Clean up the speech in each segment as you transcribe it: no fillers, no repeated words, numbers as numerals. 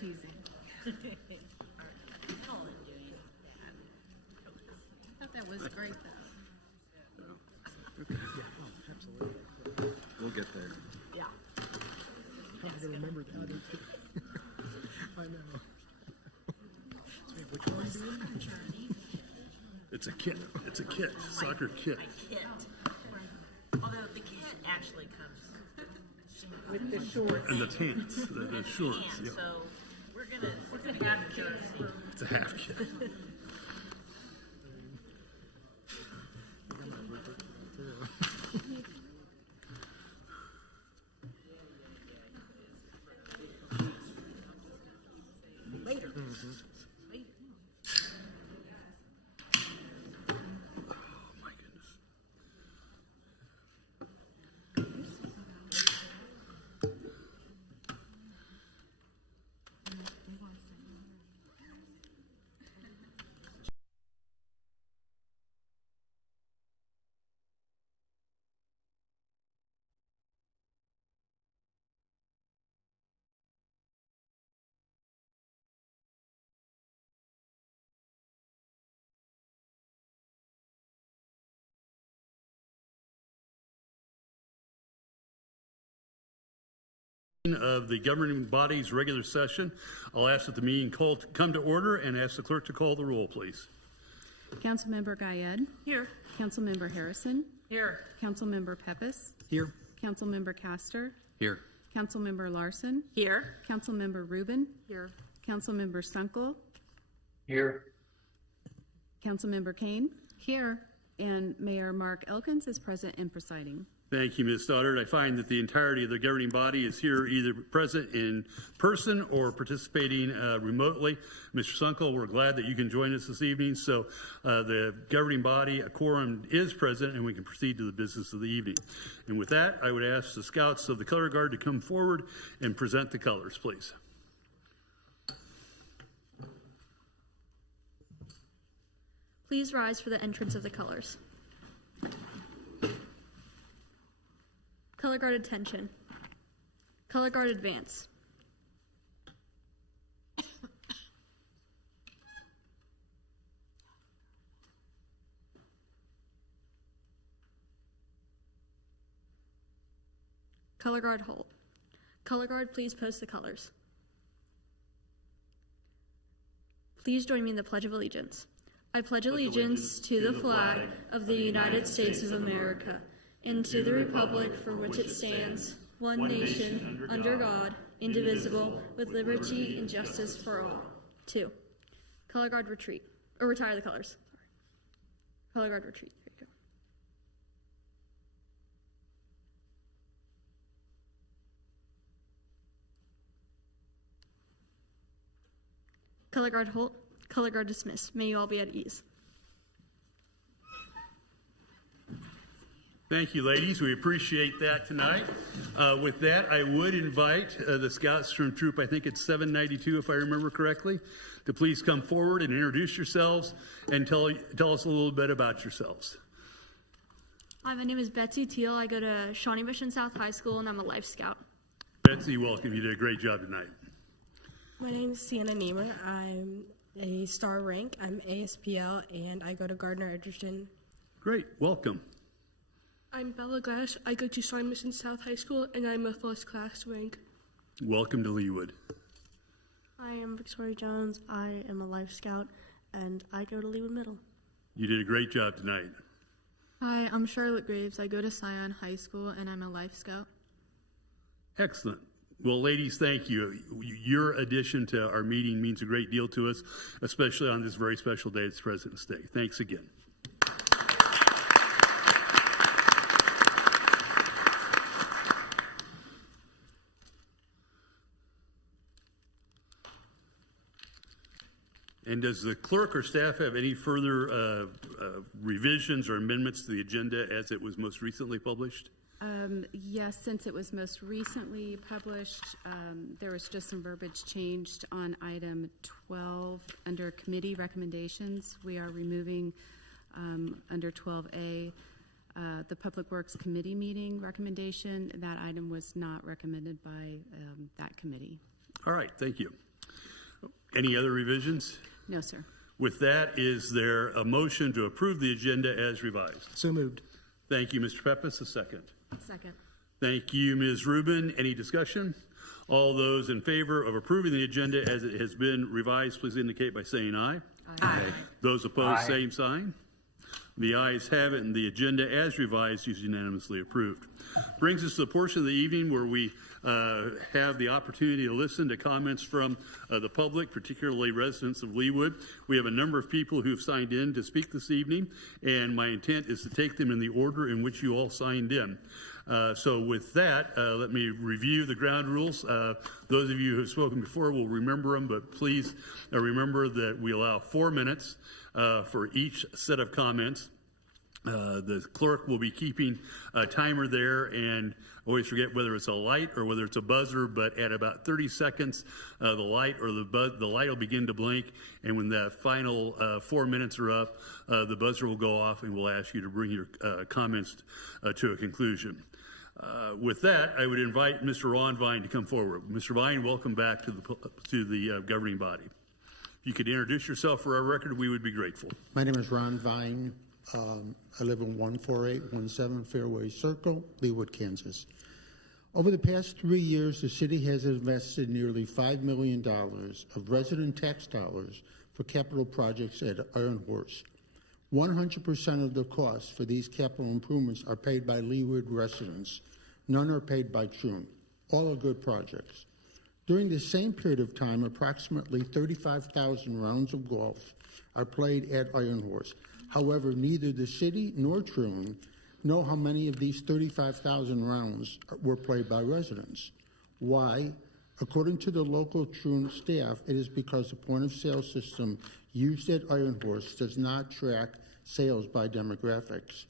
teasing. I thought that was great, though. Yeah, absolutely. We'll get there. Yeah. How am I going to remember that? I know. So wait, which one do you? It's a kit. It's a kit. Soccer kit. Kit. Although the kit actually comes With the shorts. And the pants, the shorts. and Yeah. so we're gonna have jersey. It's a half kit. Later. Oh my goodness. Of the governing body's regular session, I'll ask that the meeting come to order and ask the clerk to call the roll, please. Councilmember Guyed. Here. Councilmember Harrison. Here. Councilmember Pepys. Here. Councilmember Castor. Here. Councilmember Larson. Here. Councilmember Rubin. Here. Councilmember Sunkel. Here. Councilmember Kane. Here. And Mayor Mark Elkins is present and presiding. Thank you, Ms. Stoddard. I find that the entirety of the governing body is here either present in person or participating remotely. Mr. Sunkel, we're glad that you can join us this evening. So the governing body, a quorum is present, and we can proceed to the business of the evening. And with that, I would ask the scouts of the color guard to come forward and present the colors, please. Please rise for the entrance of the colors. Color guard attention. Color guard advance. Color guard halt. Color guard, please post the colors. Please join me in the Pledge of Allegiance. I pledge allegiance to the flag of the United States of America and to the republic for which it stands, one nation, under God, indivisible, with liberty and justice for all. 2. Color guard retreat, or retire the colors. Color guard retreat. There you go. Color guard halt. Color guard dismiss. May you all be at ease. Thank you, ladies. We appreciate that tonight. With that, I would invite the scouts from troop, I think it's 792, if I remember correctly, to please come forward and introduce yourselves and tell us a little bit about yourselves. Hi, my name is Betsy Teal. I go to Shawnee Mission South High School, and I'm a Life Scout. Betsy, welcome. You did a great job tonight. My name is Sienna Niemer. I'm a star rank. I'm ASPL, and I go to Gardner Edgerton. Great. Welcome. I'm Bella Glass. I go to Shawnee Mission South High School, and I'm a first class rank. Welcome to Leawood. I am Victoria Jones. I am a Life Scout, and I go to Leawood Middle. You did a great job tonight. Hi, I'm Charlotte Graves. I go to Scion High School, and I'm a Life Scout. Excellent. Well, ladies, thank you. Your addition to our meeting means a great deal to us, especially on this very special day. It's President's Day. Thanks again. And does the clerk or staff have any further revisions or amendments to the agenda as it was most recently published? Yes, since it was most recently published, there was just some verbiage changed on item 12 under committee recommendations. We are removing under 12A the Public Works Committee meeting recommendation. That item was not recommended by that committee. All right, thank you. Any other revisions? No, sir. With that, is there a motion to approve the agenda as revised? So moved. Thank you, Mr. Pepis. A second. Second. Thank you, Ms. Rubin. Any discussion? All those in favor of approving the agenda as it has been revised, please indicate by saying aye. Aye. Those opposed, Aye. same sign. The ayes have it, and the agenda as revised is unanimously approved. Brings us to the portion of the evening where we have the opportunity to listen to comments from the public, particularly residents of Leawood. We have a number of people who have signed in to speak this evening, and my intent is to take them in the order in which you all signed in. So with that, let me review the ground rules. Those of you who have spoken before will remember them, but please remember that we allow 4 minutes for each set of comments. The clerk will be keeping a timer there, and always forget whether it's a light or whether it's a buzzer, but at about 30 seconds, the light or the light will begin to blink, and when the final 4 minutes are up, the buzzer will go off, and we'll ask you to bring your comments to a conclusion. With that, I would invite Mr. Ron Vine to come forward. Mr. Vine, welcome back to the governing body. If you could introduce yourself for our record, we would be grateful. My name is Ron Vine. I live in 14817 Fairway Circle, Leawood, Kansas. Over the past 3 years, the city has invested nearly $5 million of resident tax dollars for capital projects at Iron Horse. 100% of the costs for these capital improvements are paid by Leawood residents. None are paid by Troon. All are good projects. During the same period of time, approximately 35,000 rounds of golf are played at Iron Horse. However, neither the city nor Troon know how many of these 35,000 rounds were played by residents. Why? According to the local Troon staff, it is because the point-of-sale system used at Iron Horse does not track sales by demographics.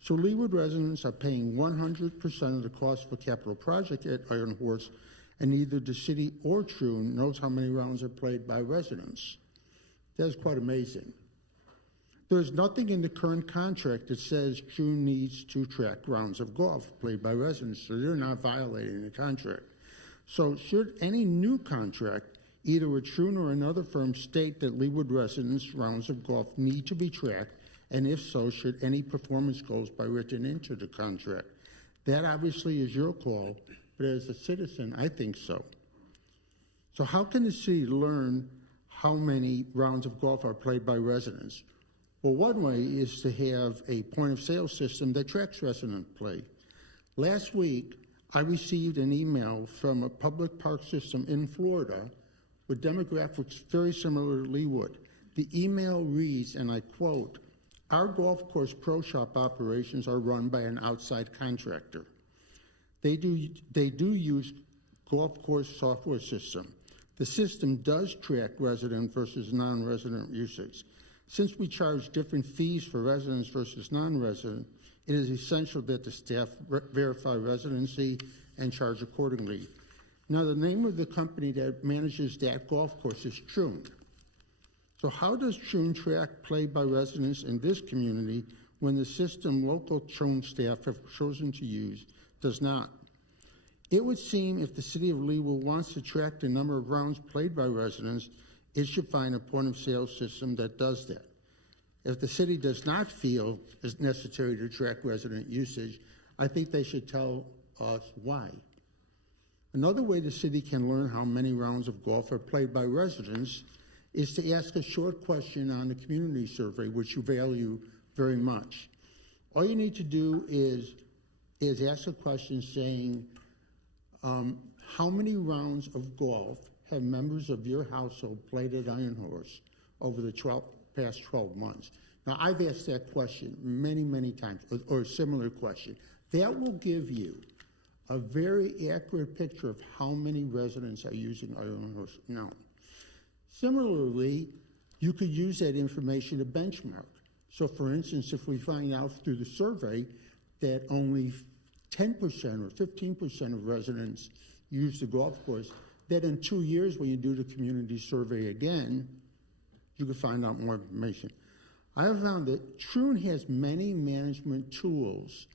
So Leawood residents are paying 100% of the cost for capital project at Iron Horse, and neither the city or Troon knows how many rounds are played by residents. That's quite amazing. There's nothing in the current contract that says Troon needs to track rounds of golf played by residents, so they're not violating the contract. So should any new contract, either with Troon or another firm, state that Leawood residents' rounds of golf need to be tracked, and if so, should any performance goals be written into the contract? That obviously is your call, but as a citizen, I think so. So how can the city learn how many rounds of golf are played by residents? Well, one way is to have a point-of-sale system that tracks resident play. Last week, I received an email from a public park system in Florida with demographics very similar to Leawood. The email reads, and I quote, "Our golf course pro shop operations are run by an outside contractor. They do use golf course software system. The system does track resident versus non-resident usage. Since we charge different fees for residents versus non-resident, it is essential that the staff verify residency and charge accordingly." Now, the name of the company that manages that golf course is Troon. So how does Troon track play by residents in this community when the system local Troon staff have chosen to use does not? It would seem if the city of Leawood wants to track the number of rounds played by residents, it should find a point-of-sale system that does that. If the city does not feel it's necessary to track resident usage, I think they should tell us why. Another way the city can learn how many rounds of golf are played by residents is to ask a short question on the community survey, which you value very much. All you need to do is ask a question saying, how many rounds of golf have members of your household played at Iron Horse over the past 12 months? Now, I've asked that question many, many times, or a similar question. That will give you a very accurate picture of how many residents are using Iron Horse now. Similarly, you could use that information to benchmark. So, for instance, if we find out through the survey that only 10% or 15% of residents use the golf course, that in 2 years, when you do the community survey again, you can find out more information. I have found that Troon has many management tools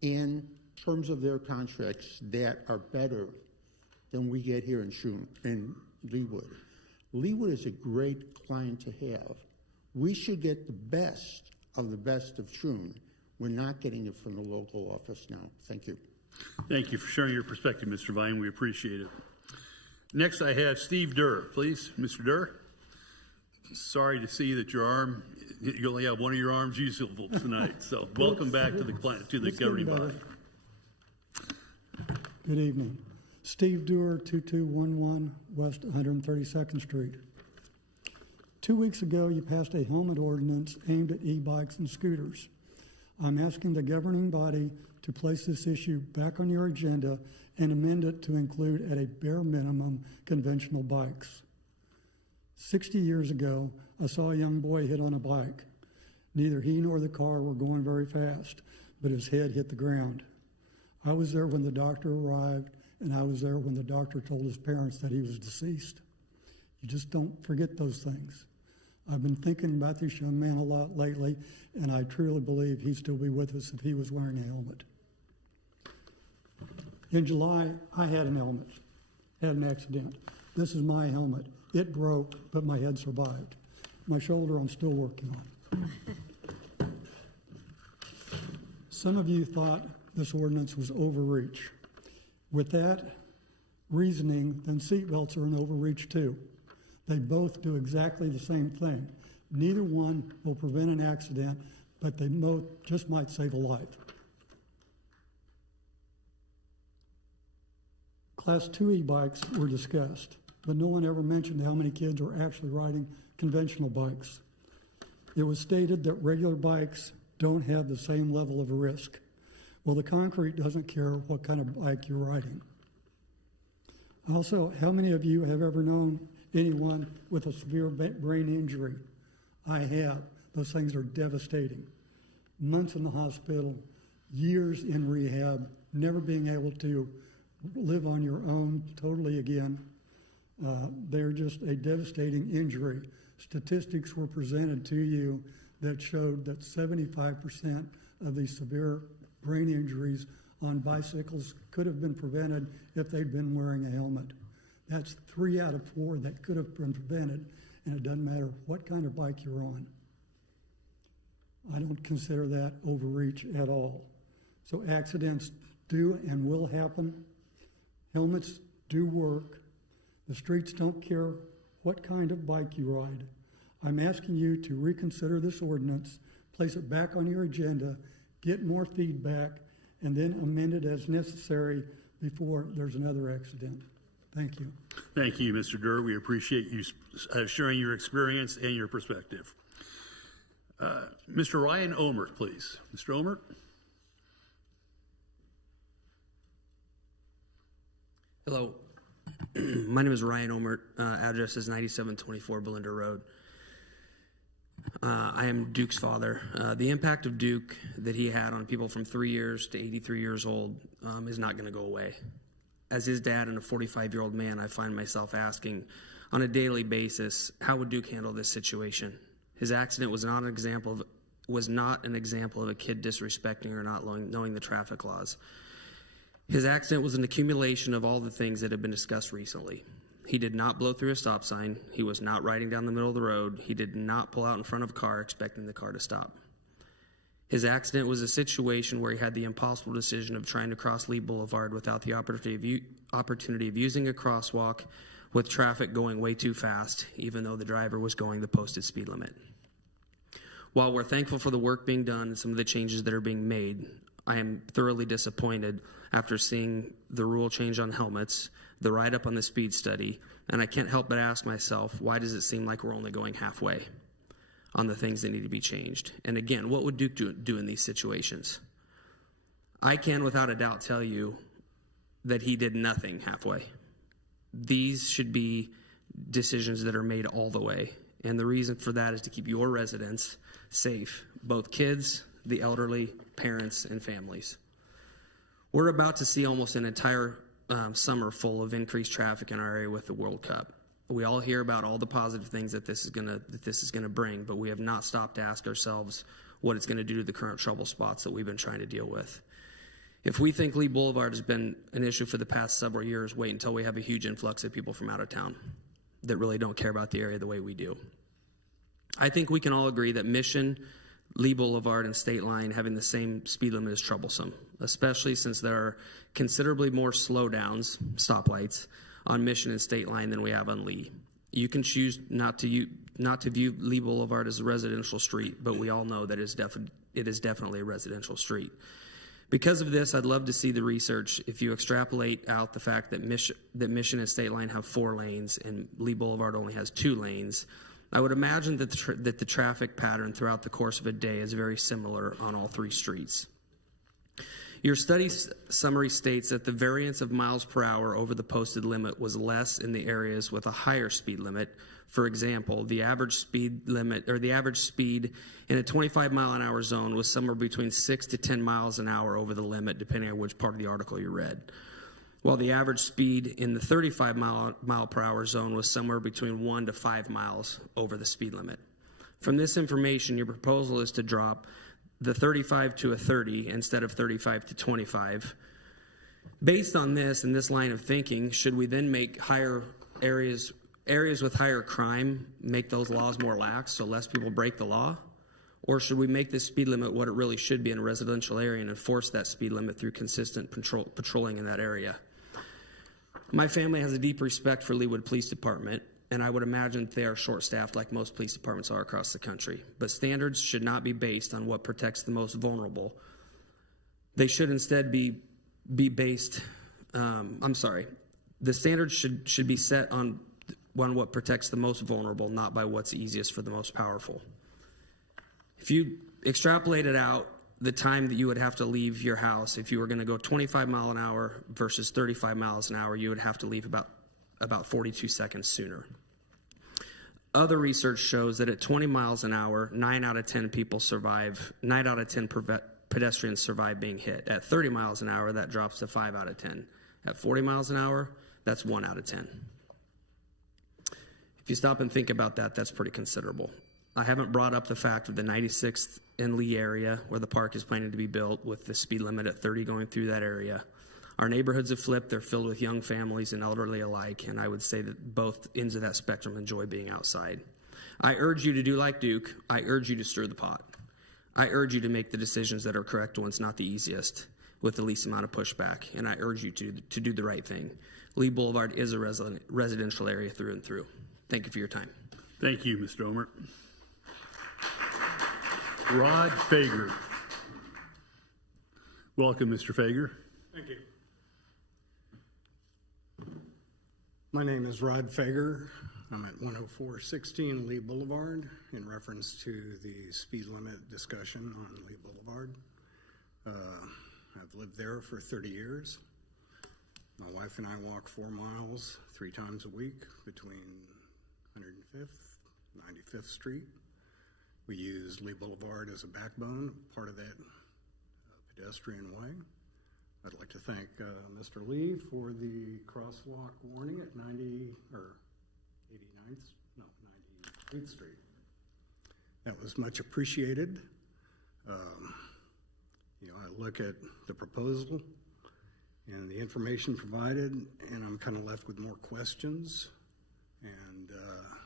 in terms of their contracts that are better than we get here in Troon, in Leawood. Leewood is a great client to have. We should get the best of Troon. We're not getting it from the local office now. Thank you. Thank you for sharing your perspective, Mr. Vine. We appreciate it. Next, I have Steve Durr, please. Mr. Durr, sorry to see that you only have one of your arms usable tonight. So welcome back to the governing body. Good evening. Steve Durr, 2211 West 132nd Street. 2 weeks ago, you passed a helmet ordinance aimed at e-bikes and scooters. I'm asking the governing body to place this issue back on your agenda and amend it to include, at a bare minimum, conventional bikes. 60 years ago, I saw a young boy hit on a bike. Neither he nor the car were going very fast, but his head hit the ground. I was there when the doctor arrived, and I was there when the doctor told his parents that he was deceased. You just don't forget those things. I've been thinking about this young man a lot lately, and I truly believe he'd still be with us if he was wearing a helmet. In July, I had an accident. This is my helmet. It broke, but my head survived. My shoulder I'm still working on. Some of you thought this ordinance was overreach. With that reasoning, then seatbelts are an overreach too. They both do exactly the same thing. Neither one will prevent an accident, but they both just might save a life. Class 2 e-bikes were discussed, but no one ever mentioned how many kids are actually riding conventional bikes. It was stated that regular bikes don't have the same level of risk. Well, the concrete doesn't care what kind of bike you're riding. Also, how many of you have ever known anyone with a severe brain injury? I have. Those things are devastating. Months in the hospital, years in rehab, never being able to live on your own totally again. They're just a devastating injury. Statistics were presented to you that showed that 75% of these severe brain injuries on bicycles could have been prevented if they'd been wearing a helmet. That's 3 out of 4 that could have been prevented, and it doesn't matter what kind of bike you're on. I don't consider that overreach at all. So accidents do and will happen. Helmets do work. The streets don't care what kind of bike you ride. I'm asking you to reconsider this ordinance, place it back on your agenda, get more feedback, and then amend it as necessary before there's another accident. Thank you. Thank you, Mr. Durr. We appreciate you sharing your experience and your perspective. Mr. Ryan Omert, please. Mr. Omert? Hello. My name is Ryan Omert. Address is 9724 Belinda Road. I am Duke's father. The impact of Duke that he had on people from 3 years to 83 years old is not going to go away. As his dad and a 45-year-old man, I find myself asking on a daily basis, how would Duke handle this situation? His accident was not an example of a kid disrespecting or not knowing the traffic laws. His accident was an accumulation of all the things that have been discussed recently. He did not blow through a stop sign. He was not riding down the middle of the road. He did not pull out in front of a car expecting the car to stop. His accident was a situation where he had the impossible decision of trying to cross Lee Boulevard without the opportunity of using a crosswalk with traffic going way too fast, even though the driver was going the posted speed limit. While we're thankful for the work being done and some of the changes that are being made, I am thoroughly disappointed after seeing the rule change on helmets, the write-up on the speed study, and I can't help but ask myself, why does it seem like we're only going halfway on the things that need to be changed? And again, what would Duke do in these situations? I can without a doubt tell you that he did nothing halfway. These should be decisions that are made all the way, and the reason for that is to keep your residents safe, both kids, the elderly, parents, and families. We're about to see almost an entire summer full of increased traffic in our area with the World Cup. We all hear about all the positive things that this is going to bring, but we have not stopped to ask ourselves what it's going to do to the current trouble spots that we've been trying to deal with. If we think Lee Boulevard has been an issue for the past several years, wait until we have a huge influx of people from out of town. that really don't care about the area the way we do. I think we can all agree that Mission, Lee Boulevard, and State Line having the same speed limit is troublesome, especially since there are considerably more slowdowns, stoplights, on Mission and State Line than we have on Lee. You can choose not to view Lee Boulevard as a residential street, but we all know that it is definitely a residential street. Because of this, I'd love to see the research. If you extrapolate out the fact that Mission and State Line have 4 lanes and Lee Boulevard only has 2 lanes, I would imagine that the traffic pattern throughout the course of a day is very similar on all 3 streets. Your study summary states that the variance of miles per hour over the posted limit was less in the areas with a higher speed limit. For example, the average speed limit, or the average speed in a 25-mile-an-hour zone was somewhere between 6 to 10 miles an hour over the limit, depending on which part of the article you read. While the average speed in the 35-mile-per-hour zone was somewhere between 1 to 5 miles over the speed limit. From this information, your proposal is to drop the 35 to a 30 instead of 35 to 25. Based on this and this line of thinking, should we then make higher areas with higher crime, make those laws more lax so less people break the law? Or should we make this speed limit what it really should be in a residential area and enforce that speed limit through consistent patrolling in that area? My family has a deep respect for Leawood Police Department, and I would imagine they are short-staffed like most police departments are across the country. But standards should not be based on what protects the most vulnerable. They should instead be based, the standards should be set on what protects the most vulnerable, not by what's easiest for the most powerful. If you extrapolate it out, the time that you would have to leave your house, if you were going to go 25 mile an hour versus 35 miles an hour, you would have to leave about 42 seconds sooner. Other research shows that at 20 miles an hour, 9 out of 10 people survive, 9 out of 10 pedestrians survive being hit. At 30 miles an hour, that drops to 5 out of 10. At 40 miles an hour, that's 1 out of 10. If you stop and think about that, that's pretty considerable. I haven't brought up the fact of the 96th and Lee area where the park is planning to be built with the speed limit at 30 going through that area. Our neighborhoods have flipped. They're filled with young families and elderly alike, and I would say that both ends of that spectrum enjoy being outside. I urge you to do like Duke. I urge you to stir the pot. I urge you to make the decisions that are correct ones, not the easiest, with the least amount of pushback, and I urge you to do the right thing. Lee Boulevard is a residential area through and through. Thank you for your time. Thank you, Mr. Omer. Rod Fager. Welcome, Mr. Fager. Thank you. My name is Rod Fager. I'm at 10416 Lee Boulevard in reference to the speed limit discussion on Lee Boulevard. I've lived there for 30 years. My wife and I walk 4 miles 3 times a week between 105th, 95th Street. We use Lee Boulevard as a backbone, part of that pedestrian way. I'd like to thank Mr. Lee for the crosswalk warning at 98th Street. That was much appreciated. I look at the proposal and the information provided, and I'm kind of left with more questions. And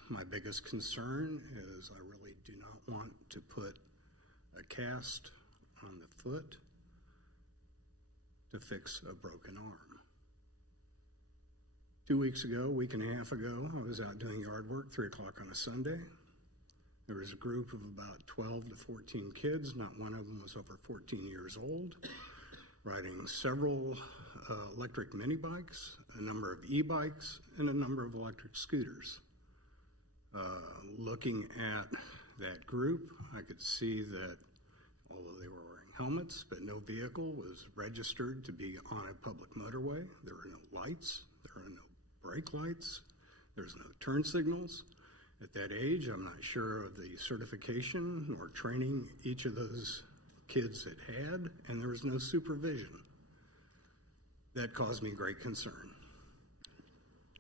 my biggest concern is I really do not want to put a cast on the foot to fix a broken arm. 2 weeks ago, week and a half ago, I was out doing yard work, 3 o'clock on a Sunday. There was a group of about 12 to 14 kids, not one of them was over 14 years old, riding several electric mini bikes, a number of e-bikes, and a number of electric scooters. Looking at that group, I could see that although they were wearing helmets, but no vehicle was registered to be on a public motorway. There were no lights, there are no brake lights, there's no turn signals. At that age, I'm not sure of the certification or training each of those kids had, and there was no supervision. That caused me great concern.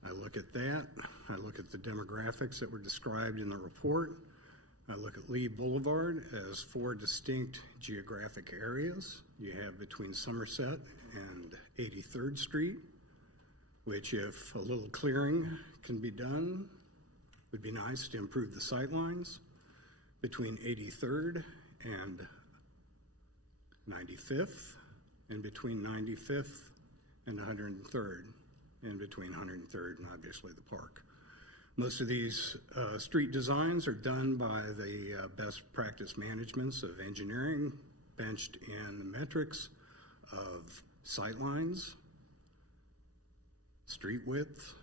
I look at that, I look at the demographics that were described in the report, I look at Lee Boulevard as 4 distinct geographic areas. You have between Somerset and 83rd Street, which if a little clearing can be done Would be nice to improve the sight lines between 83rd and 95th, and between 95th and 103rd, and between 103rd and obviously the park. Most of these street designs are done by the best practice managements of engineering, benched in the metrics of sight lines, street width,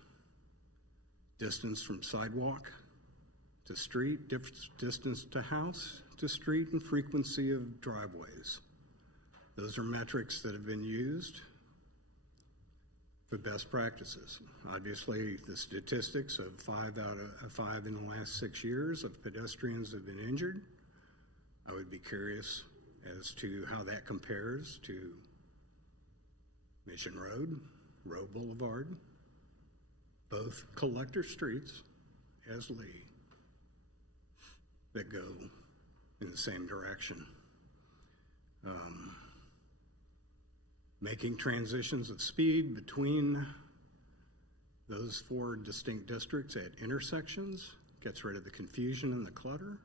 distance from sidewalk to street, distance to house to street, and frequency of driveways. Those are metrics that have been used for best practices. Obviously, the statistics of 5 out of 5 in the last 6 years of pedestrians have been injured. I would be curious as to how that compares to Mission Road, Roe Boulevard, both collector streets as Lee that go in the same direction. Making transitions of speed between those 4 distinct districts at intersections gets rid of the confusion and the clutter.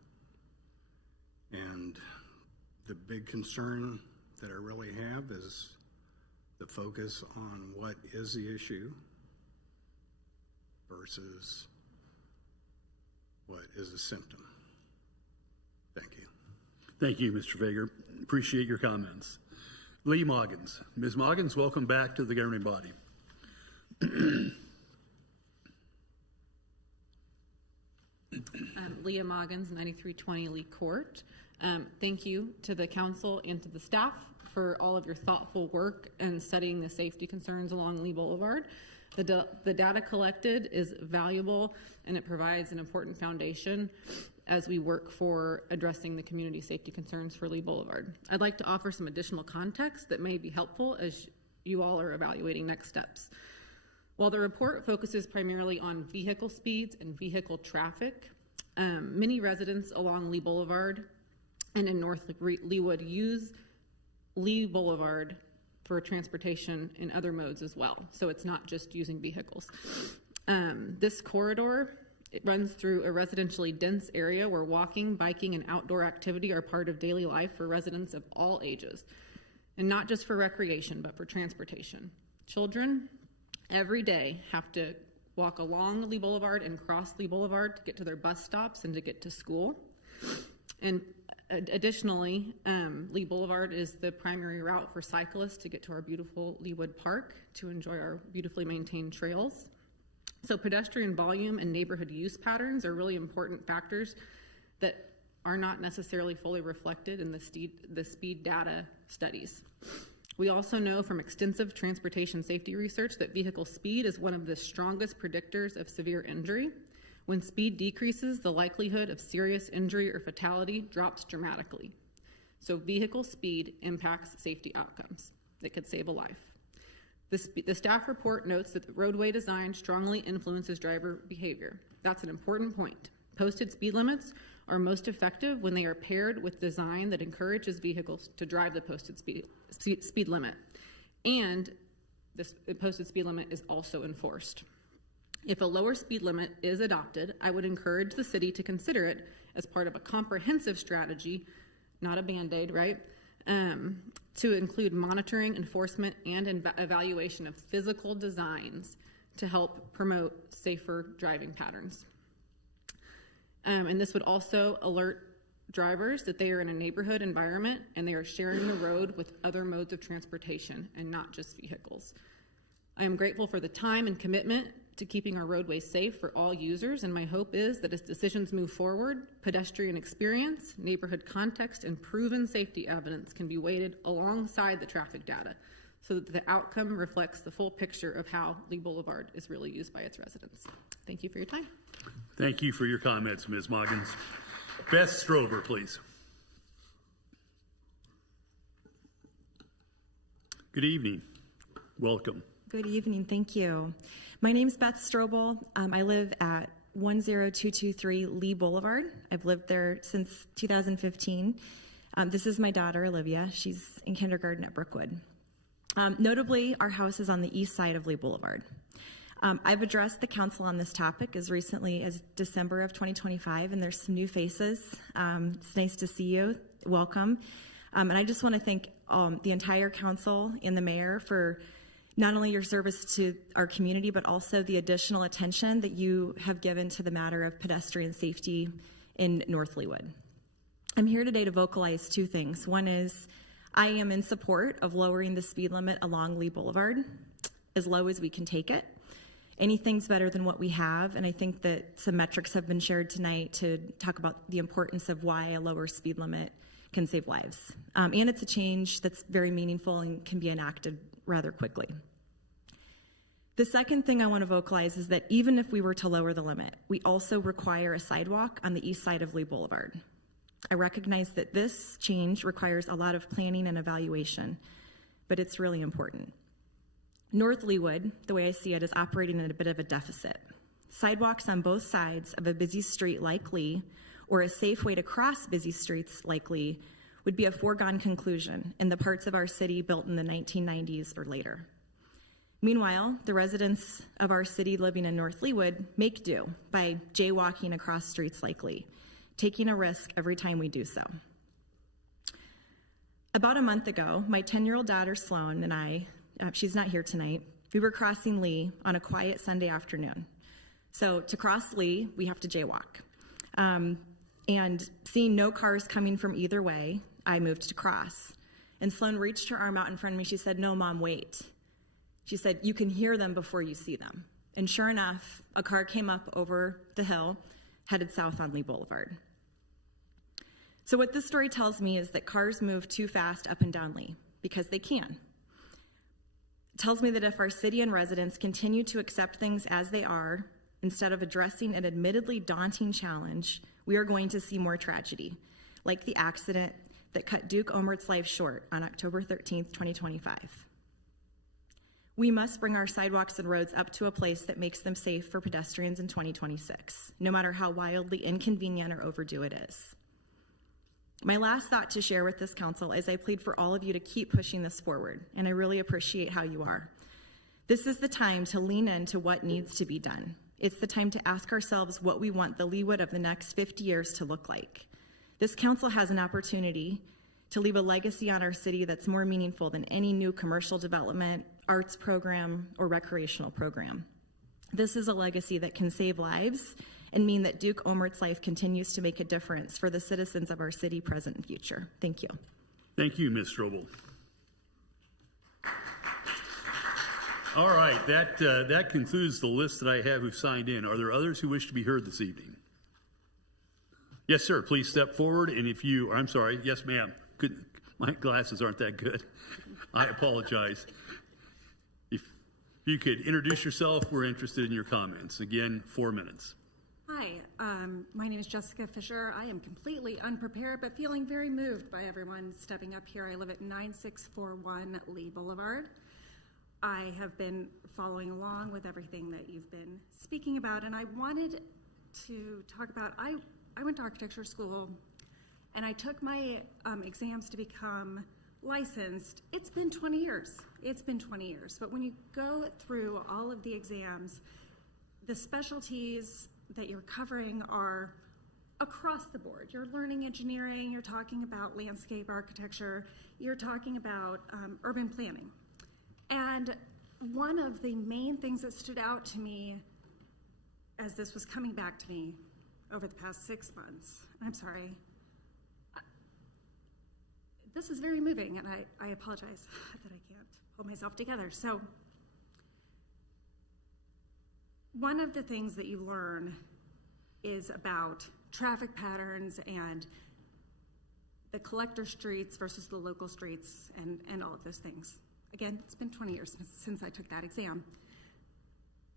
And the big concern that I really have is the focus on what is the issue versus what is a symptom. Thank you. Thank you, Mr. Fager. Appreciate your comments. Lee Moggins. Ms. Moggins, welcome back to the governing body. Leah Moggins, 9320 Lee Court. Thank you to the council and to the staff for all of your thoughtful work and studying the safety concerns along Lee Boulevard. The data collected is valuable and it provides an important foundation as we work for addressing the community safety concerns for Lee Boulevard. I'd like to offer some additional context that may be helpful as you all are evaluating next steps. While the report focuses primarily on vehicle speeds and vehicle traffic, many residents along Lee Boulevard and in North Leawood use Lee Boulevard for transportation in other modes as well. So it's not just using vehicles. This corridor, it runs through a residentially dense area where walking, biking, and outdoor activity are part of daily life for residents of all ages, and not just for recreation, but for transportation. Children every day have to walk along Lee Boulevard and cross Lee Boulevard to get to their bus stops and to get to school. And additionally, Lee Boulevard is the primary route for cyclists to get to our beautiful Leawood Park to enjoy our beautifully maintained trails. So pedestrian volume and neighborhood use patterns are really important factors that are not necessarily fully reflected in the speed data studies. We also know from extensive transportation safety research that vehicle speed is one of the strongest predictors of severe injury. When speed decreases, the likelihood of serious injury or fatality drops dramatically. So vehicle speed impacts safety outcomes. It could save a life. The staff report notes that the roadway design strongly influences driver behavior. That's an important point. Posted speed limits are most effective when they are paired with design that encourages vehicles to drive the posted speed limit. And this posted speed limit is also enforced. If a lower speed limit is adopted, I would encourage the city to consider it as part of a comprehensive strategy, not a Band-Aid, right? To include monitoring, enforcement, and evaluation of physical designs to help promote safer driving patterns. And this would also alert drivers that they are in a neighborhood environment and they are sharing the road with other modes of transportation and not just vehicles. I am grateful for the time and commitment to keeping our roadways safe for all users, and my hope is that as decisions move forward, pedestrian experience, neighborhood context, and proven safety evidence can be weighted alongside the traffic data so that the outcome reflects the full picture of how Lee Boulevard is really used by its residents. Thank you for your time. Thank you for your comments, Ms. Moggins. Beth Strober, please. Good evening. Welcome. Good evening. Thank you. My name is Beth Strobel. I live at 10223 Lee Boulevard. I've lived there since 2015. This is my daughter, Olivia. She's in kindergarten at Brookwood. Notably, our house is on the east side of Lee Boulevard. I've addressed the council on this topic as recently as December of 2025, and there's some new faces. It's nice to see you. Welcome. And I just want to thank the entire council and the mayor for not only your service to our community, but also the additional attention that you have given to the matter of pedestrian safety in North Leawood. I'm here today to vocalize two things. One is I am in support of lowering the speed limit along Lee Boulevard as low as we can take it. Anything's better than what we have, and I think that some metrics have been shared tonight to talk about the importance of why a lower speed limit can save lives. And it's a change that's very meaningful and can be enacted rather quickly. The second thing I want to vocalize is that even if we were to lower the limit, we also require a sidewalk on the east side of Lee Boulevard. I recognize that this change requires a lot of planning and evaluation, but it's really important. North Leawood, the way I see it, is operating at a bit of a deficit. Sidewalks on both sides of a busy street like Lee, or a safe way to cross busy streets like Lee, would be a foregone conclusion in the parts of our city built in the 1990s or later. Meanwhile, the residents of our city living in North Leawood make do by jaywalking across streets like Lee, taking a risk every time we do so. About a month ago, my 10-year-old daughter Sloan and I, she's not here tonight, we were crossing Lee on a quiet Sunday afternoon. So to cross Lee, we have to jaywalk. And seeing no cars coming from either way, I moved to cross. And Sloan reached her arm out in front of me. She said, "No, Mom, wait." She said, "You can hear them before you see them." And sure enough, a car came up over the hill, headed south on Lee Boulevard. So what this story tells me is that cars move too fast up and down Lee, because they can. It tells me that if our city and residents continue to accept things as they are, instead of addressing an admittedly daunting challenge, we are going to see more tragedy, like the accident that cut Duke Omert's life short on October 13th, 2025. We must bring our sidewalks and roads up to a place that makes them safe for pedestrians in 2026, no matter how wildly inconvenient or overdue it is. My last thought to share with this council is I plead for all of you to keep pushing this forward, and I really appreciate how you are. This is the time to lean into what needs to be done. It's the time to ask ourselves what we want the Leawood of the next 50 years to look like. This council has an opportunity to leave a legacy on our city that's more meaningful than any new commercial development, arts program, or recreational program. This is a legacy that can save lives and mean that Duke Omert's life continues to make a difference for the citizens of our city, present and future. Thank you. Thank you, Ms. Strobel. All right, that concludes the list that I have who signed in. Are there others who wish to be heard this evening? Yes, sir. Please step forward. And if you, I'm sorry, yes, ma'am. My glasses aren't that good. I apologize. If you could introduce yourself, we're interested in your comments. Again, 4 minutes. Hi, my name is Jessica Fisher. I am completely unprepared, but feeling very moved by everyone stepping up here. I live at 9641 Lee Boulevard. I have been following along with everything that you've been speaking about, and I wanted to talk about, I went to architecture school, and I took my exams to become licensed. It's been 20 years. It's been 20 years. But when you go through all of the exams, the specialties that you're covering are across the board. You're learning engineering, you're talking about landscape architecture, you're talking about urban planning. And one of the main things that stood out to me as this was coming back to me over the past 6 months, I'm sorry, this is very moving, and I apologize that I can't hold myself together. So one of the things that you learn is about traffic patterns and the collector streets versus the local streets and all of those things. Again, it's been 20 years since I took that exam.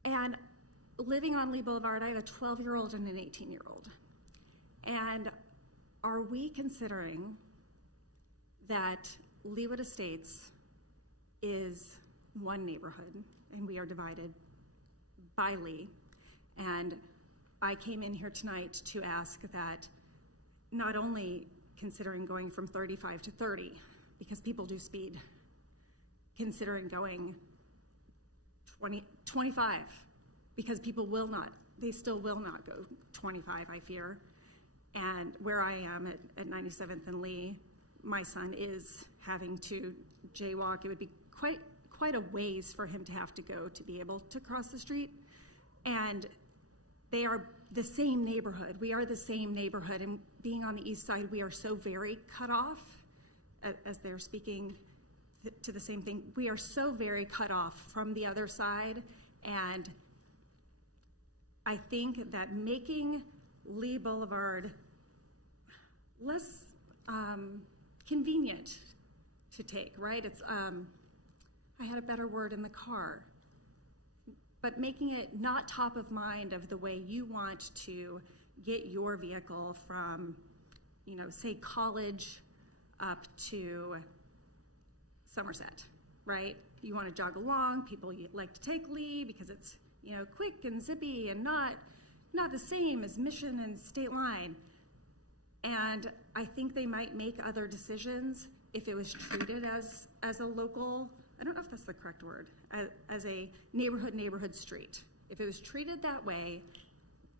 And living on Lee Boulevard, I have a 12-year-old and an 18-year-old. And are we considering that Leawood Estates is one neighborhood and we are divided by Lee? And I came in here tonight to ask that not only considering going from 35 to 30, because people do speed, considering going 25 because people will not, they still will not go 25, I fear. And where I am at 97th and Lee, my son is having to jaywalk. It would be quite a ways for him to have to go to be able to cross the street. And they are the same neighborhood. We are the same neighborhood. And being on the east side, we are so very cut off, as they're speaking to the same thing. We are so very cut off from the other side. And I think that making Lee Boulevard less convenient to take, right? It's, I had a better word in the car, but making it not top of mind of the way you want to get your vehicle from, you know, say College up to Somerset, right? You want to jog along. People like to take Lee because it's, you know, quick and zippy and not the same as Mission and State Line. And I think they might make other decisions if it was treated as a local, I don't know if that's the correct word, as a neighborhood street. If it was treated that way,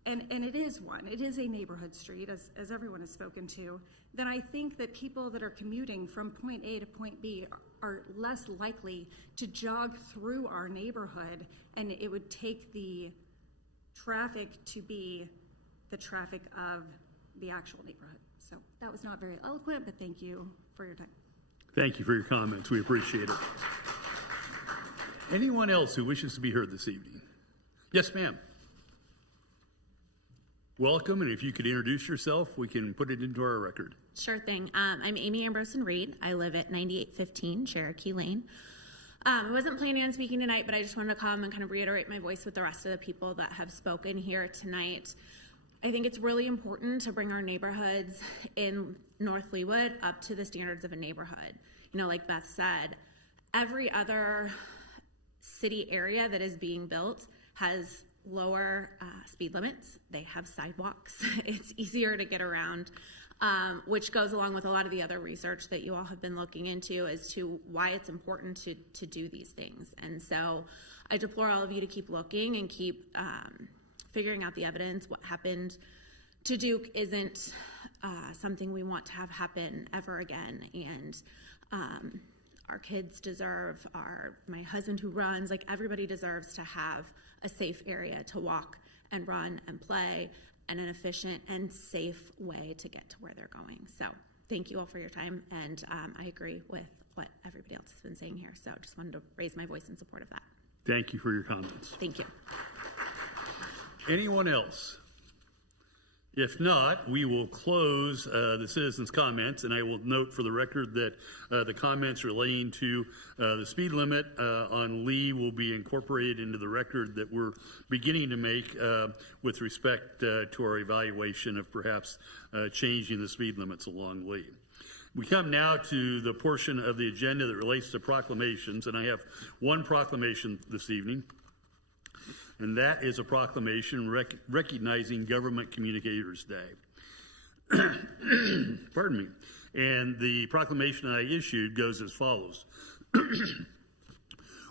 and it is one, it is a neighborhood street, as everyone has spoken to, then I think that people that are commuting from point A to point B are less likely to jog through our neighborhood, and it would take the traffic to be the traffic of the actual neighborhood. So that was not very eloquent, but thank you for your time. Thank you for your comments. We appreciate it. Anyone else who wishes to be heard this evening? Yes, ma'am. Welcome, and if you could introduce yourself, we can put it into our record. Sure thing. I'm Amy Ambrosen Reed. I live at 9815 Cherokee Lane. I wasn't planning on speaking tonight, but I just wanted to come and kind of reiterate my voice with the rest of the people that have spoken here tonight. I think it's really important to bring our neighborhoods in North Leawood up to the standards of a neighborhood. You know, like Beth said, every other city area that is being built has lower speed limits. They have sidewalks. It's easier to get around, which goes along with a lot of the other research that you all have been looking into as to why it's important to do these things. And so I deplore all of you to keep looking and keep figuring out the evidence. What happened to Duke isn't something we want to have happen ever again. And our kids deserve, my husband who runs, like everybody deserves to have a safe area to walk and run and play and an efficient and safe way to get to where they're going. So thank you all for your time. And I agree with what everybody else has been saying here. So just wanted to raise my voice in support of that. Thank you for your comments. Thank you. Anyone else? If not, we will close the citizens' comments, and I will note for the record that the comments relating to the speed limit on Lee will be incorporated into the record that we're beginning to make with respect to our evaluation of perhaps changing the speed limits along Lee. We come now to the portion of the agenda that relates to proclamations, and I have one proclamation this evening. And that is a proclamation recognizing Government Communicators Day. Pardon me. And the proclamation I issued goes as follows.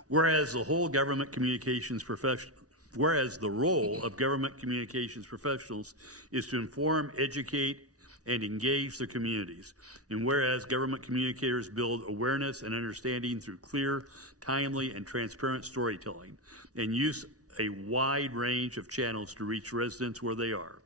Whereas the role of government communications professionals is to inform, educate, and engage the communities. And whereas government communicators build awareness and understanding through clear, timely, and transparent storytelling and use a wide range of channels to reach residents where they are.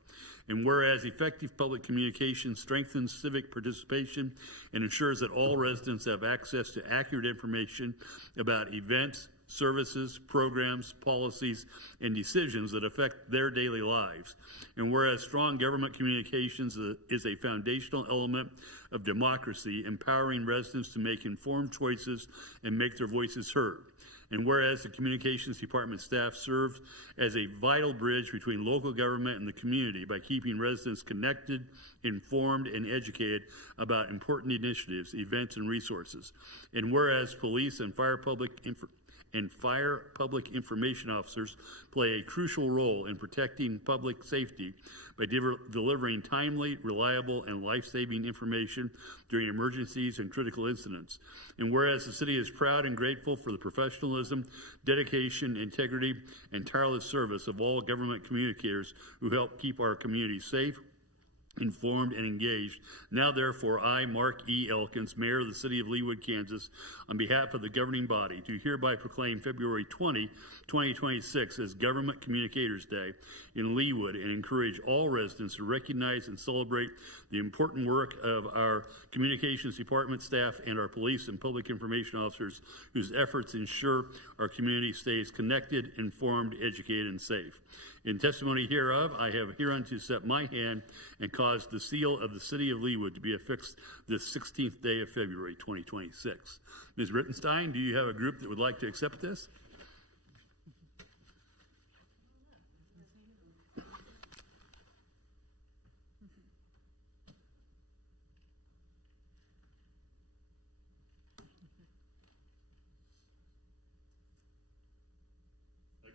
And whereas effective public communication strengthens civic participation and ensures that all residents have access to accurate information about events, services, programs, policies, and decisions that affect their daily lives. And whereas strong government communications is a foundational element of democracy, empowering residents to make informed choices and make their voices heard. And whereas the Communications Department staff serves as a vital bridge between local government and the community by keeping residents connected, informed, and educated about important initiatives, events, and resources. And whereas police and fire public and fire public information officers play a crucial role in protecting public safety by delivering timely, reliable, and life-saving information during emergencies and critical incidents. And whereas the city is proud and grateful for the professionalism, dedication, integrity, and tireless service of all government communicators who help keep our community safe, informed, and engaged. Now, therefore, I, Mark E. Elkins, Mayor of the City of Leawood, Kansas, on behalf of the governing body, do hereby proclaim February 20, 2026 as Government Communicators Day in Leawood and encourage all residents to recognize and celebrate the important work of our communications department staff and our police and public information officers whose efforts ensure our community stays connected, informed, educated, and safe. In testimony hereof, I have hereunto set my hand and caused the seal of the City of Leawood to be affixed this 16th day of February 2026. Ms. Rittenstein, do you have a group that would like to accept this?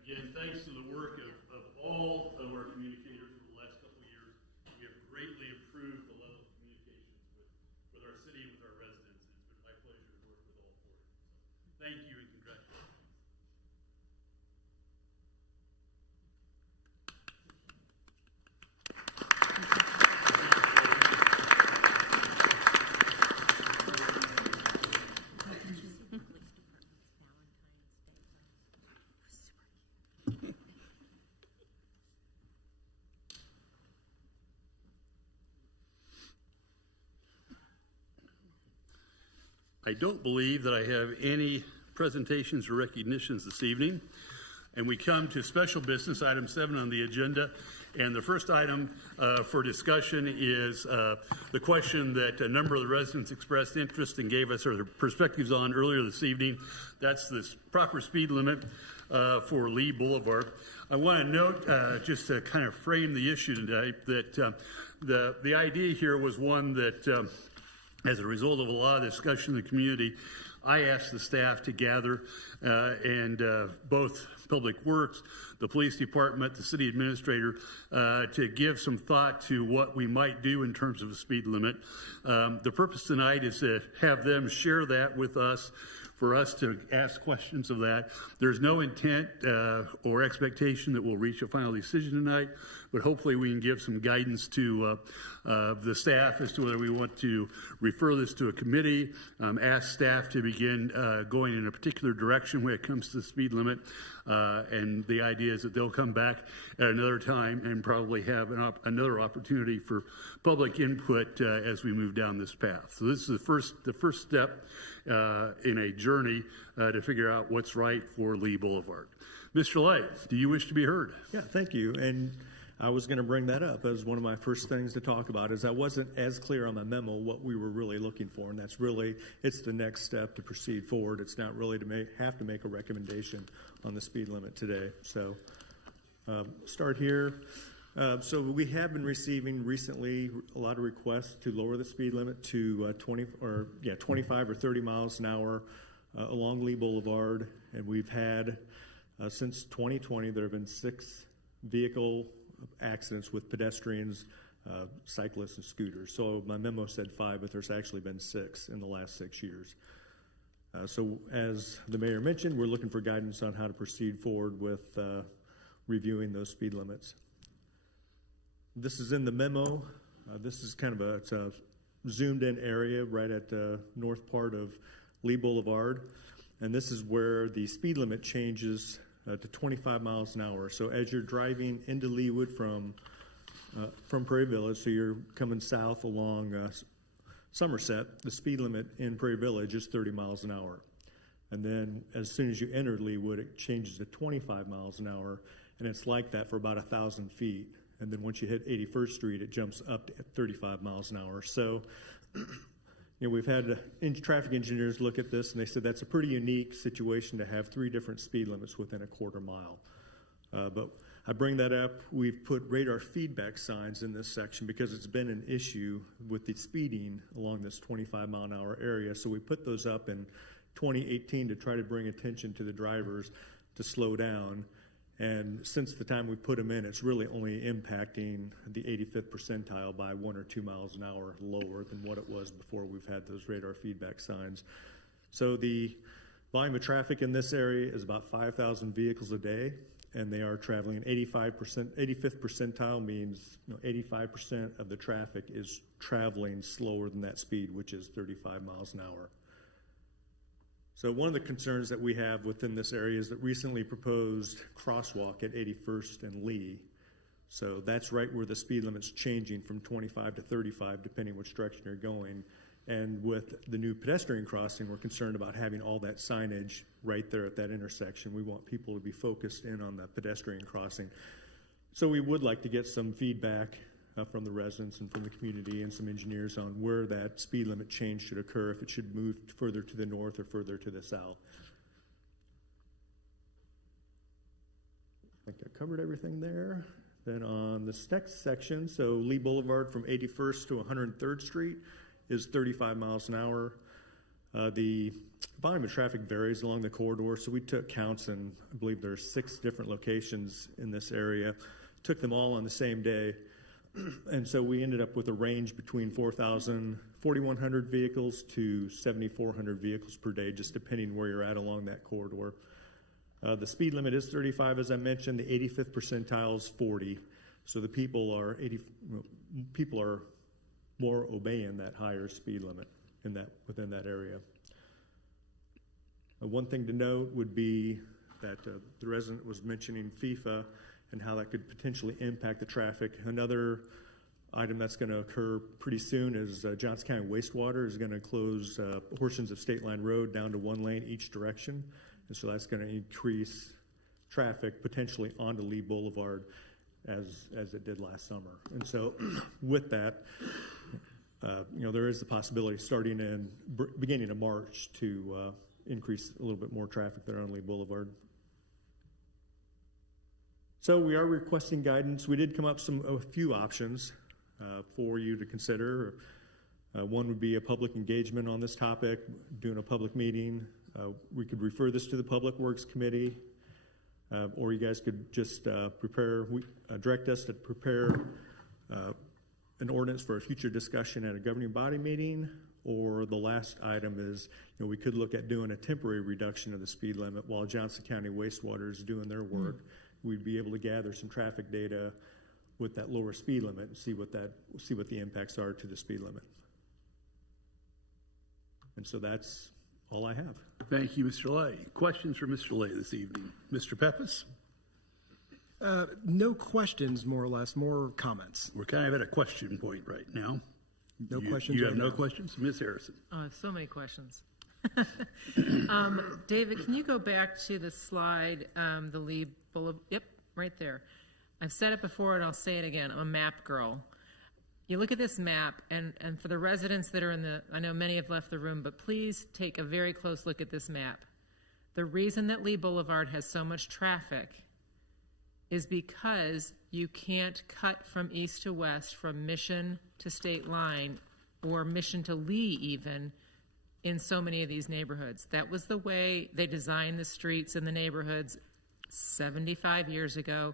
Again, thanks to the work of all of our communicators over the last couple of years, we have greatly improved the level of communications with our city and with our residents. It's been my pleasure to work with all four of you. So, thank you and congratulations. I don't believe that I have any presentations or recognitions this evening. And we come to special business, item 7 on the agenda. And the first item for discussion is the question that a number of the residents expressed interest and gave us their perspectives on earlier this evening. That's this proper speed limit for Lee Boulevard. I want to note, just to kind of frame the issue today, that the idea here was one that as a result of a lot of discussion in the community, I asked the staff to gather and both Public Works, the police department, the city administrator, to give some thought to what we might do in terms of a speed limit. The purpose tonight is to have them share that with us, for us to ask questions of that. There's no intent or expectation that we'll reach a final decision tonight, but hopefully we can give some guidance to the staff as to whether we want to refer this to a committee, ask staff to begin going in a particular direction when it comes to the speed limit. And the idea is that they'll come back at another time and probably have another opportunity for public input as we move down this path. So this is the first step in a journey to figure out what's right for Lee Boulevard. Mr. Light, do you wish to be heard? Yeah, thank you. And I was going to bring that up as one of my first things to talk about, is I wasn't as clear on my memo what we were really looking for, and that's really, it's the next step to proceed forward. It's not really to have to make a recommendation on the speed limit today. So start here. So we have been receiving recently a lot of requests to lower the speed limit to 25 or 30 miles an hour along Lee Boulevard, and we've had since 2020 there have been 6 vehicle accidents with pedestrians, cyclists, and scooters. So my memo said 5, but there's actually been 6 in the last 6 years. So as the mayor mentioned, we're looking for guidance on how to proceed forward with reviewing those speed limits. This is in the memo. This is kind of it's a zoomed in area right at the north part of Lee Boulevard. And this is where the speed limit changes to 25 miles an hour. So as you're driving into Leawood from Prairie Village, so you're coming south along Somerset, the speed limit in Prairie Village is 30 miles an hour. And then as soon as you enter Leawood, it changes to 25 miles an hour, and it's like that for about 1,000 feet. And then once you hit 81st Street, it jumps up to 35 miles an hour. So we've had traffic engineers look at this, and they said that's a pretty unique situation to have 3 different speed limits within a quarter mile. But I bring that up. We've put radar feedback signs in this section because it's been an issue with the speeding along this 25 mile an hour area. So we put those up in 2018 to try to bring attention to the drivers to slow down. And since the time we put them in, it's really only impacting the 85th percentile by 1 or 2 miles an hour lower than what it was before we've had those radar feedback signs. So the volume of traffic in this area is about 5,000 vehicles a day, and they are traveling at 85th percentile means 85% of the traffic is traveling slower than that speed, which is 35 miles an hour. So one of the concerns that we have within this area is that recently proposed crosswalk at 81st and Lee. So that's right where the speed limit's changing from 25 to 35, depending which direction you're going. And with the new pedestrian crossing, we're concerned about having all that signage right there at that intersection. We want people to be focused in on the pedestrian crossing. So we would like to get some feedback from the residents and from the community and some engineers on where that speed limit change should occur, if it should move further to the north or further to the south. I think I covered everything there. Then on this next section, so Lee Boulevard from 81st to 103rd Street is 35 miles an hour. The volume of traffic varies along the corridor, so we took counts, and I believe there are 6 different locations in this area. Took them all on the same day. And so we ended up with a range between 4,100 vehicles to 7,400 vehicles per day, just depending where you're at along that corridor. The speed limit is 35, as I mentioned. The 85th percentile is 40. So the people are more obeying that higher speed limit within that area. One thing to note would be that the resident was mentioning FIFA and how that could potentially impact the traffic. Another item that's going to occur pretty soon is Johnson County Wastewater is going to close portions of State Line Road down to 1 lane each direction. And so that's going to increase traffic potentially onto Lee Boulevard as it did last summer. And so with that, there is the possibility starting in beginning of March to increase a little bit more traffic there on Lee Boulevard. So we are requesting guidance. We did come up a few options for you to consider. One would be a public engagement on this topic, doing a public meeting. We could refer this to the Public Works Committee, or you guys could just direct us to prepare an ordinance for a future discussion at a governing body meeting. Or the last item is, we could look at doing a temporary reduction of the speed limit while Johnson County Wastewater is doing their work. We'd be able to gather some traffic data with that lower speed limit and see what the impacts are to the speed limit. And so that's all I have. Thank you, Mr. Lay. Questions for Mr. Lay this evening? Mr. Peppas? No questions, more or less, more comments. We're kind of at a question point right now. No questions. You have right no now. questions? Ms. Harrison? Oh, I have so many questions. David, can you go back to the slide, the Lee Boulevard? Yep, right there. I've said it before and I'll say it again. I'm a map girl. You look at this map, and for the residents that are I know many have left the room, but please take a very close look at this map. The reason that Lee Boulevard has so much traffic is because you can't cut from east to west, from Mission to State Line, or Mission to Lee even, in so many of these neighborhoods. That was the way they designed the streets in the neighborhoods 75 years ago.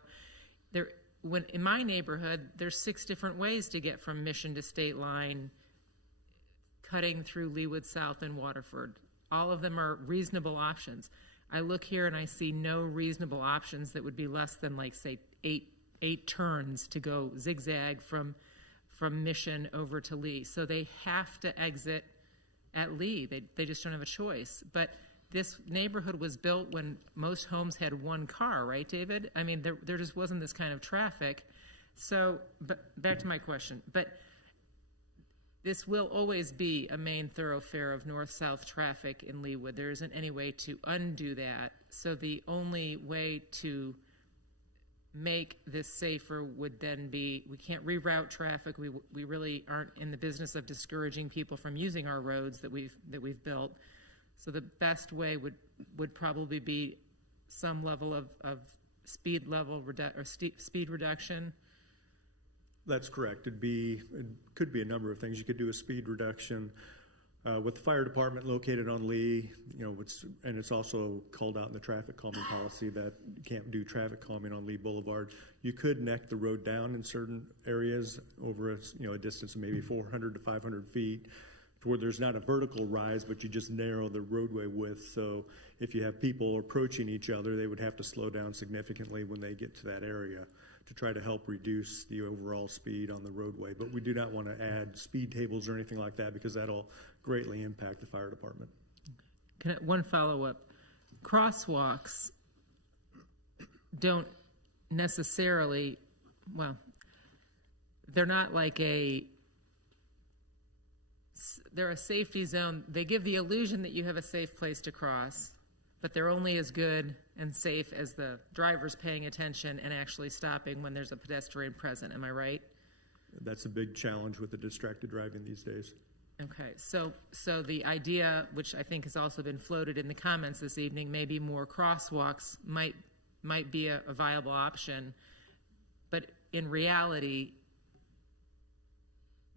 In my neighborhood, there's 6 different ways to get from Mission to State Line, cutting through Leawood South and Waterford. All of them are reasonable options. I look here and I see no reasonable options that would be less than, like, say, eight turns to go zigzag from Mission over to Lee. So they have to exit at Lee. They just don't have a choice. But this neighborhood was built when most homes had 1 car, right, David? I mean, there just wasn't this kind of traffic. So, but back to my question. But this will always be a main thoroughfare of north-south traffic in Leawood. There isn't any way to undo that. So the only way to make this safer would then be, we can't reroute traffic. We really aren't in the business of discouraging people from using our roads that we've built. So the best way would probably be some level of speed reduction. That's correct. It could be a number of things. You could do a speed reduction. With the fire department located on Lee, and it's also called out in the traffic calming policy that you can't do traffic calming on Lee Boulevard. You could neck the road down in certain areas over a distance of maybe 400 to 500 feet, to where there's not a vertical rise, but you just narrow the roadway width. So if you have people approaching each other, they would have to slow down significantly when they get to that area to try to help reduce the overall speed on the roadway. But we do not want to add speed tables or anything like that, because that'll greatly impact the fire department. One follow-up. Crosswalks don't necessarily, well, they're not like they're a safety zone. They give the illusion that you have a safe place to cross, but they're only as good and safe as the driver's paying attention and actually stopping when there's a pedestrian present. Am I right? That's a big challenge with the distracted driving these days. Okay, so the idea, which I think has also been floated in the comments this evening, maybe more crosswalks might be a viable option, but in reality,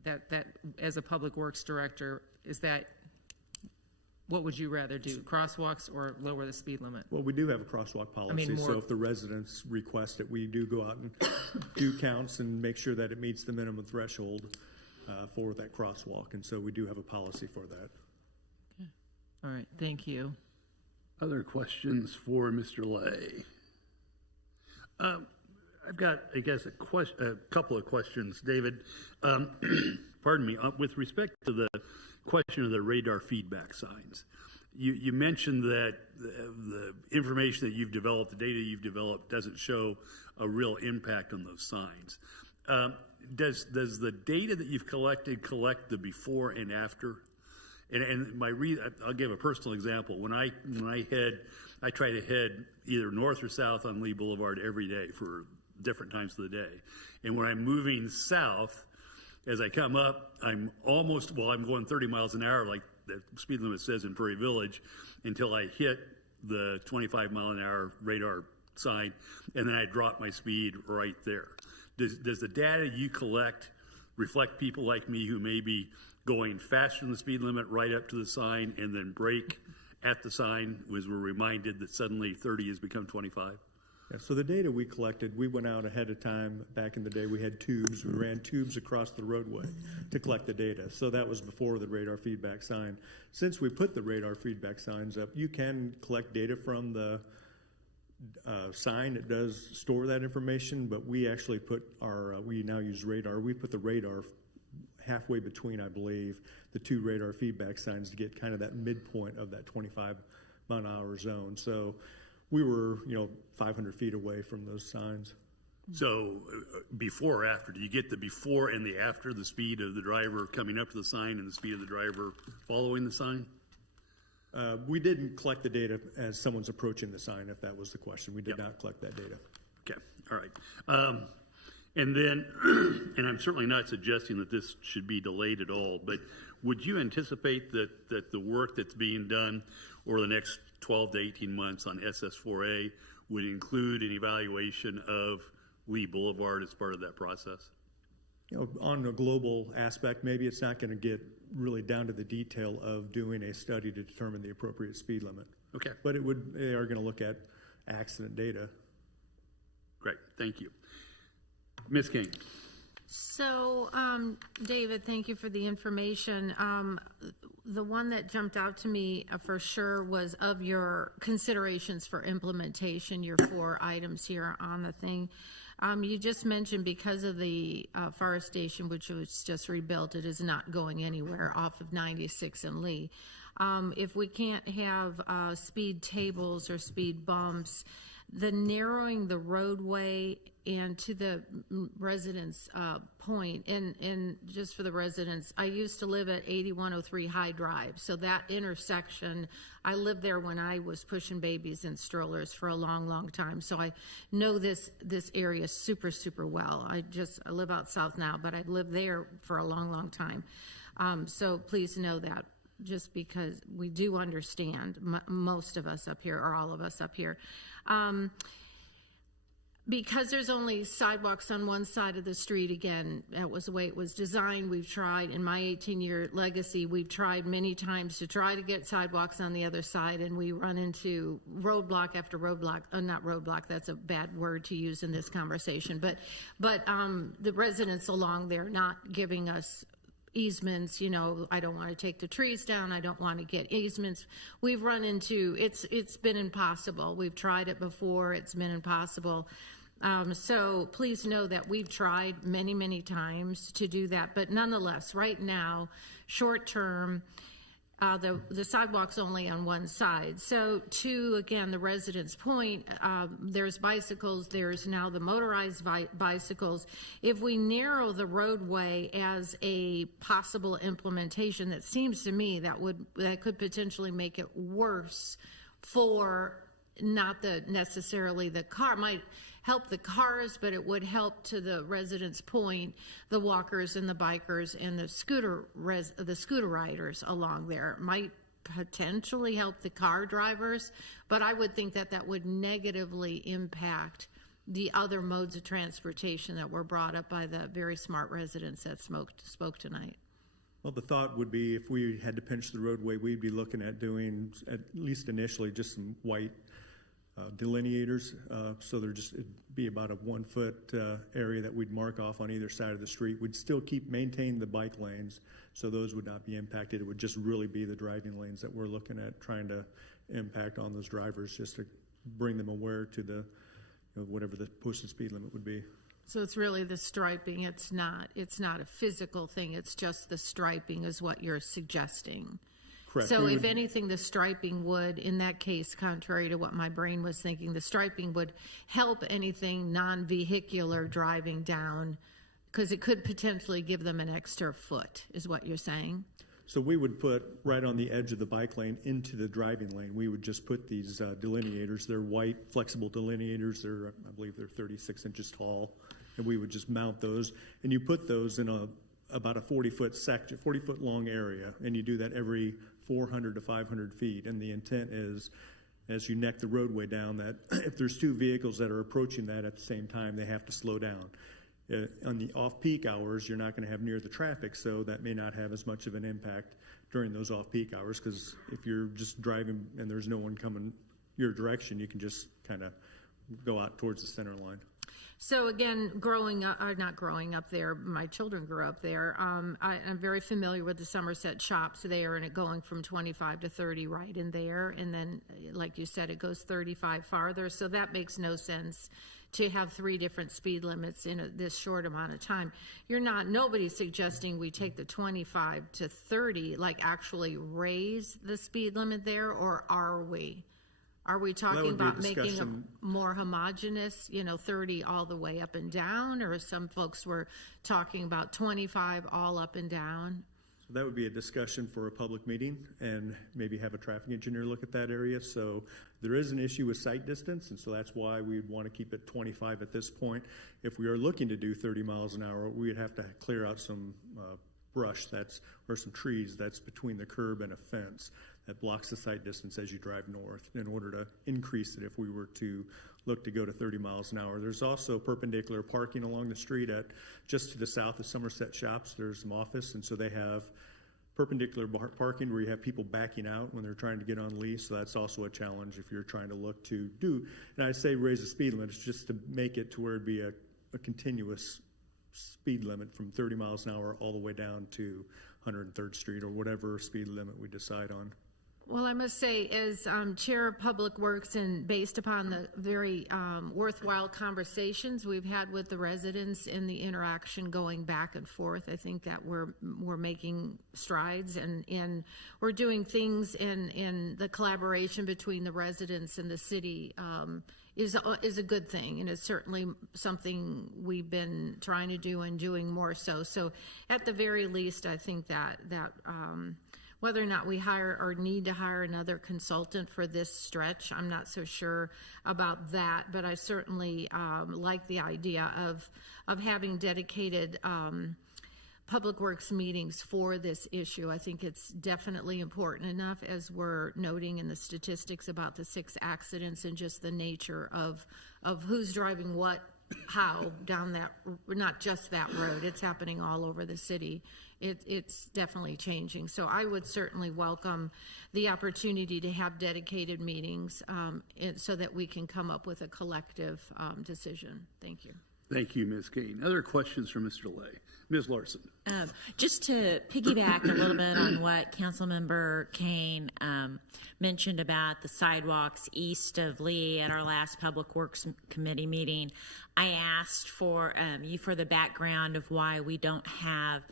that as a public works director, what would you rather do, crosswalks or lower the speed limit? Well, we do have a crosswalk policy, so if the residents request it, we do go out and do counts and make sure that it meets the minimum threshold for that crosswalk, and so we do have a policy for that. Okay. All right, thank you. Other questions for Mr. Lay? I've got, I guess, a couple of questions, David. Pardon me. With respect to the question of the radar feedback signs, you mentioned that the information that you've developed, the data you've developed, doesn't show a real impact on those signs. Does the data that you've collected collect the before and after? And I'll give a personal example. When I try to head either north or south on Lee Boulevard every day for different times of the day. And when I'm moving south, as I come up, I'm going 30 miles an hour like the speed limit says in Prairie Village, until I hit the 25 mile an hour radar sign, and then I drop my speed right there. Does the data you collect reflect people like me who may be going faster than the speed limit right up to the sign and then brake at the sign as we're reminded that suddenly 30 has become 25? Yeah, so the data we collected, we went out ahead of time. Back in the day, we had tubes. We ran tubes across the roadway to collect the data. So that was before the radar feedback sign. Since we put the radar feedback signs up, you can collect data from the sign. It does store that information, but we actually put we now use radar. We put the radar halfway between, I believe, the two radar feedback signs to get kind of that midpoint of that 25 mile an hour zone. So we were, 500 feet away from those signs. So before or after, do you get the before and the after, the speed of the driver coming up to the sign and the speed of the driver following the sign? We didn't collect the data as someone's approaching the sign, if that was the question. We did not collect that data. Okay, all right. And then, and I'm certainly not suggesting that this should be delayed at all, but would you anticipate that the work that's being done over the next 12 to 18 months on SS4A would include an evaluation of Lee Boulevard as part of that process? On a global aspect, maybe it's not going to get really down to the detail of doing a study to determine the appropriate speed limit. Okay. But they are going to look at accident data. Great, thank you. Ms. King. So, David, thank you for the information. The one that jumped out to me for sure was of your considerations for implementation, your 4 items here on the thing. You just mentioned because of the fire station, which was just rebuilt, it is not going anywhere off of 96 and Lee. If we can't have speed tables or speed bumps, the narrowing the roadway and to the residents' point, and just for the residents, I used to live at 8103 High Drive, so that intersection, I lived there when I was pushing babies in strollers for a long, long time, so I know this area super, super well. I live out south now, but I've lived there for a long, long time. So please know that, just because we do understand, most of us up here, or all of us up here. because there's only sidewalks on one side of the street, again, that was the way it was designed. We've tried, in my 18-year legacy, we've tried many times to try to get sidewalks on the other side, and we run into roadblock after roadblock. Not roadblock, that's a bad word to use in this conversation, but the residents along there not giving us easements. I don't want to take the trees down. I don't want to get easements. We've run into, it's been impossible. We've tried it before. It's been impossible. So please know that we've tried many, many times to do that. But nonetheless, right now, short term, the sidewalk's only on one side. So to, again, the residents' point, there's bicycles, there's now the motorized bicycles. If we narrow the roadway as a possible implementation, that seems to me that could potentially make it worse for not necessarily the car. Might help the cars, but it would help, to the residents' point, the walkers and the bikers and the scooter riders along there. It might potentially help the car drivers, but I would think that would negatively impact the other modes of transportation that were brought up by the very smart residents that spoke tonight. Well, the thought would be, if we had to pinch the roadway, we'd be looking at doing, at least initially, just some white delineators, so it'd be about a 1 foot area that we'd mark off on either side of the street. We'd still maintain the bike lanes, so those would not be impacted. It would just really be the driving lanes that we're looking at trying to impact on those drivers, just to bring them aware to the whatever the posted speed limit would be. So it's really the striping. It's not a physical thing. It's just the striping is what you're suggesting. Correct. So if anything, the striping would, in that case, contrary to what my brain was thinking, the striping would help anything non-vehicular driving down, because it could potentially give them an extra foot, is what you're saying? So we would put right on the edge of the bike lane into the driving lane. We would just put these delineators. They're white, flexible delineators. I believe they're 36 inches tall, and we would just mount those. And you put those in about a 40-foot section, 40-foot long area, and you do that every 400 to 500 feet. And the intent is, as you neck the roadway down, that if there's two vehicles that are approaching that at the same time, they have to slow down. On the off-peak hours, you're not going to have near the traffic, so that may not have as much of an impact during those off-peak hours, because if you're just driving and there's no one coming your direction, you can just kind of go out towards the center line. So again, not growing up there, my children grew up there. I'm very familiar with the Somerset shops there, and it going from 25 to 30 right in there. And then, like you said, it goes 35 farther. So that makes no sense to have 3 different speed limits in this short amount of time. Nobody's suggesting we take the 25 to 30, like actually raise the speed limit there, or are we? Are we talking about making it more homogeneous, 30 all the way up and down, or some folks were talking about 25 all up and down? So that would be a discussion for a public meeting, and maybe have a traffic engineer look at that area. So there is an issue with sight distance, and so that's why we would want to keep it 25 at this point. If we are looking to do 30 miles an hour, we would have to clear out some brush or some trees that's between the curb and a fence that blocks the sight distance as you drive north, in order to increase it if we were to look to go to 30 miles an hour. There's also perpendicular parking along the street just to the south of Somerset Shops. There's some office, and so they have perpendicular parking where you have people backing out when they're trying to get on lease. So that's also a challenge if you're trying to look to do, and I say raise the speed limit, it's just to make it to where it'd be a continuous speed limit from 30 miles an hour all the way down to 103rd Street, or whatever speed limit we decide on. Well, I must say, as Chair of Public Works, and based upon the very worthwhile conversations we've had with the residents and the interaction going back and forth, I think that we're making strides, and we're doing things in the collaboration between the residents and the city is a good thing, and it's certainly something we've been trying to do and doing more so. So at the very least, I think that whether or not we hire or need to hire another consultant for this stretch, I'm not so sure about that, but I certainly like the idea of having dedicated Public Works meetings for this issue. I think it's definitely important enough, as we're noting in the statistics about the 6 accidents and just the nature of who's driving what, how down that, not just that road. It's happening all over the city. It's definitely changing. So I would certainly welcome the opportunity to have dedicated meetings so that we can come up with a collective decision. Thank you. Thank you, Ms. Kane. Other questions from Mr. Lay? Ms. Larson. Just to piggyback a little bit on what Councilmember Kane mentioned about the sidewalks east of Lee at our last Public Works Committee meeting, I asked for you for the background of why we don't have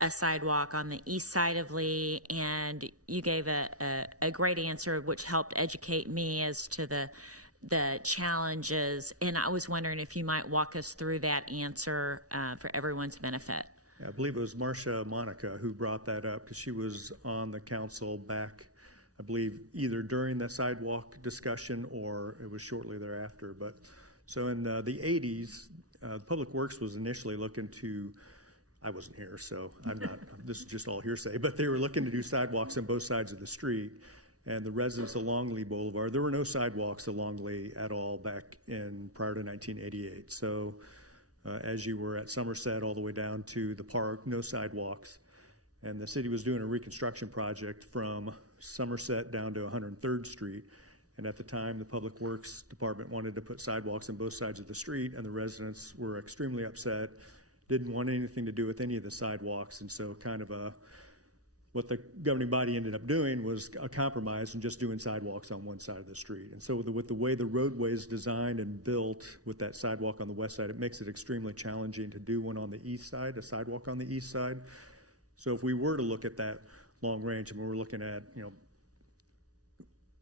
a sidewalk on the east side of Lee, and you gave a great answer, which helped educate me as to the challenges, and I was wondering if you might walk us through that answer for everyone's benefit. I believe it was Marcia Monica who brought that up, because she was on the council back, I believe, either during the sidewalk discussion or it was shortly thereafter. But so in the 80s, Public Works was initially looking to, I wasn't here, so I'm not, this is just all hearsay, but they were looking to do sidewalks on both sides of the street. And the residents along Lee Boulevard, there were no sidewalks along Lee at all back in prior to 1988. So as you were at Somerset all the way down to the park, no sidewalks. And the city was doing a reconstruction project from Somerset down to 103rd Street. And at the time, the Public Works Department wanted to put sidewalks on both sides of the street, and the residents were extremely upset, didn't want anything to do with any of the sidewalks. And so kind of what the governing body ended up doing was a compromise and just doing sidewalks on one side of the street. And so with the way the roadway is designed and built with that sidewalk on the west side, it makes it extremely challenging to do one on the east side, a sidewalk on the east side. So if we were to look at that long range, and we're looking at,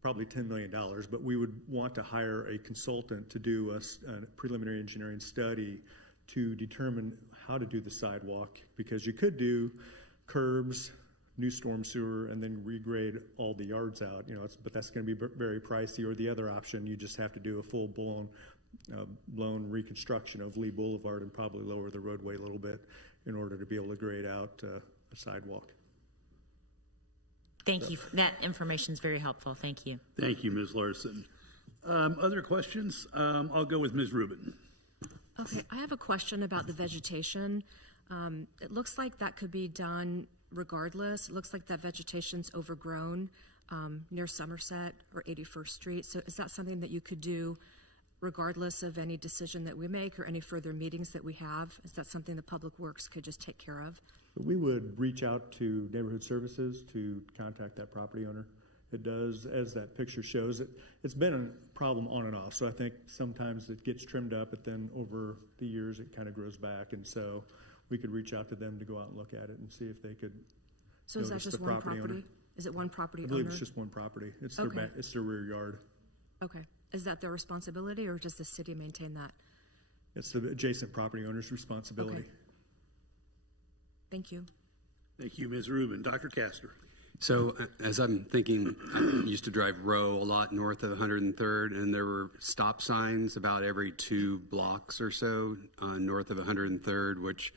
probably $10 million, but we would want to hire a consultant to do a preliminary engineering study to determine how to do the sidewalk, because you could do curbs, new storm sewer, and then regrade all the yards out, but that's going to be very pricey. Or the other option, you just have to do a full blown reconstruction of Lee Boulevard and probably lower the roadway a little bit in order to be able to grade out a sidewalk. Thank you. That information is very helpful. Thank you. Thank you, Ms. Larson. Other questions? I'll go with Ms. Rubin. Okay, I have a question about the vegetation. It looks like that could be done regardless. It looks like that vegetation's overgrown near Somerset or 81st Street. So is that something that you could do regardless of any decision that we make or any further meetings that we have? Is that something the Public Works could just take care of? We would reach out to Neighborhood Services to contact that property owner. It does, as that picture shows, it's been a problem on and off. So I think sometimes it gets trimmed up, but then over the years it kind of grows back. And so we could reach out to them to go out and look at it and see if they could. So is that just one property? Owner. Is it one property owner? I believe it's just one property. It's it's their rear yard. Okay. Is that their responsibility, or does the city maintain that? It's the adjacent property owner's responsibility. Okay. Thank you. Thank you, Ms. Rubin. Dr. Castor. So as I'm thinking, I used to drive Row a lot north of 103rd, and there were stop signs about every 2 blocks or so north of 103rd, which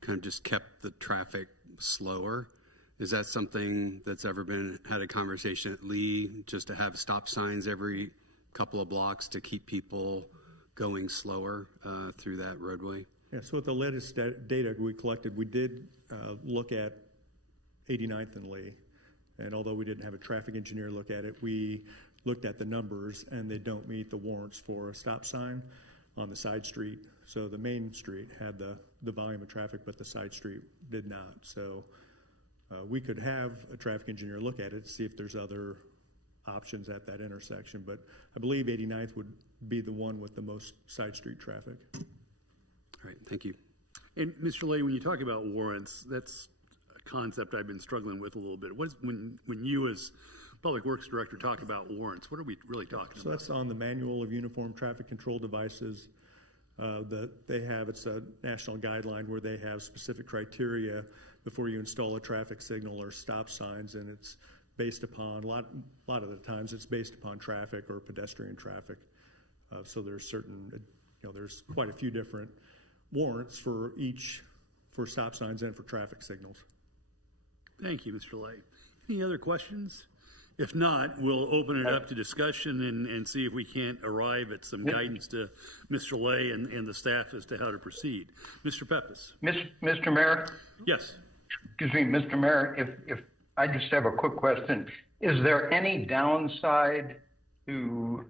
kind of just kept the traffic slower. Is that something that's ever been had a conversation at Lee, just to have stop signs every couple of blocks to keep people going slower through that roadway? Yeah, so with the latest data we collected, we did look at 89th and Lee. And although we didn't have a traffic engineer look at it, we looked at the numbers, and they don't meet the warrants for a stop sign on the side street. So the main street had the volume of traffic, but the side street did not. So we could have a traffic engineer look at it to see if there's other options at that intersection. But I believe 89th would be the one with the most side street traffic. All right, thank you. And Mr. Lay, when you talk about warrants, that's a concept I've been struggling with a little bit. When you as Public Works Director talk about warrants, what are we really talking about? So that's on the Manual of Uniform Traffic Control Devices. It's a national guideline where they have specific criteria before you install a traffic signal or stop signs, and it's based upon, a lot of the times it's based upon traffic or pedestrian traffic. So there's there's quite a few different warrants for each for stop signs and for traffic signals. Thank you, Mr. Lay. Any other questions? If not, we'll open it up to discussion and see if we can't arrive at some guidance to Mr. Lay and the staff as to how to proceed. Mr. Peppas. Mr. Mayor? Yes. Excuse me, Mr. Mayor, if I just have a quick question. Is there any downside to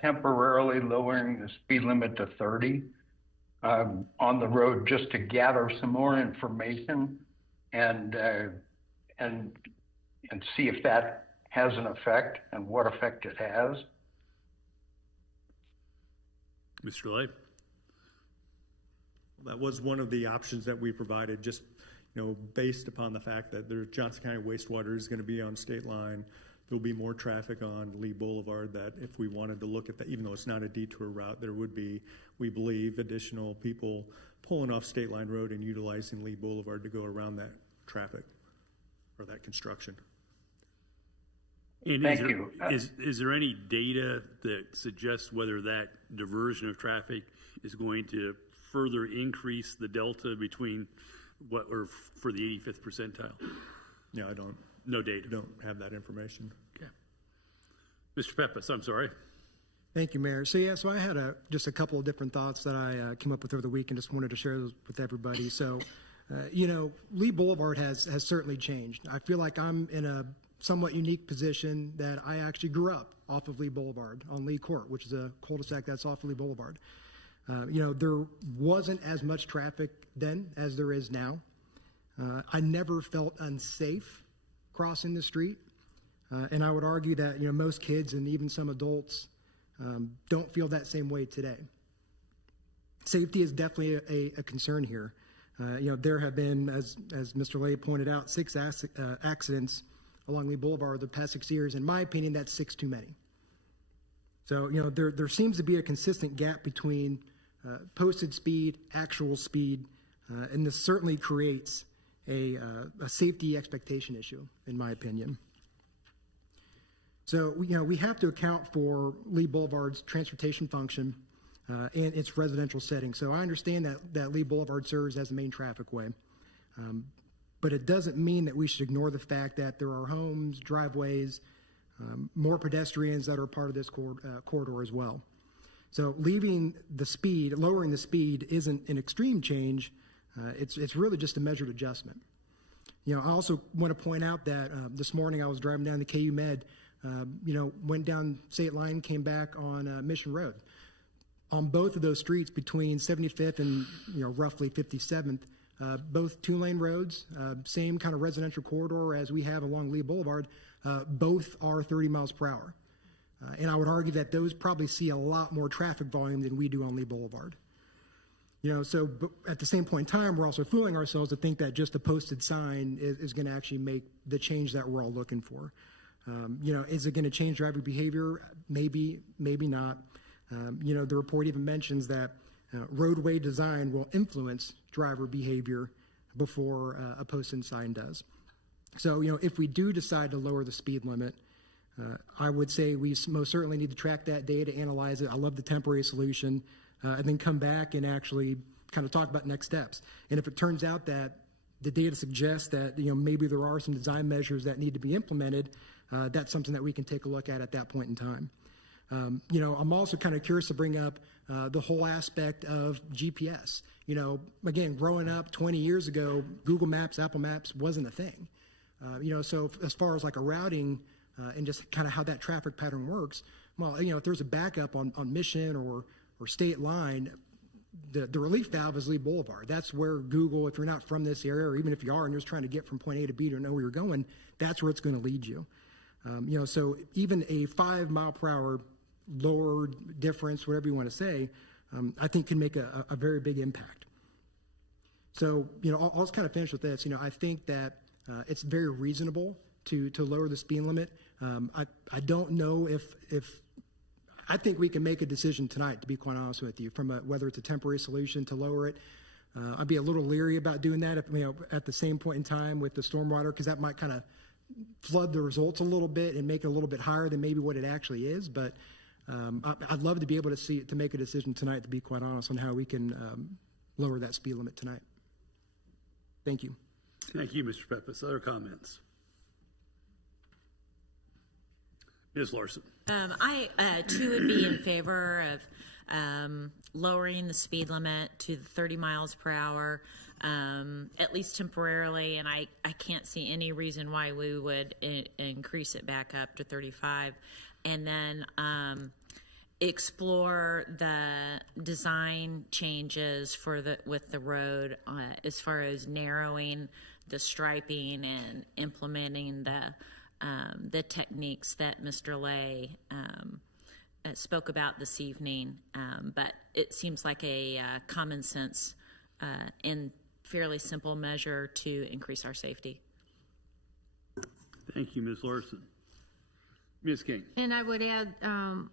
temporarily lowering the speed limit to 30 on the road just to gather some more information and see if that has an effect and what effect it has? Mr. Lay. That was one of the options that we provided, just based upon the fact that Johnson County wastewater is going to be on state line. There'll be more traffic on Lee Boulevard. That if we wanted to look at that, even though it's not a detour route, there would be, we believe, additional people pulling off State Line Road and utilizing Lee Boulevard to go around that traffic or that construction. And Thank you. Is there any data that suggests whether that diversion of traffic is going to further increase the delta between what or for the 85th percentile? No, I don't. No data. Don't have that information. Okay. Mr. Peppas, I'm sorry. Thank you, Mayor. So I had just a couple of different thoughts that I came up with over the week and just wanted to share those with everybody. So, Lee Boulevard has certainly changed. I feel like I'm in a somewhat unique position that I actually grew up off of Lee Boulevard on Lee Court, which is a cul-de-sac that's off of Lee Boulevard. There wasn't as much traffic then as there is now. I never felt unsafe crossing the street. And I would argue that, most kids and even some adults don't feel that same way today. Safety is definitely a concern here. There have been, as Mr. Lay pointed out, 6 accidents along Lee Boulevard the past 6 years. In my opinion, that's 6 too many. So, there seems to be a consistent gap between posted speed, actual speed, and this certainly creates a safety expectation issue, in my opinion. So, we have to account for Lee Boulevard's transportation function in its residential setting. So I understand that Lee Boulevard serves as the main traffic way. But it doesn't mean that we should ignore the fact that there are homes, driveways, more pedestrians that are part of this corridor as well. So lowering the speed isn't an extreme change. It's really just a measured adjustment. I also want to point out that this morning I was driving down the KU Med, went down State Line, came back on Mission Road. On both of those streets between 75th and roughly 57th, both 2-lane roads, same kind of residential corridor as we have along Lee Boulevard, both are 30 miles per hour. And I would argue that those probably see a lot more traffic volume than we do on Lee Boulevard. But at the same point in time, we're also fooling ourselves to think that just a posted sign is going to actually make the change that we're all looking for. Is it going to change driver behavior? Maybe, maybe not. The report even mentions that roadway design will influence driver behavior before a posted sign does. So, if we do decide to lower the speed limit, I would say we most certainly need to track that data, analyze it. I love the temporary solution, and then come back and actually kind of talk about next steps. And if it turns out that the data suggests that maybe there are some design measures that need to be implemented, that's something that we can take a look at that point in time. I'm also kind of curious to bring up the whole aspect of GPS. Again, growing up 20 years ago, Google Maps, Apple Maps wasn't a thing. So as far as like a routing and just kind of how that traffic pattern works, well, if there's a backup on Mission or State Line, the relief valve is Lee Boulevard. That's where Google, if you're not from this area, or even if you are and you're just trying to get from point A to B to know where you're going, that's where it's going to lead you. So even a 5 mile per hour lower difference, whatever you want to say, I think can make a very big impact. So, I'll just kind of finish with this. I think that it's very reasonable to lower the speed limit. I don't know if I think we can make a decision tonight, to be quite honest with you, from whether it's a temporary solution to lower it. I'd be a little leery about doing that if, at the same point in time with the stormwater, because that might kind of flood the results a little bit and make it a little bit higher than maybe what it actually is. But I'd love to be able to make a decision tonight, to be quite honest, on how we can lower that speed limit tonight. Thank you. Thank you, Mr. Pepis. Other comments? Ms. Larson. I too would be in favor of lowering the speed limit to 30 miles per hour, at least temporarily, and I can't see any reason why we would increase it back up to 35. And then explore the design changes with the road as far as narrowing the striping and implementing the techniques that Mr. Lay spoke about this evening. But it seems like a common sense and fairly simple measure to increase our safety. Thank you, Ms. Larson. Ms. King. And I would add,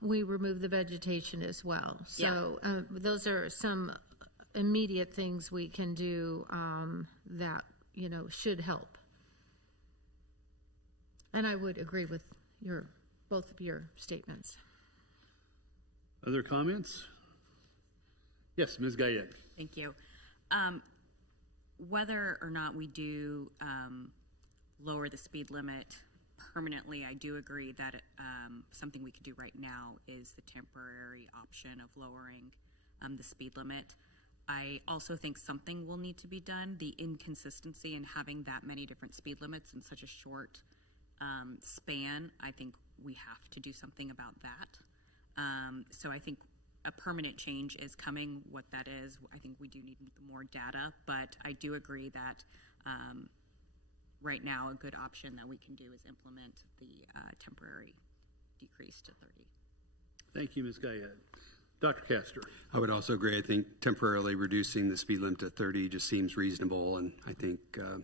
we remove the vegetation as well. So those are some immediate things we can do that, should help. And I would agree with both of your statements. Other comments? Yes, Ms. Guyette. Thank you. Whether or not we do lower the speed limit permanently, I do agree that something we could do right now is the temporary option of lowering the speed limit. I also think something will need to be done. The inconsistency in having that many different speed limits in such a short span, I think we have to do something about that. So I think a permanent change is coming. What that is, I think we do need more data, but I do agree that right now a good option that we can do is implement the temporary decrease to 30. Thank you, Ms. Guyette. Dr. Castor. I would also agree. I think temporarily reducing the speed limit to 30 just seems reasonable, and I think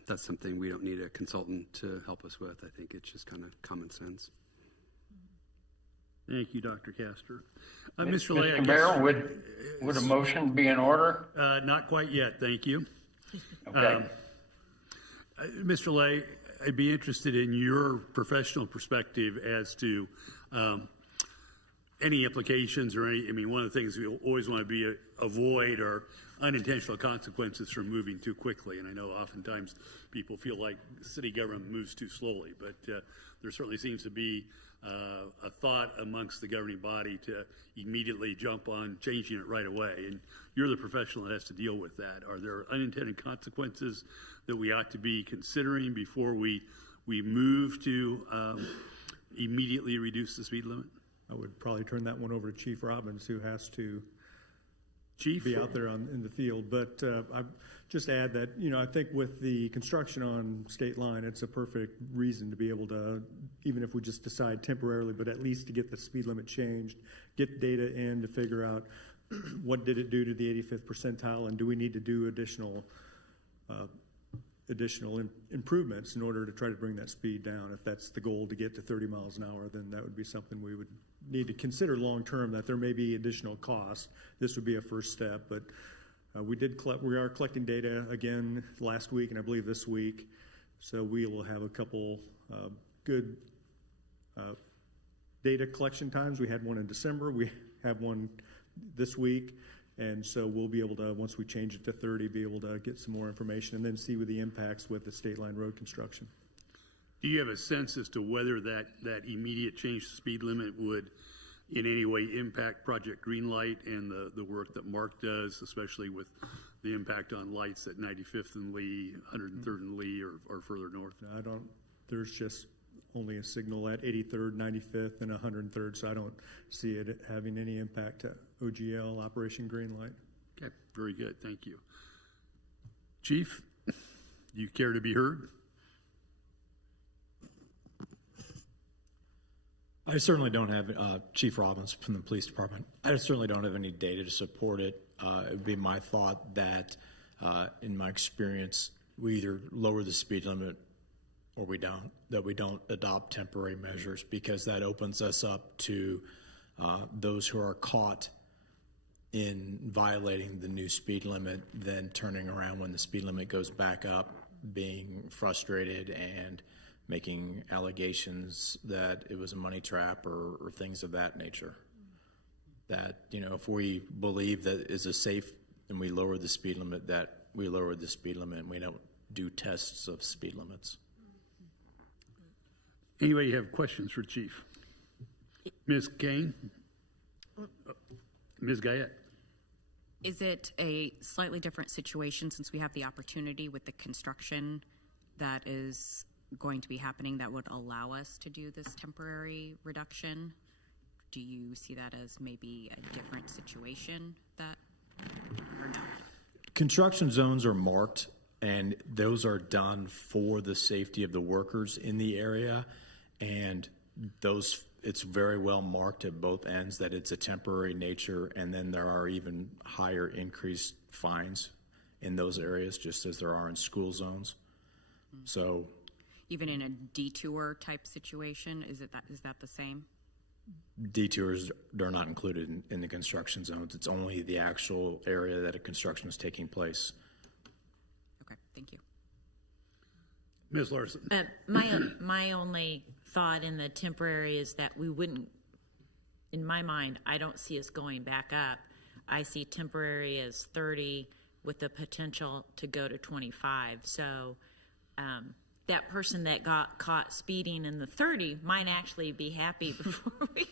that's something we don't need a consultant to help us with. I think it's just kind of common sense. Thank you, Dr. Castor. Mr. Lay, Mr. Mayor, would a motion be in order? Not quite yet, thank you. Okay. Mr. Lay, I'd be interested in your professional perspective as to any implications or one of the things we always want to avoid are unintentional consequences from moving too quickly. And I know oftentimes people feel like city government moves too slowly, but there certainly seems to be a thought amongst the governing body to immediately jump on changing it right away. And you're the professional that has to deal with that. Are there unintended consequences that we ought to be considering before we move to immediately reduce the speed limit? I would probably turn that one over to Chief Robbins, who has to be out there in the field. But I just add that, I think with the construction on State Line, it's a perfect reason to be able to, even if we just decide temporarily, but at least to get the speed limit changed, get data in to figure out what did it do to the 85th percentile, and do we need to do additional improvements in order to try to bring that speed down. If that's the goal, to get to 30 miles an hour, then that would be something we would need to consider long term, that there may be additional costs. This would be a first step, but we are collecting data again last week and I believe this week, so we will have a couple good data collection times. We had one in December, we have one this week. And so we'll be able to, once we change it to 30, be able to get some more information and then see what the impacts with the State Line Road construction. Do you have a sense as to whether that immediate change to speed limit would in any way impact Project Greenlight and the work that Mark does, especially with the impact on lights at 95th and Lee, 103rd and Lee, or further north? There's just only a signal at 83rd, 95th, and 103rd, so I don't see it having any impact to OGL, Operation Greenlight. Okay, very good, thank you. Chief, you care to be heard? I certainly don't have, Chief Robbins from the police department, I certainly don't have any data to support it. It would be my thought that, in my experience, we either lower the speed limit or we don't adopt temporary measures, because that opens us up to those who are caught in violating the new speed limit, then turning around when the speed limit goes back up, being frustrated and making allegations that it was a money trap or things of that nature. That, if we believe that is a safe and we lower the speed limit, that we lower the speed limit and we don't do tests of speed limits. Anybody have questions for Chief? Ms. Kane? Ms. Guyette? Is it a slightly different situation since we have the opportunity with the construction that is going to be happening that would allow us to do this temporary reduction? Do you see that as maybe a different situation that, or no? Construction zones are marked, and those are done for the safety of the workers in the area. And those, it's very well marked at both ends that it's a temporary nature, and then there are even higher increased fines in those areas, just as there are in school zones. So, Even in a detour type situation, is that the same? detours, they're not included in the construction zones. It's only the actual area that a construction is taking place. Okay, thank you. Ms. Larson? My only thought in the temporary is that we wouldn't, in my mind, I don't see us going back up. I see temporary as 30 with the potential to go to 25. So that person that got caught speeding in the 30 might actually be happy before we,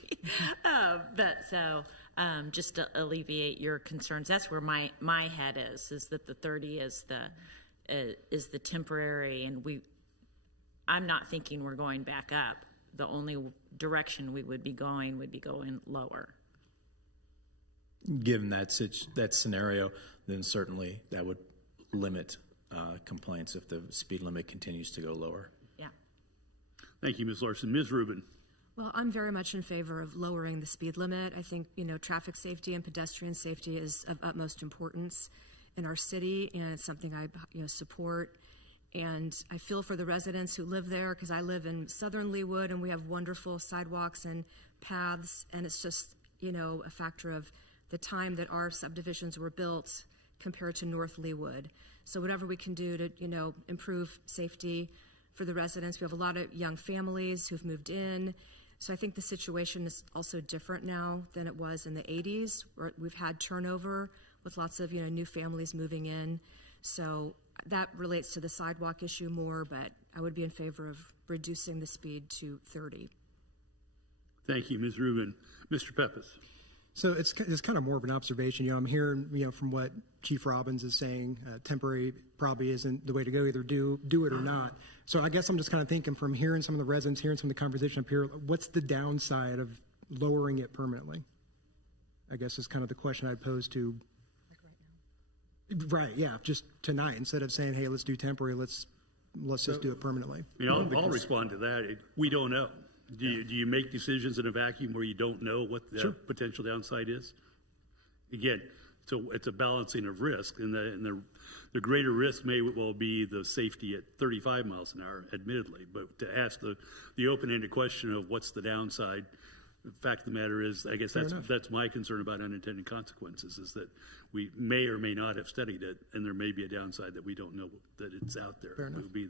just to alleviate your concerns, that's where my head is that the 30 is the temporary, and I'm not thinking we're going back up. The only direction we would be going lower. Given that scenario, then certainly that would limit complaints if the speed limit continues to go lower. Yeah. Thank you, Ms. Larson. Ms. Rubin? Well, I'm very much in favor of lowering the speed limit. I think, traffic safety and pedestrian safety is of utmost importance in our city, and it's something I, support. And I feel for the residents who live there, because I live in southern Leawood, and we have wonderful sidewalks and paths, and it's just, a factor of the time that our subdivisions were built compared to North Leawood. So whatever we can do to, improve safety for the residents. We have a lot of young families who've moved in. So I think the situation is also different now than it was in the 80s, where we've had turnover with lots of, new families moving in. So that relates to the sidewalk issue more, but I would be in favor of reducing the speed to 30. Thank you, Ms. Rubin. Mr. Peppas? So it's kind of more of an observation. I'm hearing, from what Chief Robbins is saying, temporary probably isn't the way to go. Either do it or not. So I guess I'm just kind of thinking, from hearing some of the residents, hearing some of the conversation up here, what's the downside of lowering it permanently? I guess is kind of the question I'd pose to. Right. Yeah. Just tonight, instead of saying, "Hey, let's do temporary. Let's just do it permanently." I'll respond to that. We don't know. Do you make decisions in a vacuum where you don't know what the potential downside is? Again, so it's a balancing of risk, and the greater risk may well be the safety at 35 miles an hour, admittedly. But to ask the open-ended question of what's the downside, the fact of the matter is, I guess that's my concern about unintended consequences, is that we may or may not have studied it, and there may be a downside that we don't know that it's out there. It would be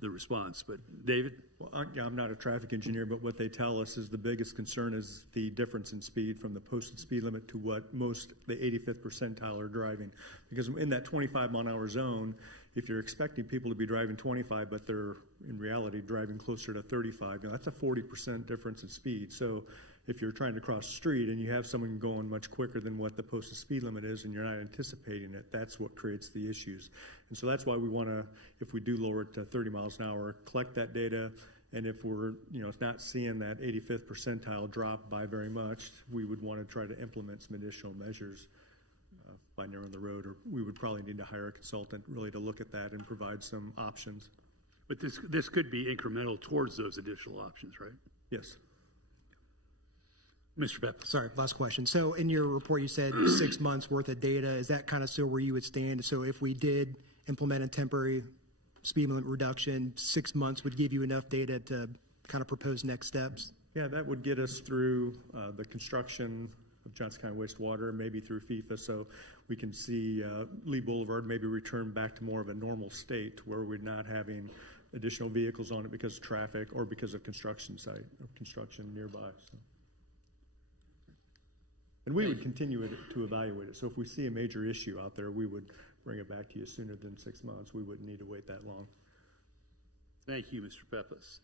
the response. But David? Well, I'm not a traffic engineer, but what they tell us is the biggest concern is the difference in speed from the posted speed limit to what the 85th percentile are driving. Because in that 25-mile-an-hour zone, if you're expecting people to be driving 25, but they're in reality driving closer to 35, that's a 40% difference in speed. So if you're trying to cross the street and you have someone going much quicker than what the posted speed limit is and you're not anticipating it, that's what creates the issues. And so that's why we want to, if we do lower it to 30 miles an hour, collect that data. And if we're, not seeing that 85th percentile drop by very much, we would want to try to implement some additional measures by narrowing the road, or we would probably need to hire a consultant really to look at that and provide some options. But this could be incremental towards those additional options, right? Yes. Mr. Peppas. Sorry, last question. So in your report, you said 6 months worth of data. Is that kind of still where you would stand? So if we did implement a temporary speed limit reduction, 6 months would give you enough data to kind of propose next steps? Yeah, that would get us through the construction of Johnson County wastewater, maybe through FIFA, so we can see Lee Boulevard maybe return back to more of a normal state where we're not having additional vehicles on it because of traffic or because of construction site or construction nearby. So. And we would continue to evaluate it. So if we see a major issue out there, we would bring it back to you sooner than 6 months. We wouldn't need to wait that long. Thank you, Mr. Peppas.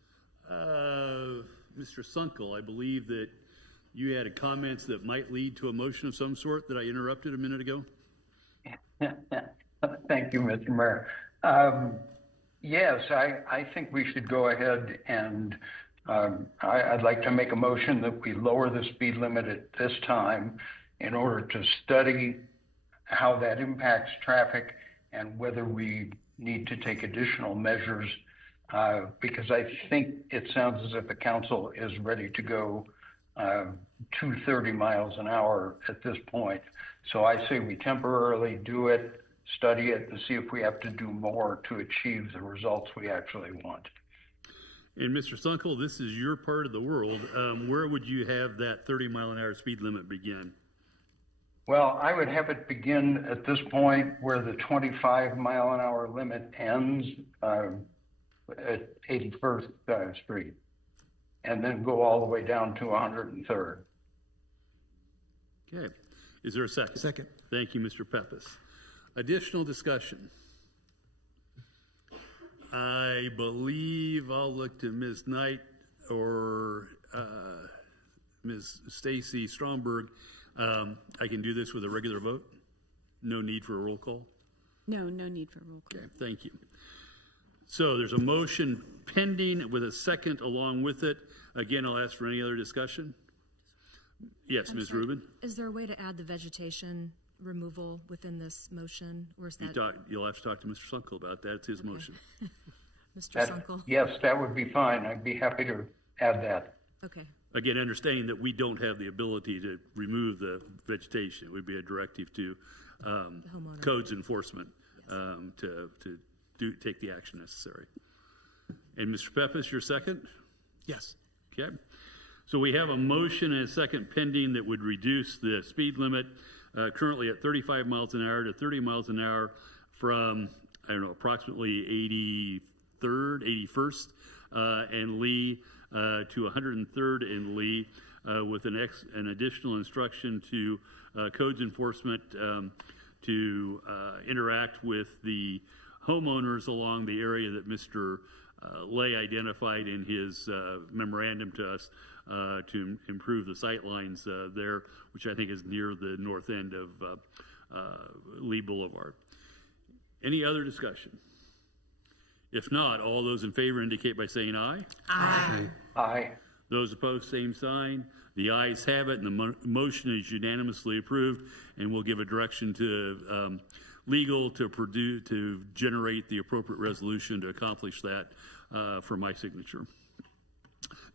Mr. Sunkel, I believe that you had comments that might lead to a motion of some sort that I interrupted a minute ago. Thank you, Mr. Mayor. Yes, I think we should go ahead and I'd like to make a motion that we lower the speed limit at this time in order to study how that impacts traffic and whether we need to take additional measures, because I think it sounds as if the council is ready to go 230 miles an hour at this point. So I say we temporarily do it, study it, to see if we have to do more to achieve the results we actually want. And Mr. Sunkel, this is your part of the world. Where would you have that 30-mile-an-hour speed limit begin? Well, I would have it begin at this point where the 25-mile-an-hour limit ends at 81st Street, and then go all the way down to 103rd. Okay. Is there a second? Second. Thank you, Mr. Peppas. Additional discussion. I believe I'll look to Ms. Knight or Ms. Stacy Stromberg. I can do this with a regular vote? No need for a roll call? No need for a roll call. Okay, thank you. So there's a motion pending with a second along with it. Again, I'll ask for any other discussion. Yes, Ms. Rubin? Is there a way to add the vegetation removal within this motion, or is that? You'll have to talk to Mr. Sunkel about that. It's his motion. Mr. Sunkel? Yes, that would be fine. I'd be happy to add that. Okay. Again, understanding that we don't have the ability to remove the vegetation. It would be a directive to codes enforcement to take the action necessary. And Mr. Peppas, your second? Yes. Okay. So we have a motion and a second pending that would reduce the speed limit currently at 35 miles an hour to 30 miles an hour from, I don't know, approximately 81st and Lee to 103rd and Lee with an additional instruction to codes enforcement to interact with the homeowners along the area that Mr. Lay identified in his memorandum to us to improve the sight lines there, which I think is near the north end of Lee Boulevard. Any other discussion? If not, all those in favor indicate by saying aye. Aye. Aye. Those opposed, same sign. The ayes have it, and the motion is unanimously approved, and we'll give a direction to legal to generate the appropriate resolution to accomplish that for my signature.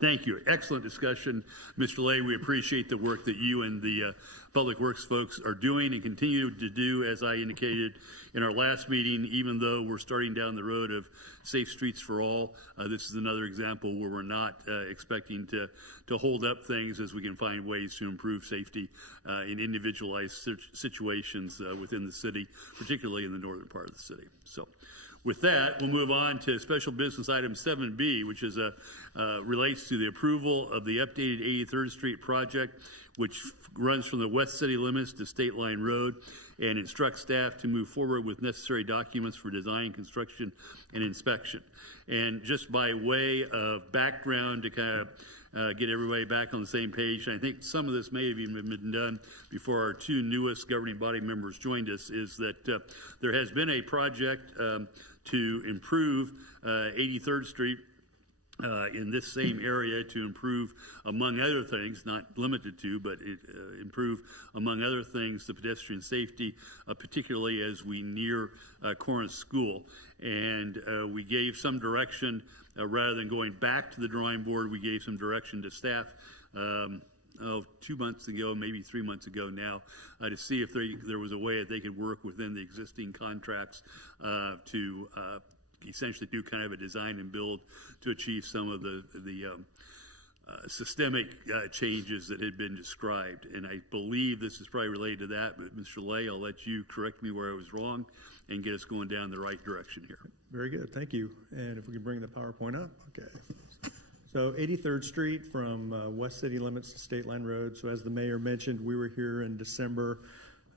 Thank you. Excellent discussion. Mr. Lay, we appreciate the work that you and the Public Works folks are doing and continue to do, as I indicated in our last meeting, even though we're starting down the road of Safe Streets for All. This is another example where we're not expecting to hold up things as we can find ways to improve safety in individualized situations within the city, particularly in the northern part of the city. So with that, we'll move on to special business item 7B, which is relates to the approval of the updated 83rd Street project, which runs from the west city limits to State Line Road, and instructs staff to move forward with necessary documents for design, construction, and inspection. And just by way of background to kind of get everybody back on the same page, and I think some of this may have even been done before our two newest governing body members joined us, is that there has been a project to improve 83rd Street in this same area to improve, among other things, not limited to, but improve, among other things, the pedestrian safety, particularly as we near Corinth School. And we gave some direction, rather than going back to the drawing board, we gave some direction to staff 2 months ago, maybe 3 months ago now, to see if there was a way that they could work within the existing contracts to essentially do kind of a design and build to achieve some of the systemic changes that had been described. And I believe this is probably related to that, but Mr. Lay, I'll let you correct me where I was wrong and get us going down the right direction here. Very good, thank you. And if we can bring the PowerPoint up, okay. So 83rd Street from west city limits to State Line Road. So as the mayor mentioned, we were here in December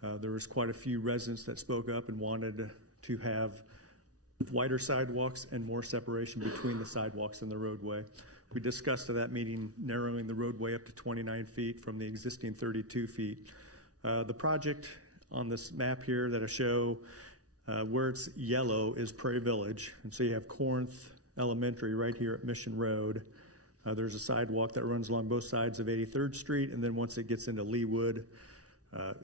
There was quite a few residents that spoke up and wanted to have wider sidewalks and more separation between the sidewalks and the roadway. We discussed at that meeting narrowing the roadway up to 29 feet from the existing 32 feet. The project on this map here that I show, where it's yellow is Prairie Village. And so you have Corinth Elementary right here at Mission Road. There's a sidewalk that runs along both sides of 83rd Street, and then once it gets into Leewood,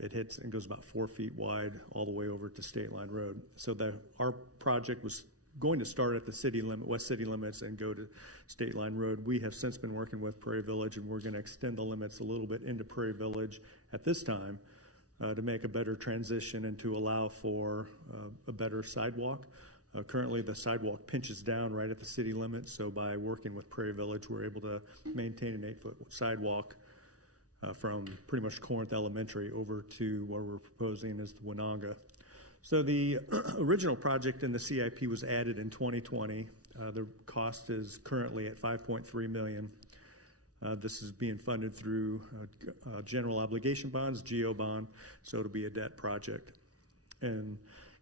it hits and goes about 4 feet wide all the way over to State Line Road. So our project was going to start at the city limit, west city limits, and go to State Line Road. We have since been working with Prairie Village, and we're going to extend the limits a little bit into Prairie Village at this time to make a better transition and to allow for a better sidewalk. Currently, the sidewalk pinches down right at the city limit, so by working with Prairie Village, we're able to maintain an 8-foot sidewalk from pretty much Corinth Elementary over to where we're proposing is the Winanga. So the original project in the CIP was added in 2020. The cost is currently at $5.3 million. This is being funded through general obligation bonds, GO bond, so it'll be a debt project. And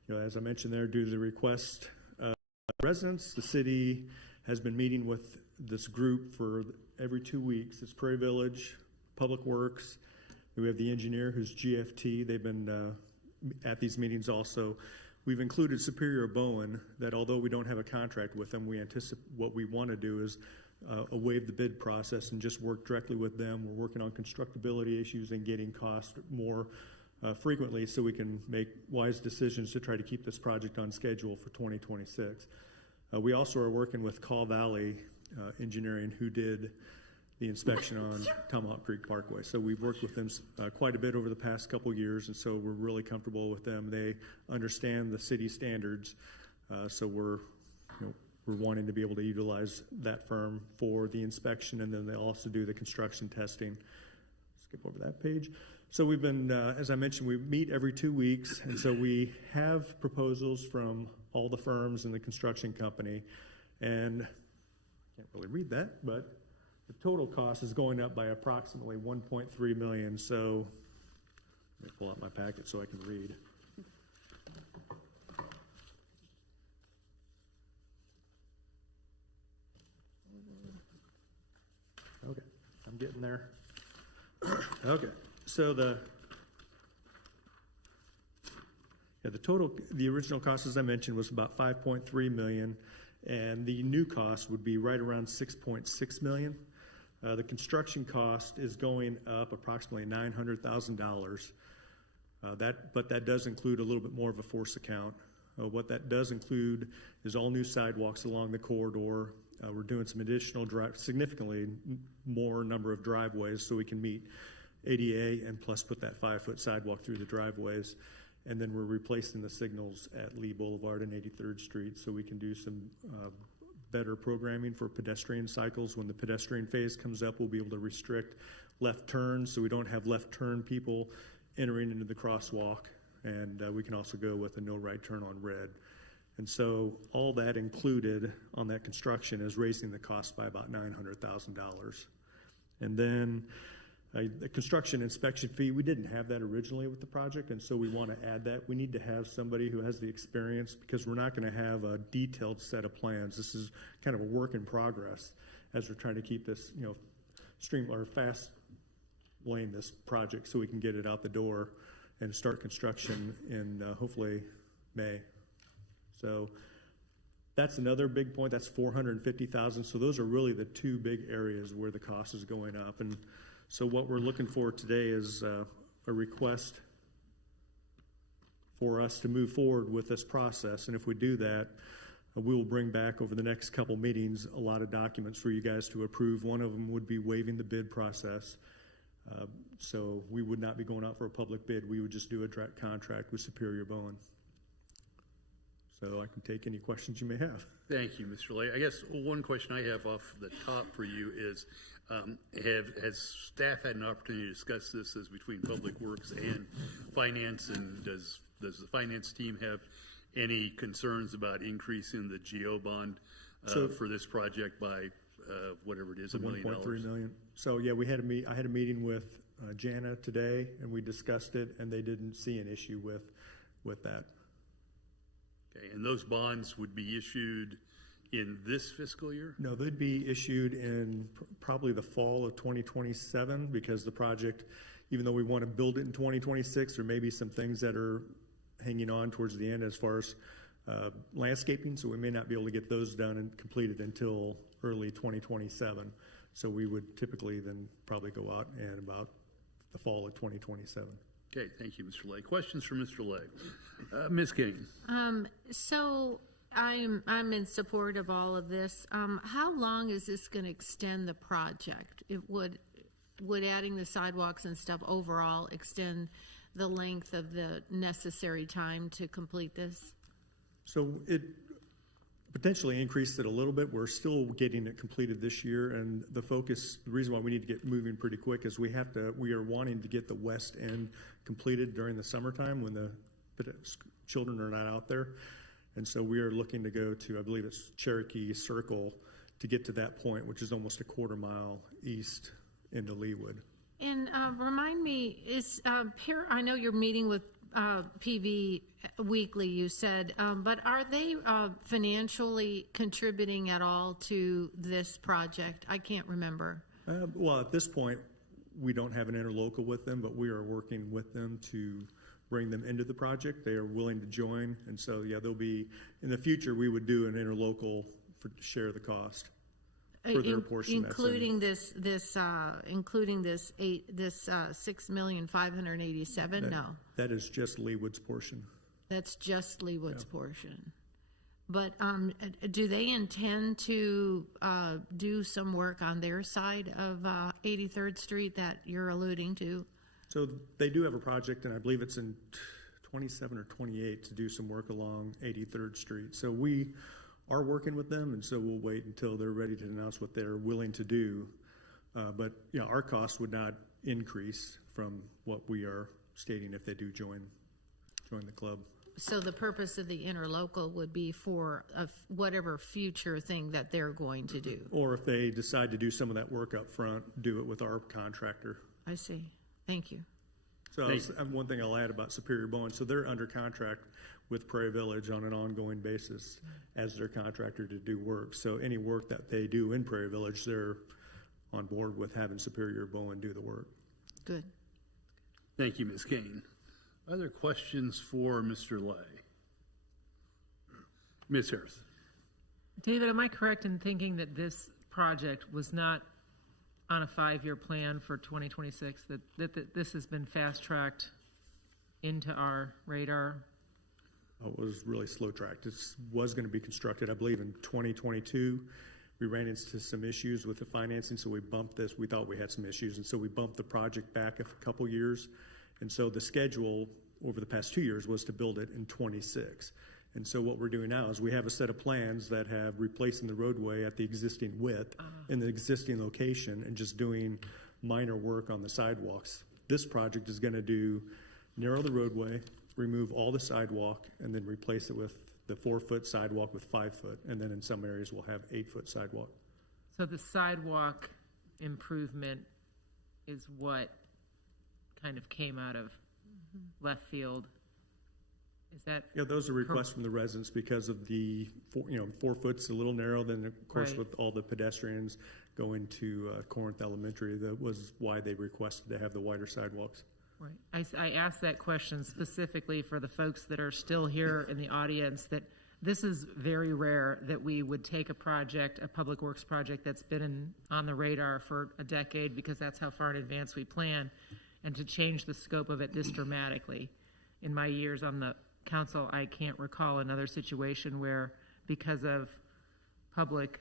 as I mentioned there, due to the request of residents, the city has been meeting with this group for every 2 weeks. It's Prairie Village, Public Works. We have the engineer who's GFT. They've been at these meetings also. We've included Superior Bowen, that although we don't have a contract with them, we anticipate what we want to do is waive the bid process and just work directly with them. We're working on constructability issues and getting cost more frequently so we can make wise decisions to try to keep this project on schedule for 2026. We also are working with Call Valley Engineering, who did the inspection on Tomahawk Creek Parkway. So we've worked with them quite a bit over the past couple years, and so we're really comfortable with them. They understand the city standards, so we're wanting to be able to utilize that firm for the inspection, and then they also do the construction testing. Skip over that page. So we've been, as I mentioned, we meet every 2 weeks, and so we have proposals from all the firms in the construction company, and I can't really read that, but the total cost is going up by approximately $1.3 million. So let me pull out my packet so I can read. Okay, I'm getting there. Okay, so the original cost, as I mentioned, was about $5.3 million, and the new cost would be right around $6.6 million. The construction cost is going up approximately $900,000. But that does include a little bit more of a force account. What that does include is all new sidewalks along the corridor. We're doing some additional significantly more number of driveways so we can meet ADA and plus put that 5-foot sidewalk through the driveways. And then we're replacing the signals at Lee Boulevard and 83rd Street so we can do some better programming for pedestrian cycles. When the pedestrian phase comes up, we'll be able to restrict left turns so we don't have left turn people entering into the crosswalk. And we can also go with a no right turn on red. And so all that included on that construction is raising the cost by about $900,000. And then the construction inspection fee, we didn't have that originally with the project, and so we want to add that. We need to have somebody who has the experience because we're not going to have a detailed set of plans. This is kind of a work in progress as we're trying to keep this, fast lane this project so we can get it out the door and start construction in hopefully May. So that's another big point. That's $450,000. So those are really the two big areas where the cost is going up. And so what we're looking for today is a request for us to move forward with this process. And if we do that, we will bring back over the next couple meetings a lot of documents for you guys to approve. One of them would be waiving the bid process. So we would not be going out for a public bid. We would just do a direct contract with Superior Bowen. So I can take any questions you may have. Thank you, Mr. Lay. I guess one question I have off the top for you is, has staff had an opportunity to discuss this as between Public Works and Finance, and does the Finance team have any concerns about increasing the GO bond for this project by whatever it is, $1 million? $1.3 million. So yeah, I had a meeting with Jana today, and we discussed it, and they didn't see an issue with that. Okay, and those bonds would be issued in this fiscal year? No, they'd be issued in probably the fall of 2027, because the project, even though we want to build it in 2026, there may be some things that are hanging on towards the end as far as landscaping, so we may not be able to get those done and completed until early 2027. So we would typically then probably go out and about the fall of 2027. Okay, thank you, Mr. Lay. Questions for Mr. Lay? Ms. King? So I'm in support of all of this. How long is this going to extend the project? It would adding the sidewalks and stuff overall extend the length of the necessary time to complete this? So it potentially increased it a little bit. We're still getting it completed this year, and the reason why we need to get moving pretty quick is we are wanting to get the west end completed during the summertime when the children are not out there. And so we are looking to go to, I believe it's Cherokee Circle, to get to that point, which is almost a quarter mile east into Leawood. And remind me, I know you're meeting with PV weekly, you said, but are they financially contributing at all to this project? I can't remember. Well, at this point, we don't have an interlocal with them, but we are working with them to bring them into the project. They are willing to join, and so yeah, they'll be in the future. We would do an interlocal to share the cost for their portion, including this $6,587,000. No, that is just Leawood's portion. That's just Leawood's portion. But do they intend to do some work on their side of 83rd Street that you're alluding to? So they do have a project, and I believe it's in 27 or 28 to do some work along 83rd Street. So we are working with them, and so we'll wait until they're ready to announce what they're willing to do. But yeah, our costs would not increase from what we are stating if they do join the club. So the purpose of the interlocal would be for whatever future thing that they're going to do. Or if they decide to do some of that work up front, do it with our contractor. I see. Thank you. So one thing I'll add about Superior Bowen, so they're under contract with Prairie Village on an ongoing basis as their contractor to do work. So any work that they do in Prairie Village, they're on board with having Superior Bowen do the work. Good. Thank you, Ms. Kane. Other questions for Mr. Lay? Ms. Harris? David, am I correct in thinking that this project was not on a 5-year plan for 2026, that this has been fast-tracked into our radar? It was really slow-tracked. It was going to be constructed, I believe, in 2022. We ran into some issues with the financing, so we bumped this. We thought we had some issues, and so we bumped the project back a couple years. And so the schedule over the past 2 years was to build it in 26. And so what we're doing now is we have a set of plans that have replacing the roadway at the existing width in the existing location and just doing minor work on the sidewalks. This project is going to narrow the roadway, remove all the sidewalk, and then replace it with the 4-foot sidewalk with 5-foot. And then in some areas we'll have 8-foot sidewalk. So the sidewalk improvement is what kind of came out of left field. Is that? Yeah, those are requests from the residents because of the 4 foot's a little narrow. Then of course with all the pedestrians going to Corinth Elementary, that was why they requested to have the wider sidewalks. Right. I asked that question specifically for the folks that are still here in the audience, that this is very rare that we would take a project, a public works project that's been on the radar for a decade, because that's how far in advance we plan, and to change the scope of it this dramatically. In my years on the council, I can't recall another situation where, because of public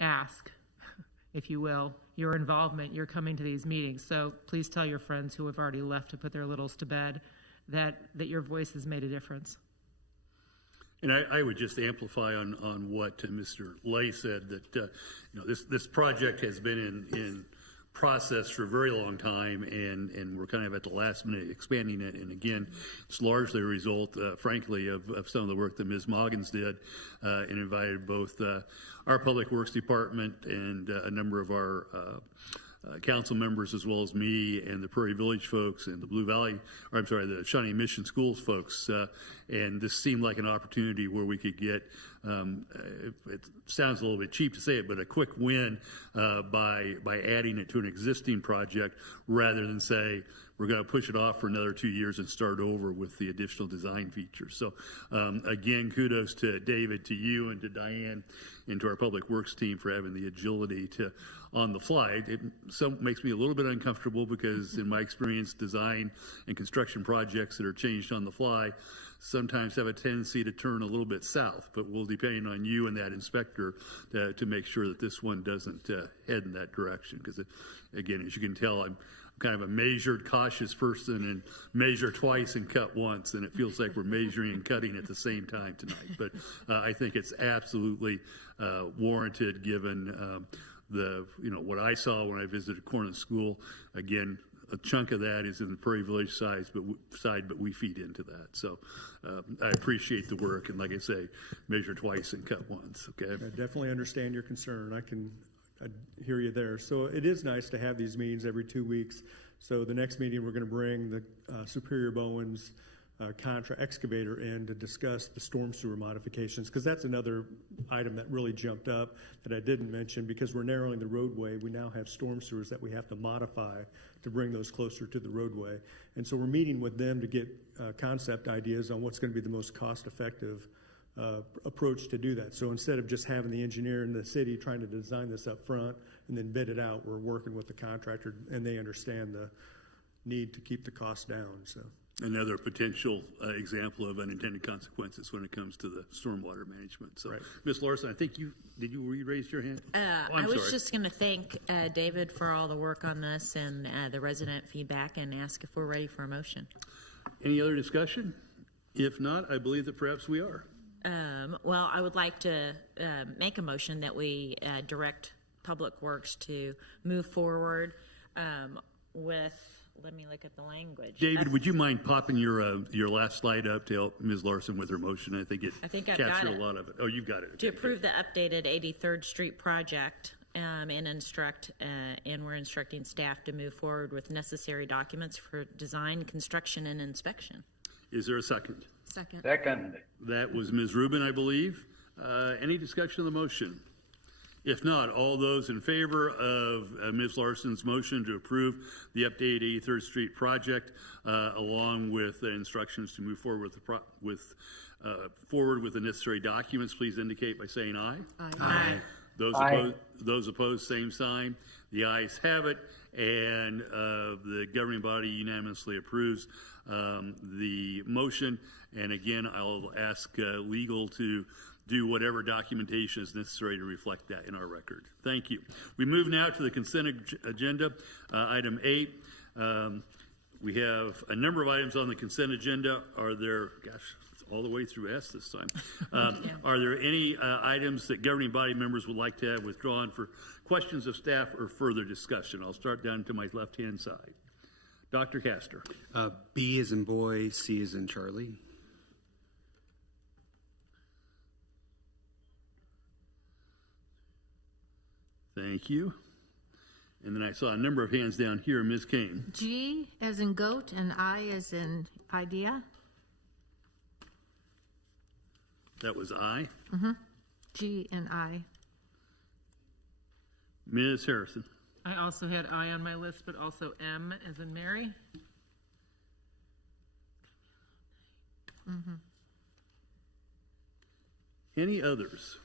ask, if you will, your involvement, you're coming to these meetings. So please tell your friends who have already left to put their littles to bed that your voice has made a difference. And I would just amplify on what Mr. Lay said, that this project has been in process for a very long time, and we're kind of at the last minute expanding it. And again, it's largely a result, frankly, of some of the work that Ms. Moggins did, and invited both our Public Works Department and a number of our council members as well as me and the Prairie Village folks and the the Shawnee Mission Schools folks. And this seemed like an opportunity where we could get, it sounds a little bit cheap to say it, but a quick win by adding it to an existing project rather than say, we're going to push it off for another 2 years and start over with the additional design features. So again, kudos to David, to you, and to Diane, and to our Public Works team for having the agility to, on the fly. It makes me a little bit uncomfortable because in my experience, design and construction projects that are changed on the fly sometimes have a tendency to turn a little bit south, but we'll depend on you and that inspector to make sure that this one doesn't head in that direction. Because again, as you can tell, I'm kind of a measured, cautious person, and measure twice and cut once, and it feels like we're measuring and cutting at the same time tonight. But I think it's absolutely warranted given what I saw when I visited Corning School. Again, a chunk of that is in the Prairie Village side, but we feed into that. So I appreciate the work, and like I say, measure twice and cut once. Okay. I definitely understand your concern. I hear you there. So it is nice to have these meetings every 2 weeks. So the next meeting, we're going to bring the Superior Bowens Contra excavator in to discuss the storm sewer modifications, because that's another item that really jumped up that I didn't mention. Because we're narrowing the roadway, we now have storm sewers that we have to modify to bring those closer to the roadway. And so we're meeting with them to get concept ideas on what's going to be the most cost-effective approach to do that. So instead of just having the engineer in the city trying to design this up front and then bid it out, we're working with the contractor, and they understand the need to keep the cost down. So another potential example of unintended consequences when it comes to the stormwater management. So, right. Ms. Larson, I think did you raise your hand? I was just going to thank David for all the work on this and the resident feedback, and ask if we're ready for a motion. Any other discussion? If not, I believe that perhaps we are. Well, I would like to make a motion that we direct Public Works to move forward with, let me look at the language. David, would you mind popping your last slide up to help Ms. Larson with her motion? I think I've got captured it. A lot of it. Oh, you've got it. To approve the updated 83rd Street project and we're instructing staff to move forward with necessary documents for design, construction, and inspection. Is there a second? Second. That was Ms. Rubin, I believe. Any discussion of the motion? If not, all those in favor of Ms. Larson's motion to approve the updated 83rd Street project, along with the instructions to move forward with the necessary documents, please indicate by saying aye. Aye. Those opposed, same sign. The ayes have it, and the governing body unanimously approves the motion. And again, I'll ask legal to do whatever documentation is necessary to reflect that in our record. Thank you. We move now to the consent agenda, item 8. We have a number of items on the consent agenda. Are there, all the way through S this time. Are there any items that governing body members would like to have withdrawn for questions of staff or further discussion? I'll start down to my left-hand side. Dr. Castor. B as in boy, C as in Charlie. Thank you. And then I saw a number of hands down here. Ms. Kane. G as in goat and I as in idea. That was I. Mm-hmm. G and I. Ms. Harrison. I also had I on my list, but also M as in Mary. Mm-hmm. Any others?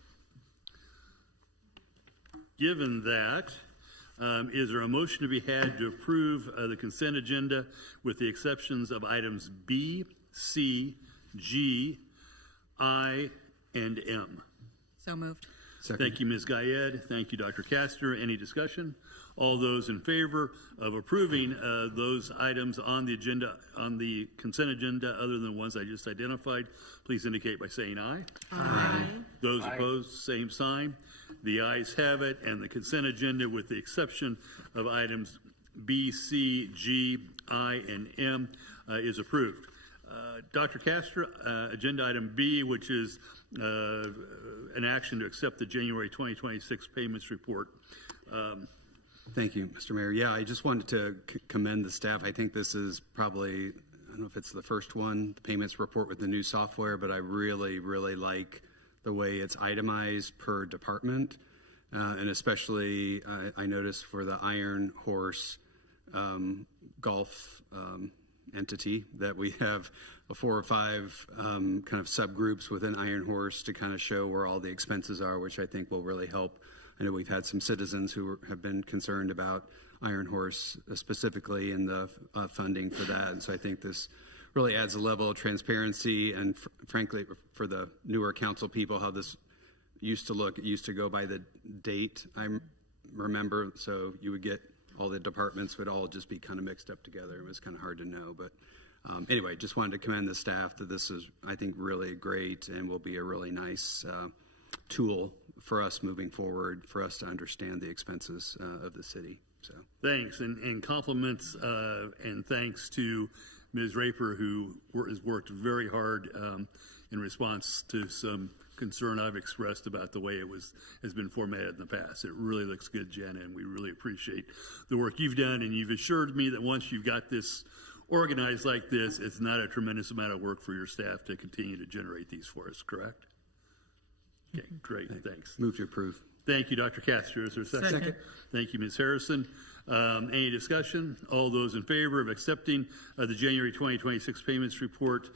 Given that, is there a motion to be had to approve the consent agenda with the exceptions of items B, C, G, I, and M? So moved. Second. Thank you, Ms. Gayed. Thank you, Dr. Castor. Any discussion? All those in favor of approving those items on the agenda, on the consent agenda, other than the ones I just identified, please indicate by saying aye. Aye. Those opposed, same sign. The ayes have it, and the consent agenda, with the exception of items B, C, G, I, and M, is approved. Dr. Castor, agenda item B, which is an action to accept the January 2026 payments report. Thank you, Mr. Mayor. Yeah, I just wanted to commend the staff. I think this is probably, I don't know if it's the first one, the payments report with the new software, but I really, really like the way it's itemized per department. And especially, I noticed for the Iron Horse golf entity that we have 4 or 5 kind of subgroups within Iron Horse to kind of show where all the expenses are, which I think will really help. I know we've had some citizens who have been concerned about Iron Horse specifically in the funding for that. And so I think this really adds a level of transparency and frankly, for the newer council people, how this used to look. It used to go by the date, I remember, so you would get all the departments would all just be kind of mixed up together. It was kind of hard to know, but anyway, just wanted to commend the staff that this is, I think, really great and will be a really nice tool for us moving forward, for us to understand the expenses of the city. So thanks, and compliments and thanks to Ms. Raper, who has worked very hard in response to some concern I've expressed about the way it has been formatted in the past. It really looks good, Jenna, and we really appreciate the work you've done. And you've assured me that once you've got this organized like this, it's not a tremendous amount of work for your staff to continue to generate these for us, correct? Okay, great, thanks. Move to approve. Thank you, Dr. Castro. Is there a second? Second. Thank you, Ms. Harrison. Any discussion? All those in favor of accepting the January 2026 payments report,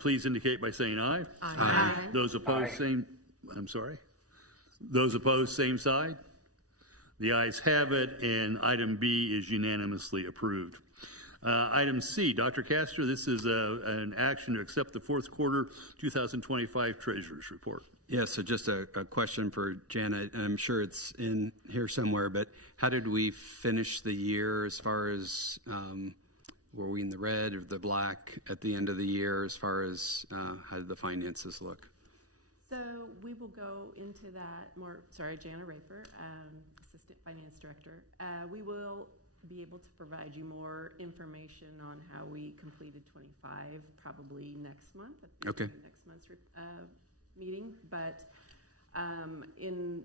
please indicate by saying aye. Aye. Those opposed, same. I'm sorry. Those opposed, same side. The ayes have it, and item B is unanimously approved. Item C, Dr. Castro, this is an action to accept the fourth quarter 2025 Treasurer's Report. Yeah, so just a question for Janet, and I'm sure it's in here somewhere, but how did we finish the year as far as, were we in the red or the black at the end of the year as far as how did the finances look? So we will go into that more, sorry, Jana Raper, Assistant Finance Director. We will be able to provide you more information on how we completed 25 probably next month. Okay. Next month's meeting, but in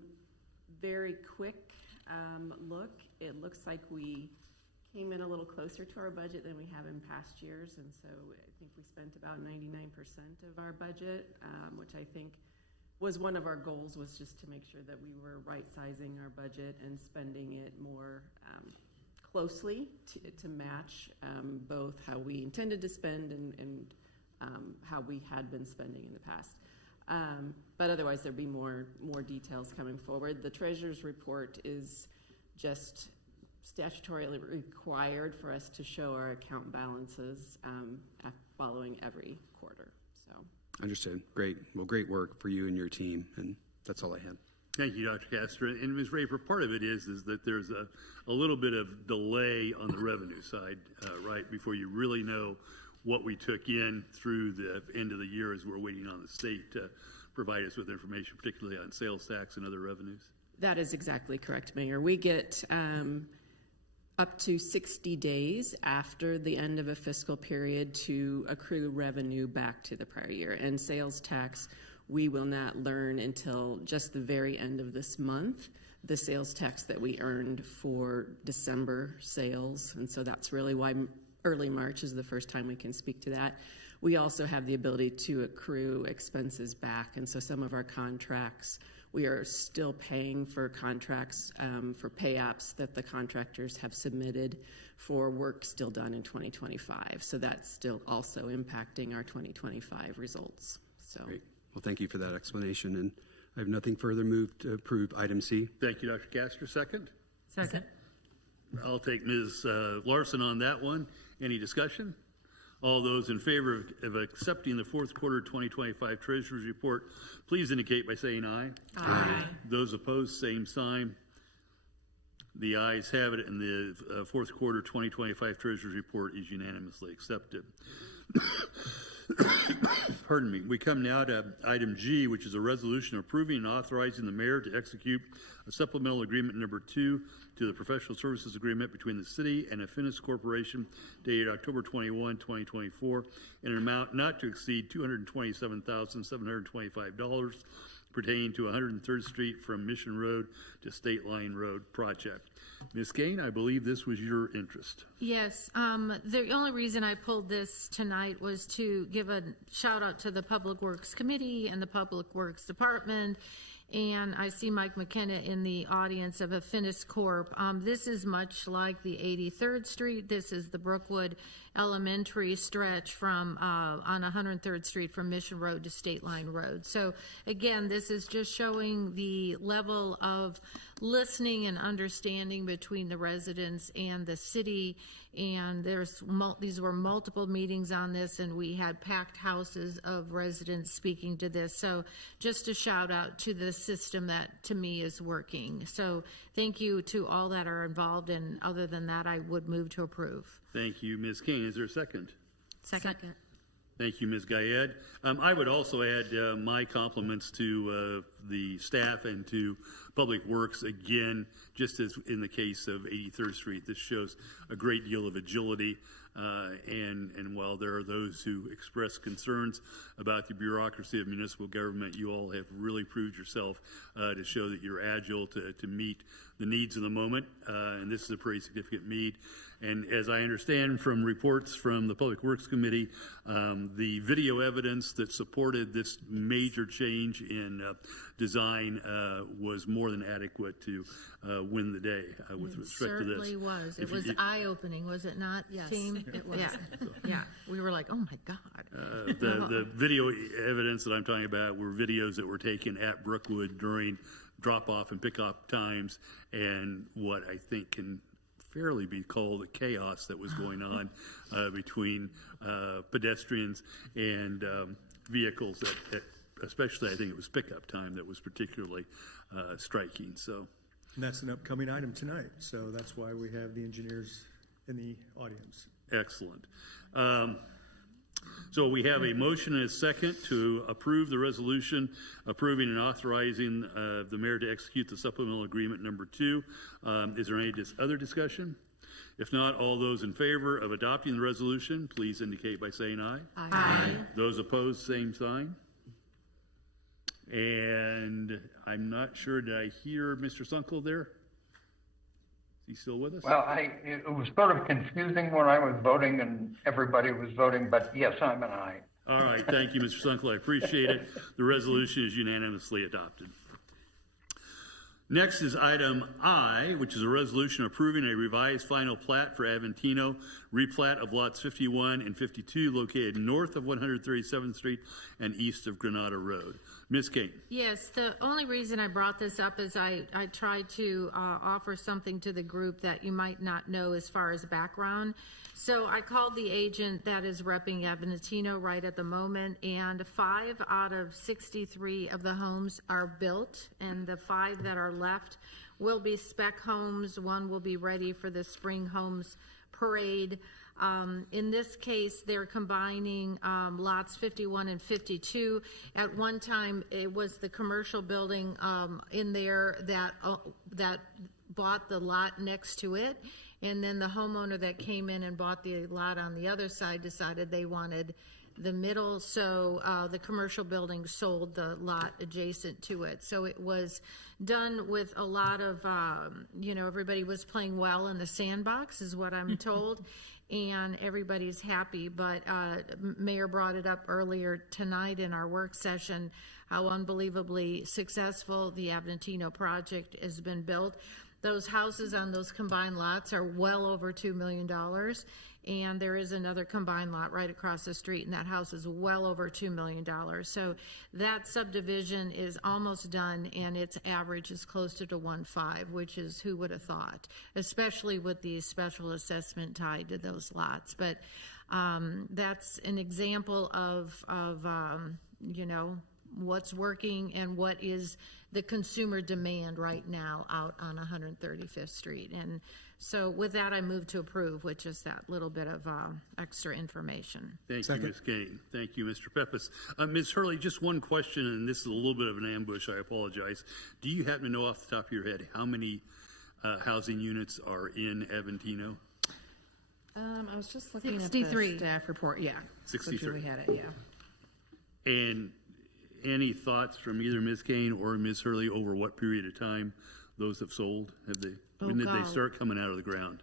very quick look, it looks like we came in a little closer to our budget than we have in past years, and so I think we spent about 99% of our budget, which I think was one of our goals, was just to make sure that we were right-sizing our budget and spending it more closely to match both how we intended to spend and how we had been spending in the past. But otherwise, there'll be more details coming forward. The treasurer's report is just statutorily required for us to show our account balances following every quarter. So Understood. Great. Well, great work for you and your team, and that's all I had. Thank you, Dr. Castro. And Ms. Raper, part of it is that there's a little bit of delay on the revenue side, right, before you really know what we took in through the end of the year as we're waiting on the state to provide us with information, particularly on sales tax and other revenues. that is exactly correct, Mayor. We get up to 60 days after the end of a fiscal period to accrue revenue back to the prior year. And sales tax, we will not learn until just the very end of this month, the sales tax that we earned for December sales. And so that's really why early March is the first time we can speak to that. We also have the ability to accrue expenses back. And so some of our contracts, we are still paying for contracts for pay apps that the contractors have submitted for work still done in 2025. So that's still also impacting our 2025 results. So. Great. Well, thank you for that explanation. And I have nothing further. Move to approve item C. Thank you, Dr. Castro. Second? Second. I'll take Ms. Larson on that one. Any discussion? All those in favor of accepting the fourth quarter 2025 Treasurer's Report, please indicate by saying aye. Aye. Those opposed, same sign. The ayes have it, and the fourth quarter 2025 Treasurer's Report is unanimously accepted. Pardon me. We come now to item G, which is a resolution approving and authorizing the mayor to execute a supplemental agreement number 2 to the professional services agreement between the city and Affinis Corporation dated October 21, 2024, in an amount not to exceed $227,725 pertaining to 103rd Street from Mission Road to State Line Road project. Ms. Gain, I believe this was your interest. Yes, the only reason I pulled this tonight was to give a shout out to the Public Works Committee and the Public Works Department. And I see Mike McKenna in the audience of Affinis Corp. This is much like the 83rd Street. This is the Brookwood Elementary stretch from on 103rd Street from Mission Road to State Line Road. So again, this is just showing the level of listening and understanding between the residents and the city. And these were multiple meetings on this, and we had packed houses of residents speaking to this. So just a shout out to the system that to me is working. So thank you to all that are involved, and other than that, I would move to approve. Thank you, Ms. King. Is there a second? Second. Thank you, Ms. Gayed. I would also add my compliments to the staff and to Public Works. Again, just as in the case of 83rd Street, this shows a great deal of agility. And while there are those who express concerns about the bureaucracy of municipal government, you all have really proved yourself to show that you're agile to meet the needs of the moment. And this is a pretty significant need. And as I understand from reports from the Public Works Committee, the video evidence that supported this major change in design was more than adequate to win the day with respect to this. Certainly was. It If you- was eye-opening, was it not, Yes, team? it was. Yeah, yeah. We were like, oh my God. The video evidence that I'm talking about were videos that were taken at Brookwood during drop-off and pick-up times, and what I think can fairly be called the chaos that was going on between pedestrians and vehicles that especially I think it was pickup time that was particularly striking. So, And that's an upcoming item tonight, so that's why we have the engineers in the audience. excellent. So we have a motion and a second to approve the resolution approving and authorizing the mayor to execute the supplemental agreement number 2. Is there any other discussion? If not, all those in favor of adopting the resolution, please indicate by saying aye. Aye. Those opposed, same sign. And I'm not sure, did I hear Mr. Sunkel there? Is he still with us? Well, it was sort of confusing when I was voting and everybody was voting, but yes, I'm an aye. All right, thank you, Mr. Sunkel. I appreciate it. The resolution is unanimously adopted. Next is item I, which is a resolution approving a revised final plat for Aventino, replat of lots 51 and 52 located north of 137th Street and east of Granada Road. Ms. Kane. Yes, the only reason I brought this up is I tried to offer something to the group that you might not know as far as background. So I called the agent that is repping Aventino right at the moment, and 5 out of 63 of the homes are built, and the 5 that are left will be spec homes. 1 will be ready for the Spring Homes Parade. In this case, they're combining lots 51 and 52. At one time, it was the commercial building in there that bought the lot next to it. And then the homeowner that came in and bought the lot on the other side decided they wanted the middle. So the commercial building sold the lot adjacent to it. So it was done with a lot of, everybody was playing well in the sandbox is what I'm told. And everybody's happy, but Mayor brought it up earlier tonight in our work session, how unbelievably successful the Aventino project has been built. Those houses on those combined lots are well over $2 million, and there is another combined lot right across the street, and that house is well over $2 million. So that subdivision is almost done, and its average is closer to 1.5, which is who would have thought, especially with the special assessment tied to those lots. But that's an example of what's working and what is the consumer demand right now out on 135th Street. And so with that, I move to approve, which is that little bit of extra information. Thank you, Ms. Kane. Thank you, Mr. Peppis. Ms. Hurley, just one question, and this is a little bit of an ambush. I apologize. Do you happen to know off the top of your head how many housing units are in Aventino? I was just looking 63. at the staff report. Yeah. 63. So Julie had it, yeah. And any thoughts from either Ms. Kane or Ms. Hurley over what period of time those have sold? When did they start coming out of the ground?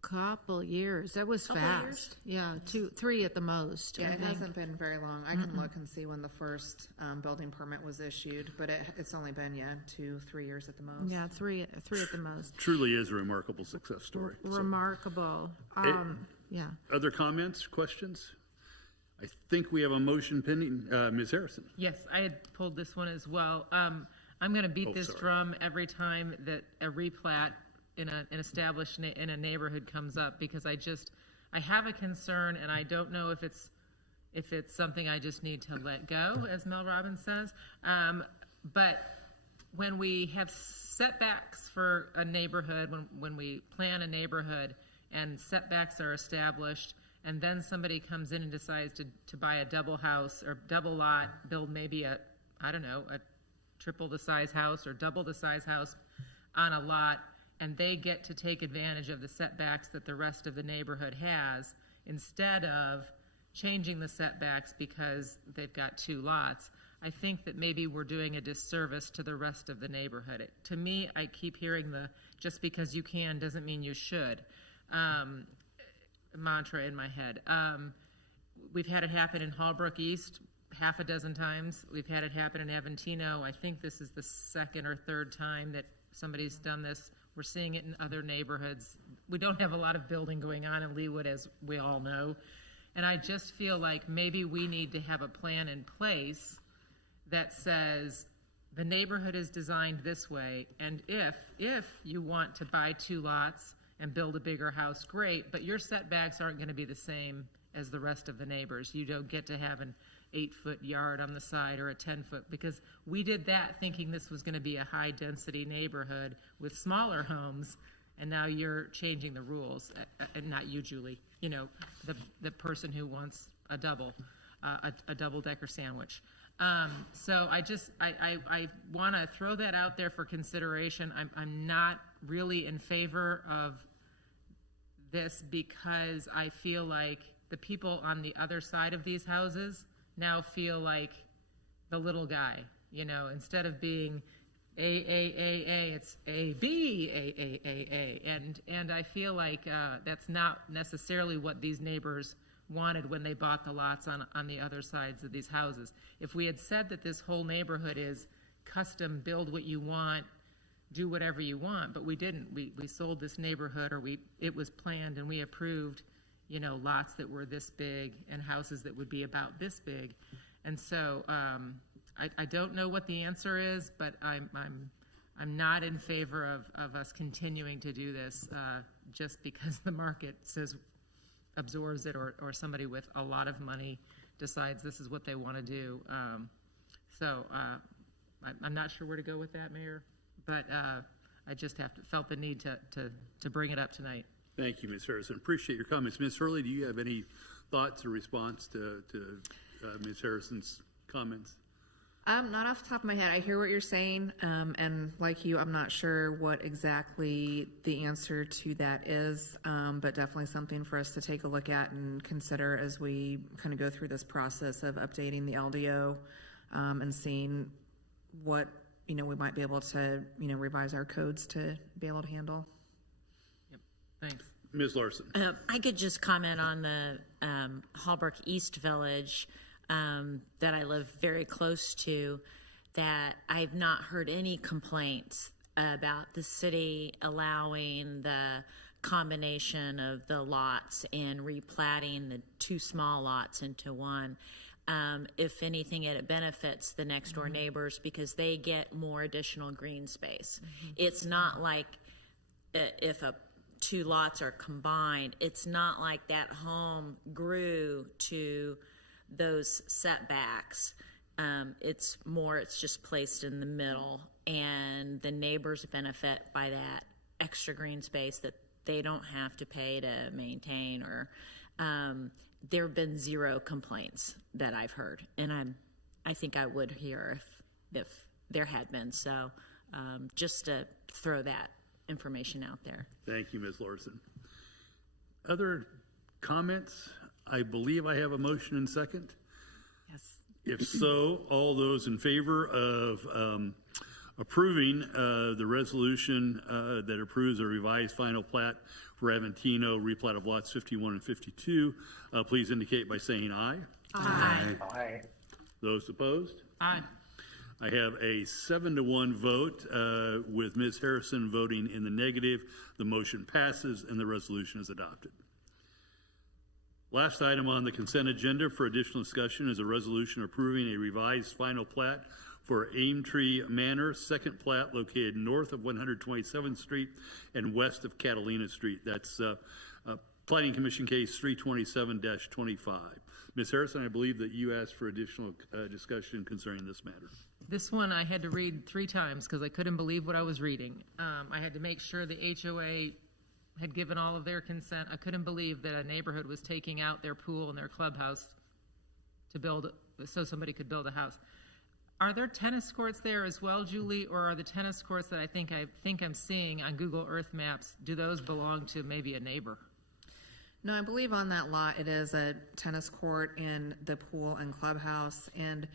Couple years. That was fast. Yeah, 3 at the most. Yeah, I it think. hasn't been very long. I can look and see when the first building permit was issued, but it's only been 2-3 years at the most. Yeah, 3 at the most. Truly is a remarkable success story. So, Remarkable. Yeah. other comments, questions? I think we have a motion pending. Ms. Harrison. Yes, I had pulled this one as well. I'm going to beat this sorry. drum every time that a replat in an established in a neighborhood comes up, because I have a concern, and I don't know if it's something I just need to let go, as Mel Robbins says. But when we have setbacks for a neighborhood, when we plan a neighborhood and setbacks are established, and then somebody comes in and decides to buy a double house or double lot, build maybe a triple the size house or double the size house on a lot, and they get to take advantage of the setbacks that the rest of the neighborhood has, instead of changing the setbacks because they've got 2 lots. I think that maybe we're doing a disservice to the rest of the neighborhood. To me, I keep hearing the just because you can doesn't mean you should mantra in my head. We've had it happen in Hallbrook East half a dozen times. We've had it happen in Aventino. I think this is the 2nd or 3rd time that somebody's done this. We're seeing it in other neighborhoods. We don't have a lot of building going on in Leawood, as we all know. And I just feel like maybe we need to have a plan in place that says the neighborhood is designed this way, and if you want to buy 2 lots and build a bigger house, great, but your setbacks aren't going to be the same as the rest of the neighbors. You don't get to have an 8-foot yard on the side or a 10-foot, because we did that thinking this was going to be a high-density neighborhood with smaller homes, and now you're changing the rules. And not you, Julie. You know, the person who wants a double-decker sandwich. So I want to throw that out there for consideration. I'm not really in favor of this, because I feel like the people on the other side of these houses now feel like the little guy, you know, instead of being A, it's A, B, A. And I feel like that's not necessarily what these neighbors wanted when they bought the lots on the other sides of these houses. If we had said that this whole neighborhood is custom, build what you want, do whatever you want, but we didn't. We sold this neighborhood, or it was planned, and we approved, you know, lots that were this big and houses that would be about this big. And so I don't know what the answer is, but I'm not in favor of us continuing to do this just because the market absorbs it, or somebody with a lot of money decides this is what they want to do. So I'm not sure where to go with that, Mayor, but I just felt the need to bring it up tonight. Thank you, Ms. Harrison. Appreciate your comments. Ms. Hurley, do you have any thoughts or response to Ms. Harrison's comments? Not off the top of my head. I hear what you're saying, and like you, I'm not sure what exactly the answer to that is, but definitely something for us to take a look at and consider as we kind of go through this process of updating the LDO and seeing what, you know, we might be able to, you know, revise our codes to be able to handle. Yep. Thanks. Ms. Larson. I could just comment on the Hallbrook East Village that I live very close to, that I've not heard any complaints about the city allowing the combination of the lots and replatting the 2 small lots into one. If anything, it benefits the next door neighbors because they get more additional green space. It's not like if 2 lots are combined, it's not like that home grew to those setbacks. It's just placed in the middle, and the neighbors benefit by that extra green space that they don't have to pay to maintain. Or there have been 0 complaints that I've heard, and I think I would hear if there had been. So just to throw that information out there. Thank you, Ms. Larson. Other comments? I believe I have a motion and second. Yes. If so, all those in favor of approving the resolution that approves a revised final plat for Aventino, replat of lots 51 and 52, please indicate by saying aye. Aye. Aye. Those opposed? Aye. I have a 7-1 vote with Ms. Harrison voting in the negative. The motion passes and the resolution is adopted. Last item on the consent agenda for additional discussion is a resolution approving a revised final plat for Aimtree Manor, second plat located north of 127th Street and west of Catalina Street. That's Planning Commission case 327-25. Ms. Harrison, I believe that you asked for additional discussion concerning this matter. This one I had to read 3 times because I couldn't believe what I was reading. I had to make sure the HOA had given all of their consent. I couldn't believe that a neighborhood was taking out their pool and their clubhouse to build, so somebody could build a house. Are there tennis courts there as well, Julie, or are the tennis courts that I think I'm seeing on Google Earth Maps, do those belong to maybe a neighbor? No, I believe on that lot it is a tennis court and the pool and clubhouse. And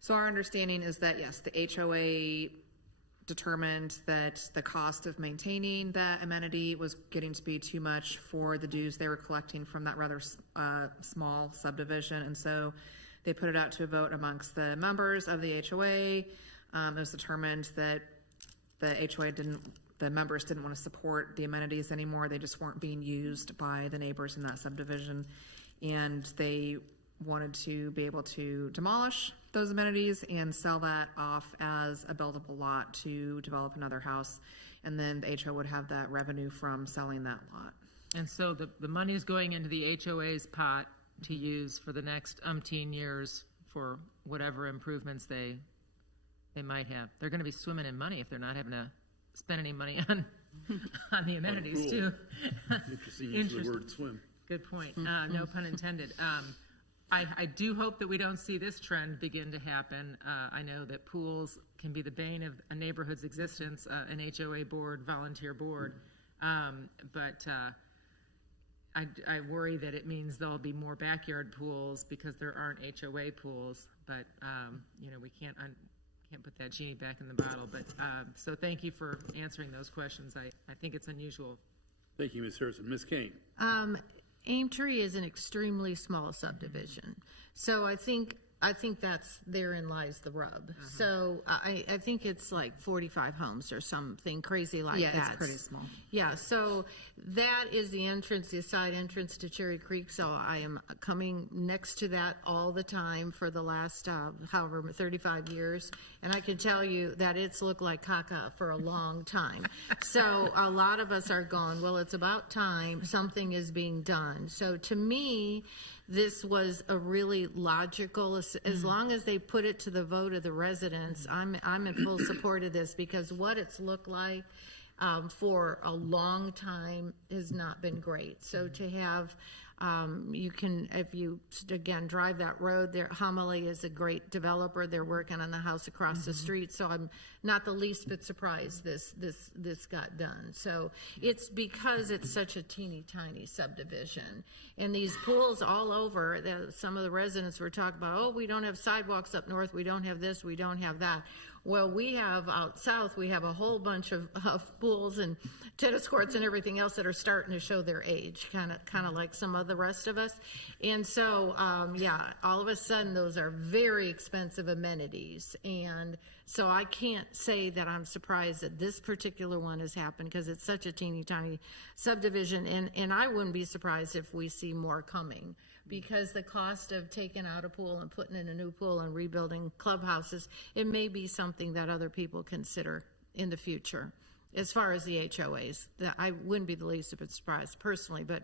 so our understanding is that, yes, the HOA determined that the cost of maintaining that amenity was getting to be too much for the dues they were collecting from that rather small subdivision. And so they put it out to a vote amongst the members of the HOA. It was determined that the members didn't want to support the amenities anymore. They just weren't being used by the neighbors in that subdivision. And they wanted to be able to demolish those amenities and sell that off as a buildable lot to develop another house. And then the HOA would have that revenue from selling that lot. And so the money is going into the HOA's pot to use for the next umpteen years for whatever improvements they might have. They're going to be swimming in money if they're not having to spend any money on the amenities too. Interesting use of the word swim. Good point. No pun intended. I do hope that we don't see this trend begin to happen. I know that pools can be the bane of a neighborhood's existence, an HOA board, volunteer board. But I worry that it means there'll be more backyard pools because there aren't HOA pools. But, we can't put that genie back in the bottle. But so thank you for answering those questions. I think it's unusual. Thank you, Ms. Harrison. Ms. Kane. Aimtree is an extremely small subdivision, so I think that's therein lies the rub. So I think it's like 45 homes or something crazy like that. Yeah, it's pretty small. Yeah, so that is the entrance, the side entrance to Cherry Creek. So I am coming next to that all the time for the last 35 years, and I can tell you that it's looked like caca for a long time. So a lot of us are going, well, it's about time something is being done. So to me, this was a really logical, as long as they put it to the vote of the residents, I'm in full support of this, because what it's looked like for a long time has not been great. So to have, you can, if you, again, drive that road there, Homily is a great developer. They're working on the house across the street. So I'm not the least bit surprised this got done. So it's because it's such a teeny tiny subdivision. And these pools all over, some of the residents were talking about, oh, we don't have sidewalks up north. We don't have this. We don't have that. Well, we have out south, we have a whole bunch of pools and tennis courts and everything else that are starting to show their age, kind of like some of the rest of us. And so, all of a sudden, those are very expensive amenities. And so I can't say that I'm surprised that this particular one has happened, because it's such a teeny tiny subdivision. And I wouldn't be surprised if we see more coming, because the cost of taking out a pool and putting in a new pool and rebuilding clubhouses, it may be something that other people consider in the future. As far as the HOAs, I wouldn't be the least bit surprised personally, but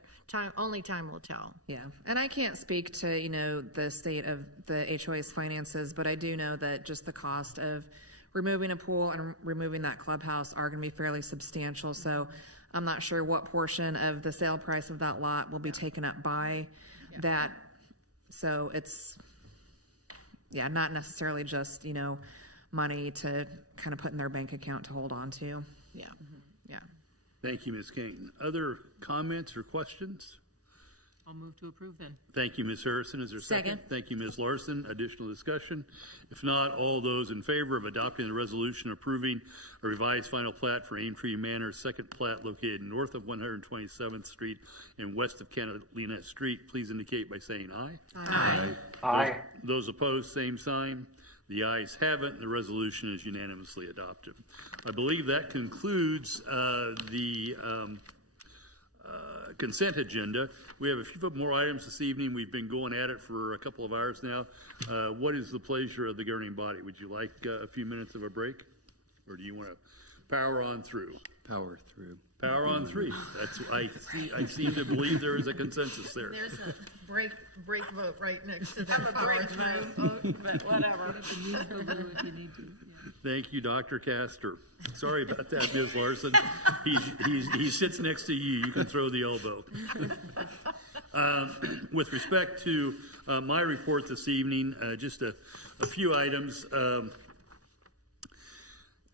only time will tell. Yeah, and I can't speak to, the state of the HOA's finances, but I do know that just the cost of removing a pool and removing that clubhouse are going to be fairly substantial. So I'm not sure what portion of the sale price of that lot will be taken up by that. So it's, not necessarily just, money to kind of put in their bank account to hold on to. Thank you, Ms. Kane. Other comments or questions? I'll move to approve then. Thank you, Ms. Harrison. Is there a second? Second. Thank you, Ms. Larson. Additional discussion? If not, all those in favor of adopting the resolution approving a revised final plat for Aintree Manor, second plat located north of 127th Street and west of Catalina Street, please indicate by saying aye. Aye. Aye. Those opposed, same sign. The ayes have it, and the resolution is unanimously adopted. I believe that concludes the consent agenda. We have a few more items this evening. We've been going at it for a couple of hours now. What is the pleasure of the governing body? Would you like a few minutes of a break? Or do you want to power on through? Power through. Power on through. That's I seem to believe there is a consensus there. There's a break vote right next to that power through, but whatever. Thank you, Dr. Castor. Sorry about that, Ms. Larson. He sits next to you. You can throw the elbow. With respect to my report this evening, just a few items.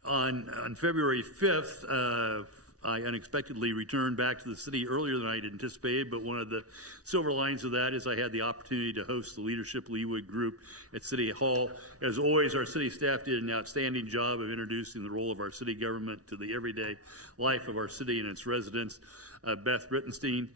On February 5th, I unexpectedly returned back to the city earlier than I had anticipated, but one of the silver lines of that is I had the opportunity to host the Leadership Leawood Group at City Hall. As always, our city staff did an outstanding job of introducing the role of our city government to the everyday life of our city and its residents. Beth Rittenstein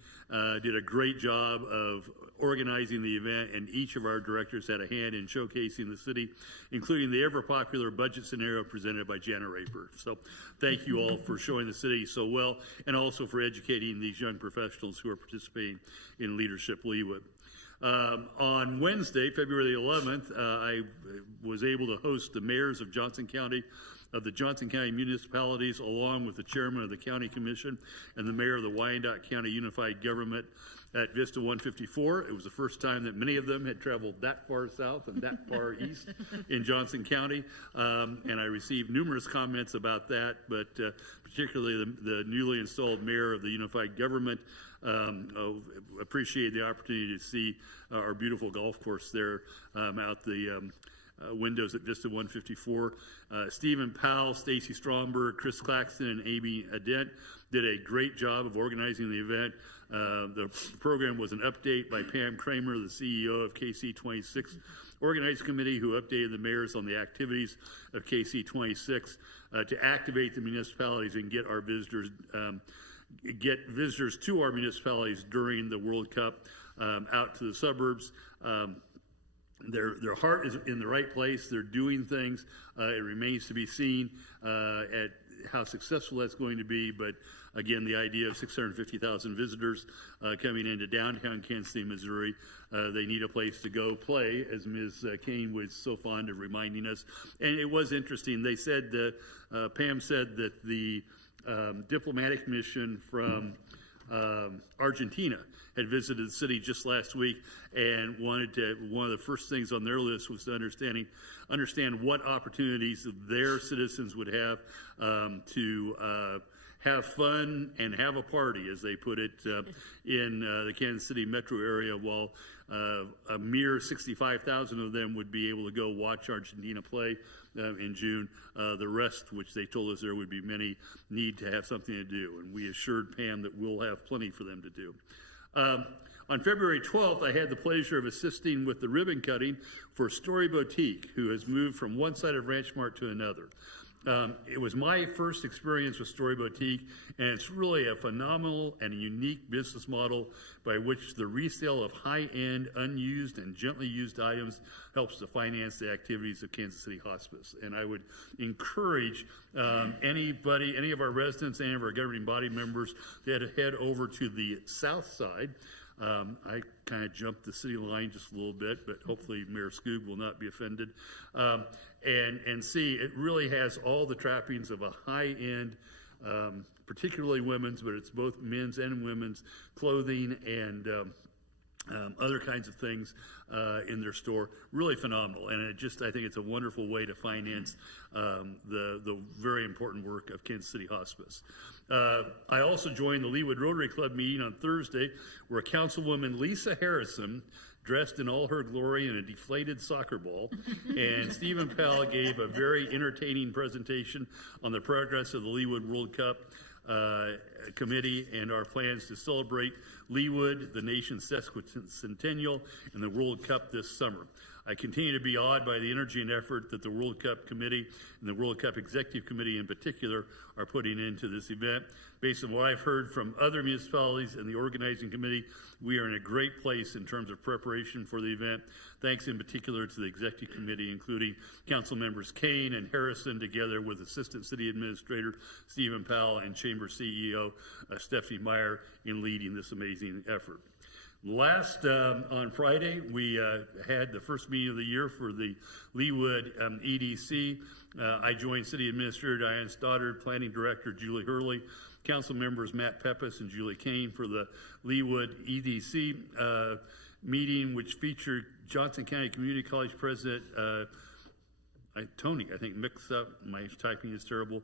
did a great job of organizing the event, and each of our directors had a hand in showcasing the city, including the ever-popular budget scenario presented by Jana Raper. So thank you all for showing the city so well, and also for educating these young professionals who are participating in Leadership Leawood. On Wednesday, February the 11th, I was able to host the mayors of Johnson County, of the Johnson County municipalities, along with the chairman of the county commission and the mayor of the Wyandotte County Unified Government at Vista 154. It was the first time that many of them had traveled that far south and that far east in Johnson County, and I received numerous comments about that, but particularly the newly installed mayor of the Unified Government appreciated the opportunity to see our beautiful golf course there out the windows at Vista 154. Stephen Powell, Stacy Stromberg, Chris Claxton, and Amy Adent did a great job of organizing the event. The program was an update by Pam Kramer, the CEO of KC26 Organizing Committee, who updated the mayors on the activities of KC26 to activate the municipalities and get our visitors to our municipalities during the World Cup out to the suburbs. Their heart is in the right place. They're doing things. It remains to be seen at how successful that's going to be. But again, the idea of 650,000 visitors coming into downtown Kansas City, Missouri, they need a place to go play, as Ms. Kane was so fond of reminding us. And it was interesting. They said, Pam said that the diplomatic mission from Argentina had visited the city just last week and one of the first things on their list was to understand what opportunities their citizens would have to have fun and have a party, as they put it, in the Kansas City metro area, while a mere 65,000 of them would be able to go watch Argentina play in June. The rest, which they told us there would be many, need to have something to do, and we assured Pam that we'll have plenty for them to do. On February 12th, I had the pleasure of assisting with the ribbon cutting for Story Boutique, who has moved from one side of Ranch Mart to another. It was my first experience with Story Boutique, and it's really a phenomenal and unique business model by which the resale of high-end, unused, and gently used items helps to finance the activities of Kansas City Hospice. And I would encourage any of our residents, any of our governing body members to head over to the south side. I kind of jumped the city line just a little bit, but hopefully Mayor Skoog will not be offended. And see, it really has all the trappings of a high-end, particularly women's, but it's both men's and women's clothing and other kinds of things in their store. Really phenomenal, and I think it's a wonderful way to finance the very important work of Kansas City Hospice. I also joined the Leawood Rotary Club meeting on Thursday, where Councilwoman Lisa Harrison, dressed in all her glory in a deflated soccer ball, and Stephen Pell gave a very entertaining presentation on the progress of the Leawood World Cup. committee and our plans to celebrate Leewood, the nation's sesquicentennial, and the World Cup this summer. I continue to be awed by the energy and effort that the World Cup Committee and the World Cup Executive Committee in particular are putting into this event. Based on what I've heard from other municipalities and the organizing committee, we are in a great place in terms of preparation for the event. Thanks in particular to the Executive Committee, including Council Members Kane and Harrison, together with Assistant City Administrator Stephen Powell and Chamber CEO Stephanie Meyer in leading this amazing effort. Last, on Friday, we had the first meeting of the year for the Leewood EDC. I joined City Administrator Diane Stoddard, Planning Director Julie Hurley, Council Members Matt Pepis and Julie Kane for the Leewood EDC meeting, which featured Johnson County Community College President Tony, I think, Mixa, my typing is terrible.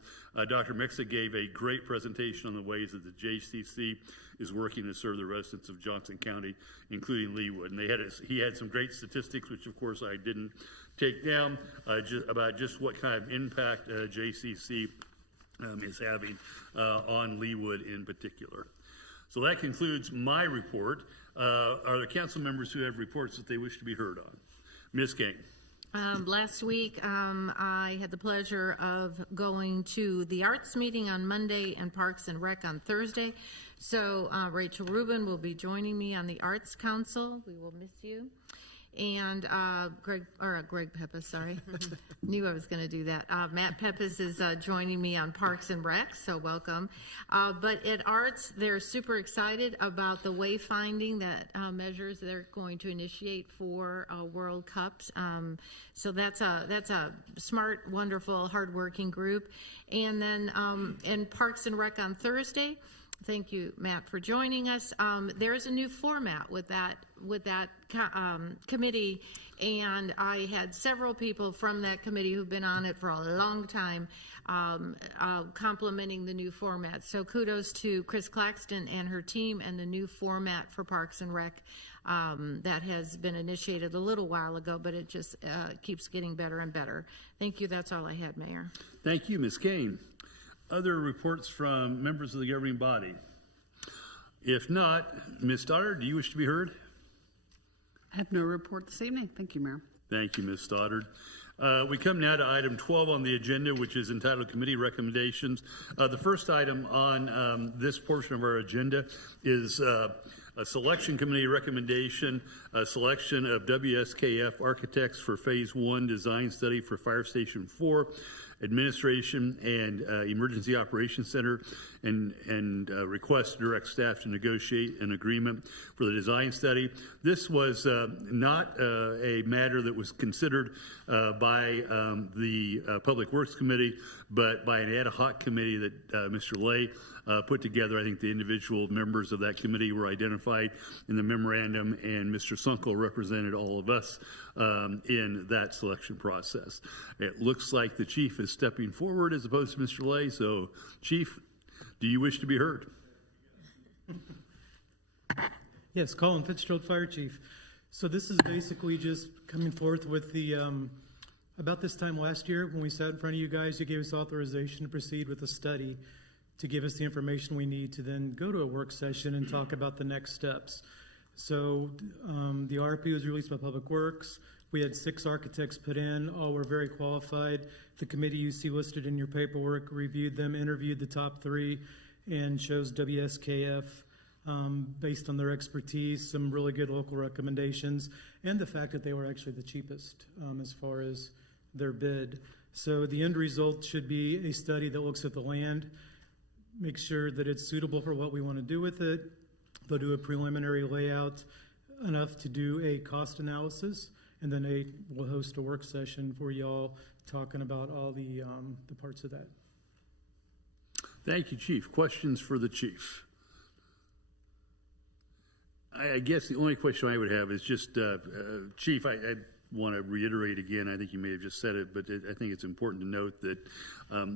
Dr. Mixa gave a great presentation on the ways that the JCC is working to serve the residents of Johnson County, including Leewood. And he had some great statistics, which of course I didn't take down, about just what kind of impact JCC is having on Leewood in particular. So that concludes my report. Are there council members who have reports that they wish to be heard on? Ms. Kane. Last week, I had the pleasure of going to the arts meeting on Monday and Parks and Rec on Thursday. So Rachel Rubin will be joining me on the Arts Council. We will miss you. And Greg Pepis, sorry. Knew I was going to do that. Matt Pepis is joining me on Parks and Rec, so welcome. But at Arts, they're super excited about the wayfinding that measures they're going to initiate for World Cups. So that's a smart, wonderful, hardworking group. And then in Parks and Rec on Thursday, thank you, Matt, for joining us. There's a new format with that committee, and I had several people from that committee who've been on it for a long time complimenting the new format. So kudos to Chris Claxton and her team and the new format for Parks and Rec that has been initiated a little while ago, but it just keeps getting better and better. Thank you. That's all I had, Mayor. Thank you, Ms. Kane. Other reports from members of the governing body? If not, Ms. Stoddard, do you wish to be heard? I have no report this evening. Thank you, Mayor. Thank you, Ms. Stoddard. We come now to item 12 on the agenda, which is entitled Committee Recommendations. The first item on this portion of our agenda is a selection committee recommendation, a selection of WSKF architects for Phase 1 design study for Fire Station 4, Administration and Emergency Operations Center, and request to direct staff to negotiate an agreement for the design study. This was not a matter that was considered by the Public Works Committee, but by an ad hoc committee that Mr. Lay put together. I think the individual members of that committee were identified in the memorandum, and Mr. Sunkel represented all of us in that selection process. It looks like the chief is stepping forward as opposed to Mr. Lay. So, Chief, do you wish to be heard? Yes, Colin Fitzgerald, Fire Chief. So this is basically just coming forth with the, about this time last year when we sat in front of you guys, you gave us authorization to proceed with a study to give us the information we need to then go to a work session and talk about the next steps. So the RFP was released by Public Works. We had 6 architects put in. All were very qualified. The committee you see listed in your paperwork reviewed them, interviewed the top 3, and chose WSKF based on their expertise, some really good local recommendations, and the fact that they were actually the cheapest as far as their bid. So the end result should be a study that looks at the land, make sure that it's suitable for what we want to do with it. They'll do a preliminary layout enough to do a cost analysis, and then we'll host a work session for y'all talking about all the parts of that. Thank you, Chief. Questions for the Chief? I guess the only question I would have is just, Chief, I want to reiterate again, I think you may have just said it, but I think it's important to note that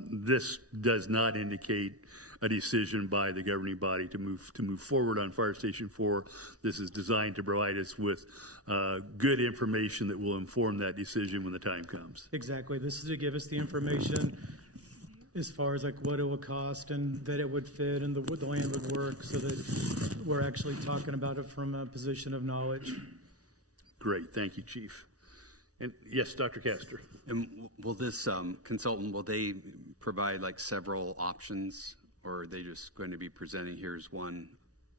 this does not indicate a decision by the governing body to move forward on Fire Station 4. This is designed to provide us with good information that will inform that decision when the time comes. Exactly. This is to give us the information as far as like what it will cost and that it would fit and the land would work, so that we're actually talking about it from a position of knowledge. Great, thank you, Chief. And yes, Dr. Castor. And will this consultant, will they provide like several options, or are they just going to be presenting here's one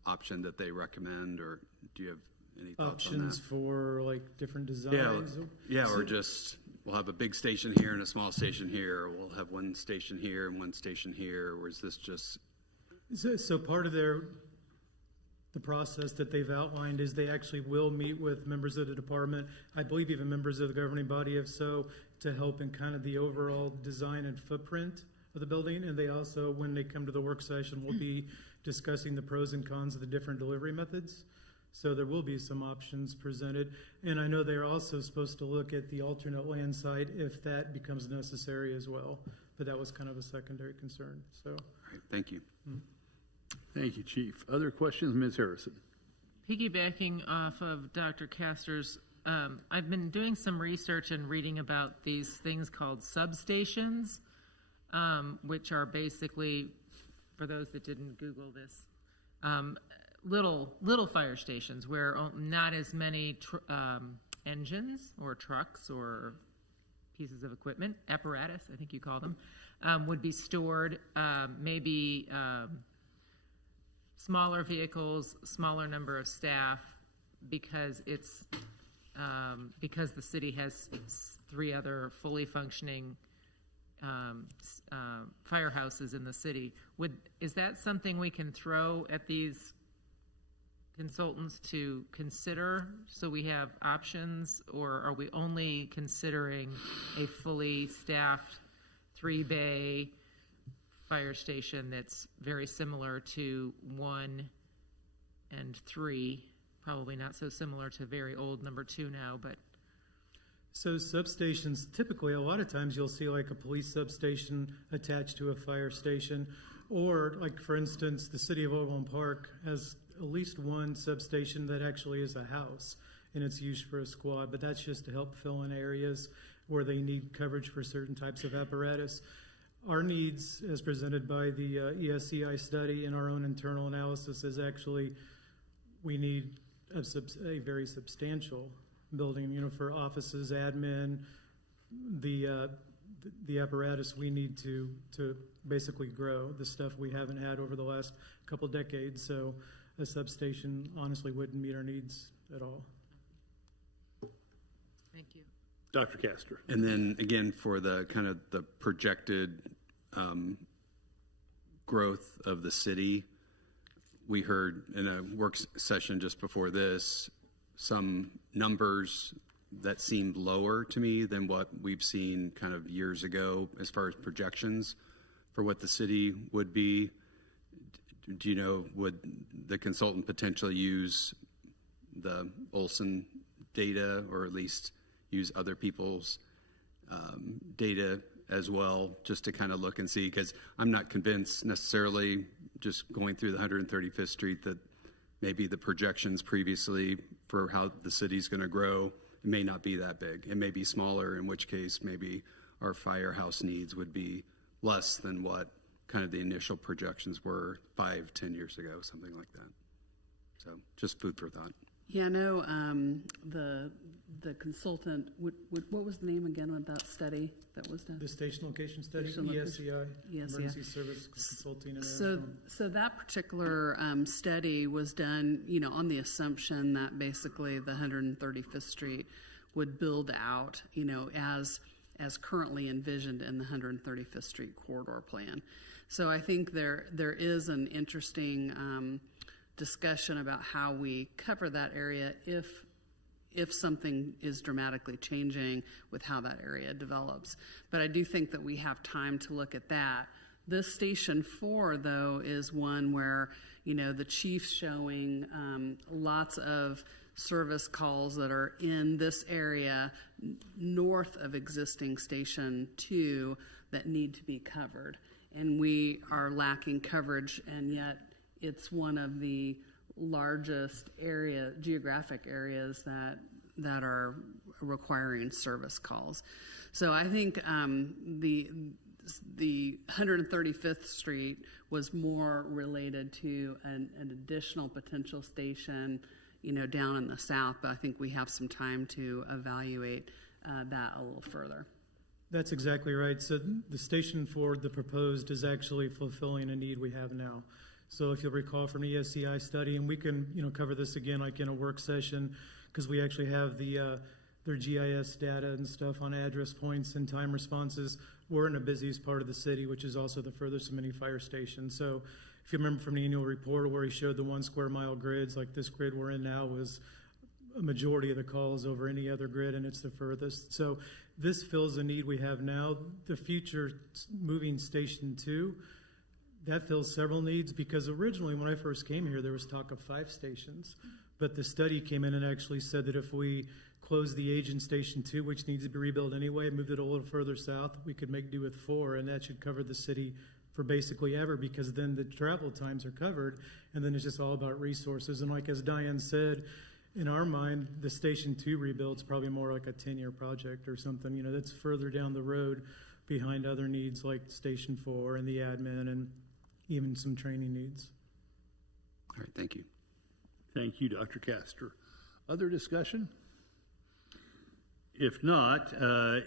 option that they recommend, or do you have any thoughts on that? Options for like different designs? Yeah, or just we'll have a big station here and a small station here, or we'll have one station here and one station here, or is this just? So part of the process that they've outlined is they actually will meet with members of the department, I believe even members of the governing body, if so, to help in kind of the overall design and footprint of the building. And they also, when they come to the work session, will be discussing the pros and cons of the different delivery methods. So there will be some options presented. And I know they're also supposed to look at the alternate land site if that becomes necessary as well. But that was kind of a secondary concern. So, All right, thank you. Thank you, Chief. Other questions, Ms. Harrison? Piggybacking off of Dr. Castor's, I've been doing some research and reading about these things called substations, which are basically, for those that didn't Google this, little fire stations where not as many engines or trucks or pieces of equipment, apparatus, I think you call them, would be stored, maybe smaller vehicles, smaller number of staff, because it's because the city has 3 other fully functioning firehouses in the city. Is that something we can throw at these consultants to consider, so we have options, or are we only considering a fully staffed 3-bay fire station that's very similar to 1 and 3, probably not so similar to very old number 2 now, but. So substations, typically a lot of times you'll see like a police substation attached to a fire station, or like for instance, the city of Overland Park has at least one substation that actually is a house and it's used for a squad, but that's just to help fill in areas where they need coverage for certain types of apparatus. Our needs, as presented by the ESCI study and our own internal analysis, is actually we need a very substantial building, for offices, admin, the apparatus we need to basically grow the stuff we haven't had over the last couple decades. So a substation honestly wouldn't meet our needs at all. Thank you. Dr. Castor. And then again, for the kind of the projected growth of the city, we heard in a work session just before this some numbers that seemed lower to me than what we've seen kind of years ago as far as projections for what the city would be. Do you know, would the consultant potentially use the Olson data, or at least use other people's data as well, just to kind of look and see? Because I'm not convinced necessarily, just going through the 135th Street, that maybe the projections previously for how the city's going to grow, it may not be that big. It may be smaller, in which case maybe our firehouse needs would be less than what kind of the initial projections were 5-10 years ago, something like that. So just food for thought. Yeah, no, the consultant, what was the name again of that study that was done? The station location study, ESCI, Emergency Service Consulting International. So that particular study was done, on the assumption that basically the 135th Street would build out, as currently envisioned in the 135th Street corridor plan. So I think there is an interesting discussion about how we cover that area if something is dramatically changing with how that area develops. But I do think that we have time to look at that. This Station 4, though, is one where, the chief's showing lots of service calls that are in this area north of existing Station 2 that need to be covered. And we are lacking coverage, and yet it's one of the largest geographic areas that are requiring service calls. So I think the 135th Street was more related to an additional potential station, down in the south, but I think we have some time to evaluate that a little further. That's exactly right. So the station for the proposed is actually fulfilling a need we have now. So if you'll recall from the ESCI study, and we can, cover this again like in a work session, because we actually have their GIS data and stuff on address points and time responses. We're in the busiest part of the city, which is also the furthest from any fire station. So if you remember from the annual report where he showed the 1 square mile grids, like this grid we're in now was a majority of the calls over any other grid, and it's the furthest. So this fills a need we have now. The future moving Station 2, that fills several needs, because originally when I first came here, there was talk of 5 stations. But the study came in and actually said that if we close the aging Station 2, which needs to be rebuilt anyway, moved it a little further south, we could make do with 4, and that should cover the city for basically ever, because then the travel times are covered, and then it's just all about resources. And like as Diane said, in our mind, the Station 2 rebuild's probably more like a 10-year project or something, that's further down the road behind other needs like Station 4 and the admin and even some training needs. All right, thank you. Thank you, Dr. Castor. Other discussion? If not,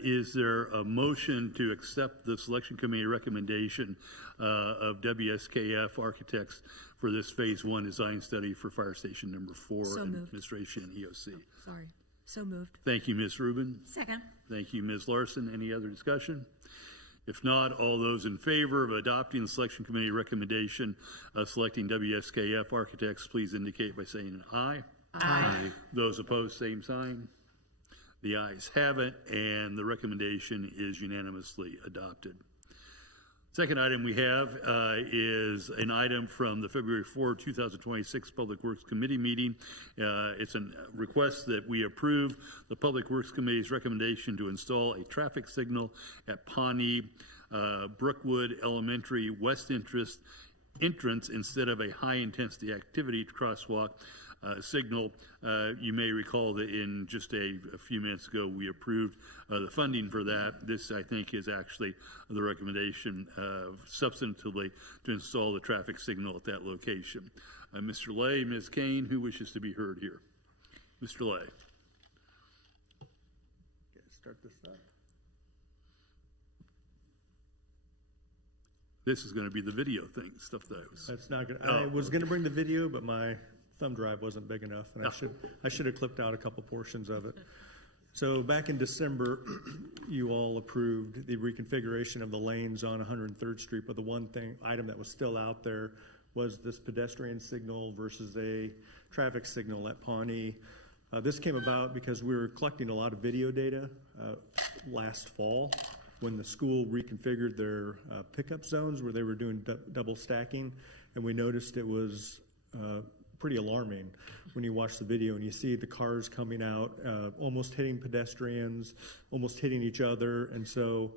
is there a motion to accept the selection committee recommendation of WSKF Architects for this phase 1 design study for fire station number 4 So and moved. administration and EOC? Sorry. So moved. Thank you, Ms. Rubin. Second. Thank you, Ms. Larson. Any other discussion? If not, all those in favor of adopting the selection committee recommendation of selecting WSKF Architects, please indicate by saying aye. Aye. Those opposed, same sign. The ayes have it, and the recommendation is unanimously adopted. Second item we have is an item from the February 4, 2026 Public Works Committee meeting. It's a request that we approve the Public Works Committee's recommendation to install a traffic signal at Pawnee Brookwood Elementary West entrance instead of a high-intensity activity crosswalk signal. You may recall that in just a few minutes ago, we approved the funding for that. This, I think, is actually the recommendation substantively to install the traffic signal at that location. Mr. Lay, Ms. Kane, who wishes to be heard here? Mr. Lay. Okay, start this up. This is going to be the video thing, stuff that was. That's not good. I was going to bring the video, but my thumb drive wasn't big enough, and I should have clipped out a couple portions of it. So back in December, you all approved the reconfiguration of the lanes on 103rd Street, but the one item that was still out there was this pedestrian signal versus a traffic signal at Pawnee. This came about because we were collecting a lot of video data last fall when the school reconfigured their pickup zones where they were doing double stacking, and we noticed it was pretty alarming when you watch the video and you see the cars coming out, almost hitting pedestrians, almost hitting each other. And so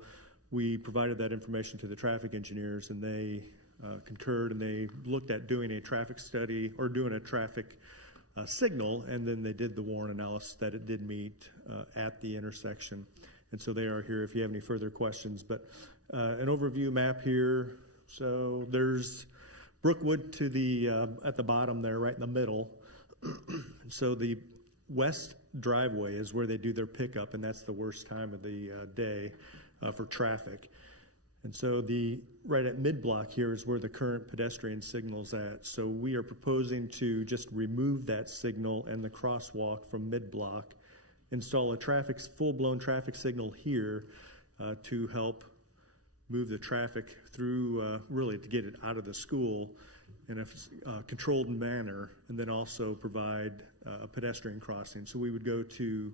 we provided that information to the traffic engineers, and they concurred, and they looked at doing a traffic study or doing a traffic signal, and then they did the warrant analysis that it did meet at the intersection. And so they are here if you have any further questions. But an overview map here. So there's Brookwood to the at the bottom there, right in the middle. So the west driveway is where they do their pickup, and that's the worst time of the day for traffic. And so right at mid-block here is where the current pedestrian signal's at. So we are proposing to just remove that signal and the crosswalk from mid-block, install a full-blown traffic signal here to help move the traffic through, really to get it out of the school in a controlled manner, and then also provide a pedestrian crossing. So we would go to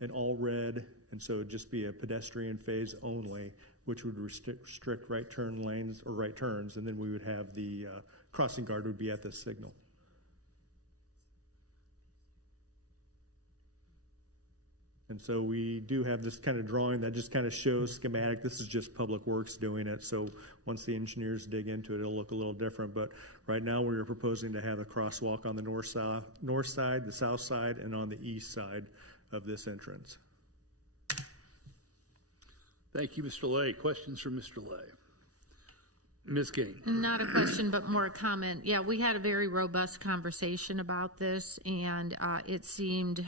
an all red, and so it'd just be a pedestrian phase only, which would restrict right turn lanes or right turns, and then we would have the crossing guard would be at the signal. And so we do have this kind of drawing that just kind of shows schematic. This is just Public Works doing it. So once the engineers dig into it, it'll look a little different. But right now we are proposing to have a crosswalk on the north side, the south side, and on the east side of this entrance. Thank you, Mr. Lay. Questions for Mr. Lay? Ms. King? Not a question, but more a comment. Yeah, we had a very robust conversation about this, and it seemed,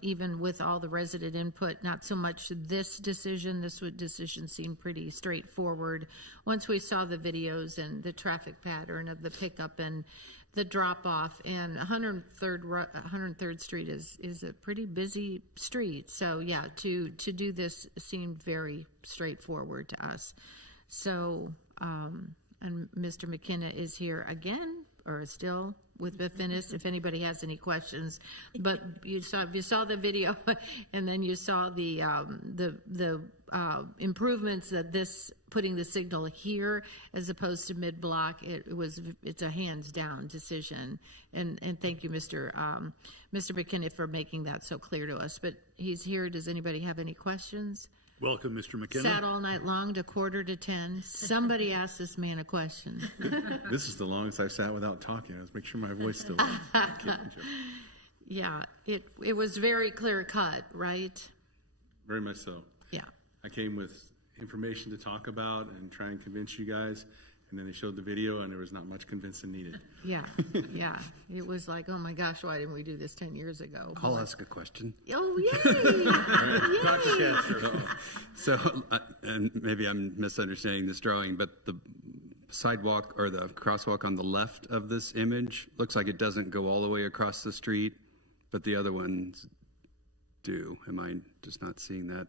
even with all the resident input, not so much this decision seemed pretty straightforward. Once we saw the videos and the traffic pattern of the pickup and the drop-off, and 103rd Street is a pretty busy street. So, yeah, to do this seemed very straightforward to us. So, and Mr. McKenna is here again, or still with Biphinis, if anybody has any questions. But you saw the video, and then you saw the improvements that this putting the signal here as opposed to mid-block. It's a hands-down decision. And thank you, Mr. McKenna, for making that so clear to us. But he's here. Does anybody have any questions? Welcome, Mr. McKenna. Sat all night long to 9:45. Somebody asked this man a question. This is the longest I've sat without talking. Let's make sure my voice still. Yeah, it was very clear cut, right? Very much so. Yeah. I came with information to talk about and try and convince you guys, and then they showed the video, and there was not much convincing needed. Yeah, yeah. It was like, oh my gosh, why didn't we do this 10 years ago? I'll ask a question. Oh, yay! So, and maybe I'm misunderstanding this drawing, but the sidewalk or the crosswalk on the left of this image looks like it doesn't go all the way across the street, but the other ones do. Am I just not seeing that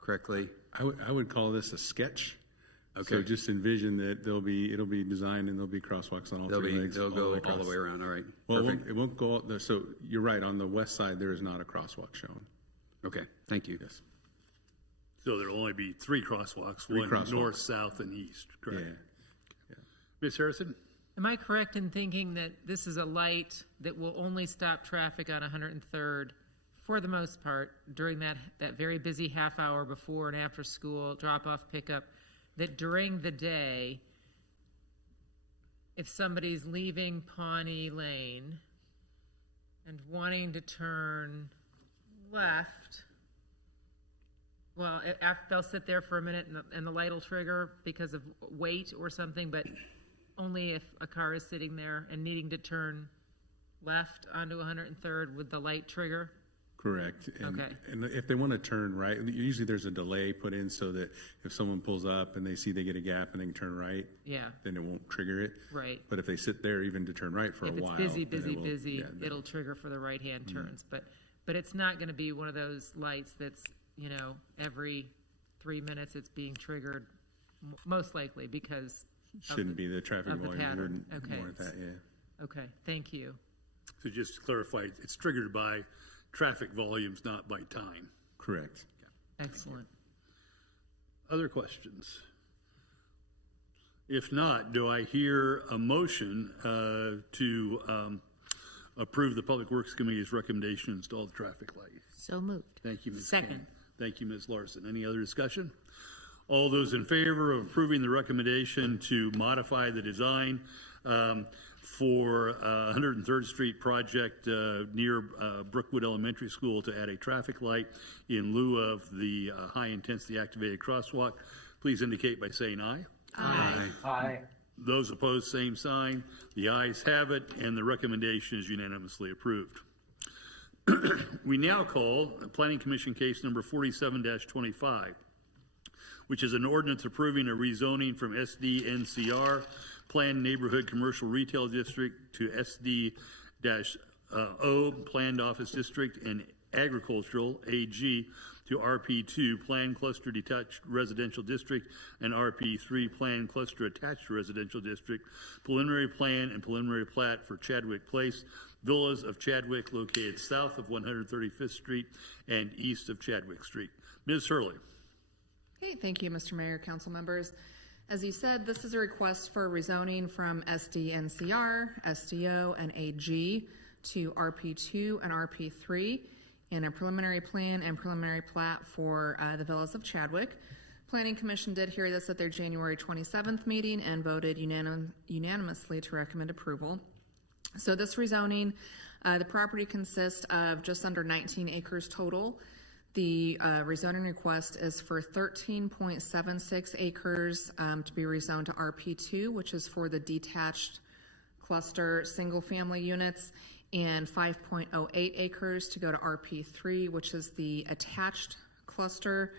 correctly? I would call this a sketch. Okay. So just envision that it'll be designed and there'll be crosswalks on all three legs. They'll go all the way around. All right. Well, Perfect. it won't go. So you're right. On the west side, there is not a crosswalk shown. Okay. Thank you. Yes. So there'll only be three crosswalks, north, south, and east, correct? Yeah. Ms. Harrison? Am I correct in thinking that this is a light that will only stop traffic on 103rd for the most part during that very busy half hour before and after school, drop-off, pickup, that during the day, if somebody's leaving Pawnee Lane and wanting to turn left, well, they'll sit there for a minute and the light will trigger because of weight or something, but only if a car is sitting there and needing to turn left onto 103rd would the light trigger? Correct. And, Okay. and if they want to turn right, usually there's a delay put in so that if someone pulls up and they see they get a gap and they can turn right, Yeah. then it won't trigger it. Right. But if they sit there even to turn right for If a it's while, busy, then it will- it'll trigger for the right-hand turns. But it's not going to be one of those lights that's, every 3 minutes it's being triggered, most likely because Shouldn't be the traffic of the volume pattern. wouldn't Okay. warrant that, yeah. Okay, thank you. So just to clarify, it's triggered by traffic volumes, not by time. Correct. Excellent. Other questions? If not, do I hear a motion to approve the Public Works Committee's recommendation to install the traffic light? So moved. Thank you, Ms. Second. King. Thank you, Ms. Larson. Any other discussion? All those in favor of approving the recommendation to modify the design for 103rd Street project near Brookwood Elementary School to add a traffic light in lieu of the high-intensity activated crosswalk, please indicate by saying aye. Aye. Aye. Those opposed, same sign. The ayes have it, and the recommendation is unanimously approved. We now call Planning Commission case number 47-25, which is an ordinance approving a rezoning from SDNCR, Planned Neighborhood Commercial Retail District, to SD-O, Planned Office District, and Agricultural, AG, to RP2, Planned Cluster Detached Residential District, and RP3, Planned Cluster Attached Residential District, preliminary plan and preliminary plat for Chadwick Place, Villas of Chadwick, located south of 135th Street and east of Chadwick Street. Ms. Hurley. Okay, thank you, Mr. Mayor, council members. As you said, this is a request for rezoning from SDNCR, SDO, and AG to RP2 and RP3 in a preliminary plan and preliminary plat for the Villas of Chadwick. Planning Commission did hear this at their January 27th meeting and voted unanimously to recommend approval. So this rezoning, the property consists of just under 19 acres total. The rezoning request is for 13.76 acres to be rezoned to RP2, which is for the detached cluster single-family units, and 5.08 acres to go to RP3, which is the attached cluster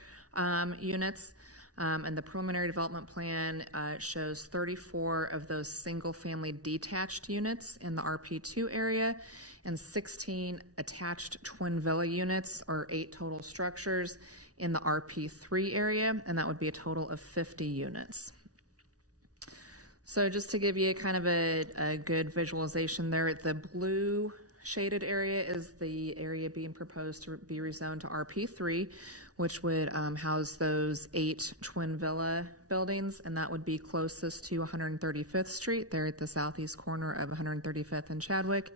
units. And the preliminary development plan shows 34 of those single-family detached units in the RP2 area, and 16 attached twin villa units, or 8 total structures, in the RP3 area, and that would be a total of 50 units. So just to give you kind of a good visualization there, the blue shaded area is the area being proposed to be rezoned to RP3, which would house those 8 twin villa buildings, and that would be closest to 135th Street, there at the southeast corner of 135th and Chadwick.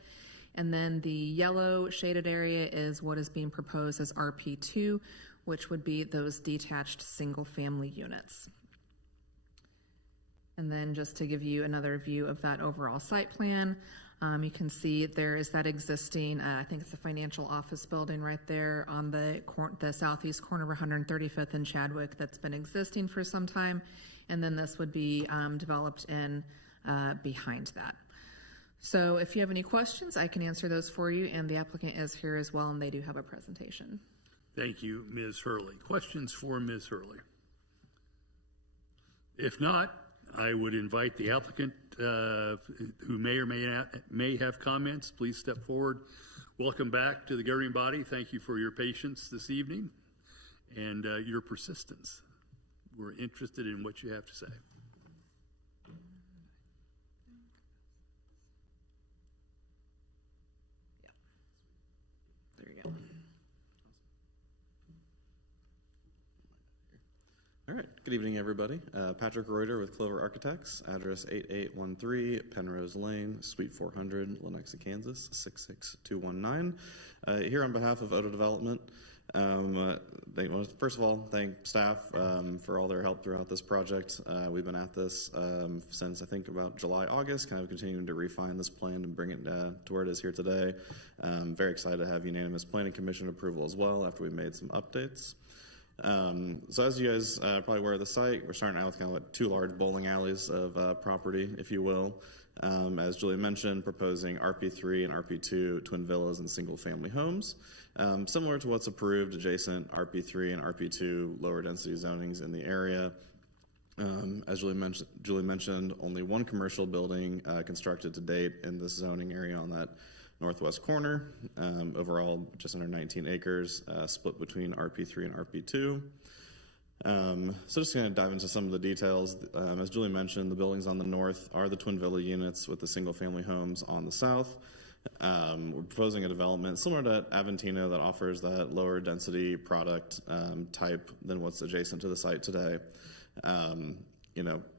And then the yellow shaded area is what is being proposed as RP2, which would be those detached single-family units. And then just to give you another view of that overall site plan, you can see there is that existing, I think it's a financial office building right there on the southeast corner of 135th and Chadwick that's been existing for some time. And then this would be developed in behind that. So if you have any questions, I can answer those for you, and the applicant is here as well, and they do have a presentation. Thank you, Ms. Hurley. Questions for Ms. Hurley? If not, I would invite the applicant who may or may have comments. Please step forward. Welcome back to the governing body. Thank you for your patience this evening and your persistence. We're interested in what you have to say. There you go. All right. Good evening, everybody. Patrick Reuter with Clover Architects, address 8813 Penrose Lane, Suite 400, Lenexa, Kansas, 66219. Here on behalf of Oda Development, first of all, thank staff for all their help throughout this project. We've been at this since I think about July, August, kind of continuing to refine this plan and bring it to where it is here today. Very excited to have unanimous planning commission approval as well after we made some updates. So as you guys probably aware of the site, we're starting out with kind of like 2 large bowling alleys of property, if you will. As Julie mentioned, proposing RP3 and RP2 twin villas and single family homes. Similar to what's approved adjacent RP3 and RP2 lower density zonings in the area. As Julie mentioned, only 1 commercial building constructed to date in this zoning area on that northwest corner. Overall, just under 19 acres, split between RP3 and RP2. So just going to dive into some of the details. As Julie mentioned, the buildings on the north are the twin villa units with the single family homes on the south. We're proposing a development similar to Aventino that offers that lower density product type than what's adjacent to the site today.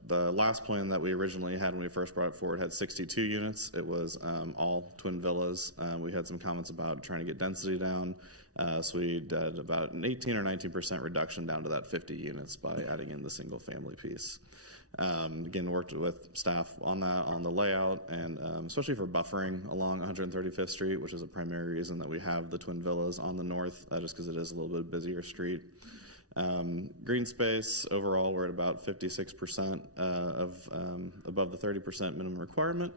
The last plan that we originally had when we first brought it forward had 62 units. It was all twin villas. We had some comments about trying to get density down. So we did about an 18 or 19% reduction down to that 50 units by adding in the single family piece. Again, worked with staff on that, on the layout, and especially for buffering along 135th Street, which is a primary reason that we have the twin villas on the north, just because it is a little bit busier street. Green space, overall, we're at about 56% of above the 30% minimum requirement.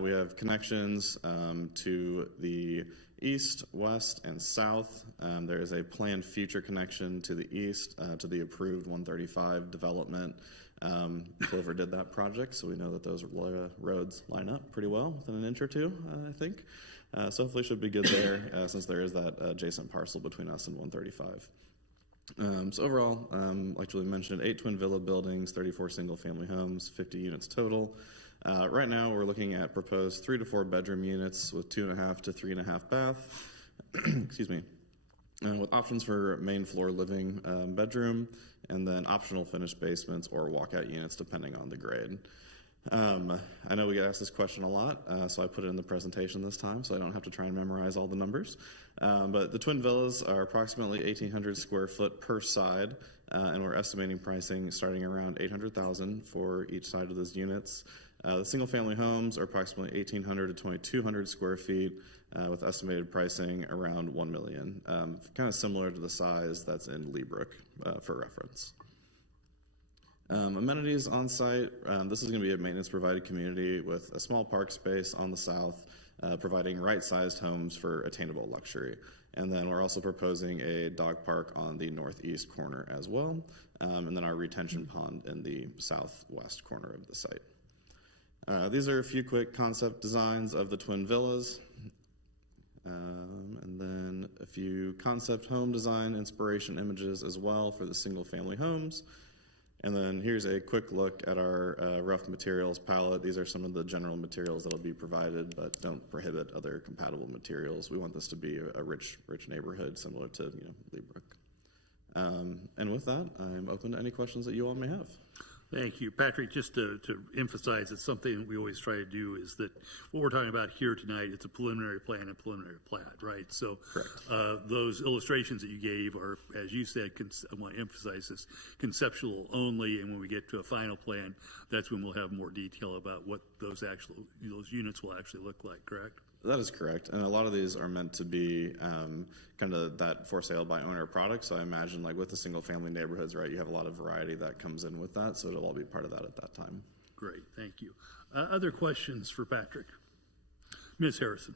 We have connections to the east, west, and south. There is a planned future connection to the east to the approved 135 development. Clover did that project, so we know that those roads line up pretty well within an inch or two, I think. So hopefully should be good there since there is that adjacent parcel between us and 135. So overall, like Julie mentioned, 8 twin villa buildings, 34 single family homes, 50 units total. Right now we're looking at proposed 3 to 4 bedroom units with 2.5 to 3.5 bath, excuse me, with options for main floor living bedroom, and then optional finished basements or walkout units depending on the grade. I know we get asked this question a lot, so I put it in the presentation this time so I don't have to try and memorize all the numbers. But the twin villas are approximately 1,800 square foot per side, and we're estimating pricing starting around $800,000 for each side of those units. The single-family homes are approximately 1,800 to 2,200 square feet, with estimated pricing around $1 million, kind of similar to the size that's in Leabrook, for reference. Amenities on site. This is going to be a maintenance-provided community with a small park space on the south, providing right-sized homes for attainable luxury. And then we're also proposing a dog park on the northeast corner as well, and then our retention pond in the southwest corner of the site. These are a few quick concept designs of the twin villas, and then a few concept home design inspiration images as well for the single-family homes. And then here's a quick look at our rough materials palette. These are some of the general materials that will be provided, but don't prohibit other compatible materials. We want this to be a rich neighborhood similar to Leabrook. And with that, I'm open to any questions that you all may have. Thank you. Patrick, just to emphasize, it's something we always try to do is that what we're talking about here tonight, it's a preliminary plan and preliminary plat, right? So those illustrations that you gave are, as you said, I want to emphasize this, conceptual only, and when we get to a final plan, that's when we'll have more detail about what those units will actually look like, correct? That is correct. And a lot of these are meant to be kind of that for sale by owner product. So I imagine like with the single family neighborhoods, right, you have a lot of variety that comes in with that. So it'll all be part of that at that time. Great, thank you. Other questions for Patrick? Ms. Harrison.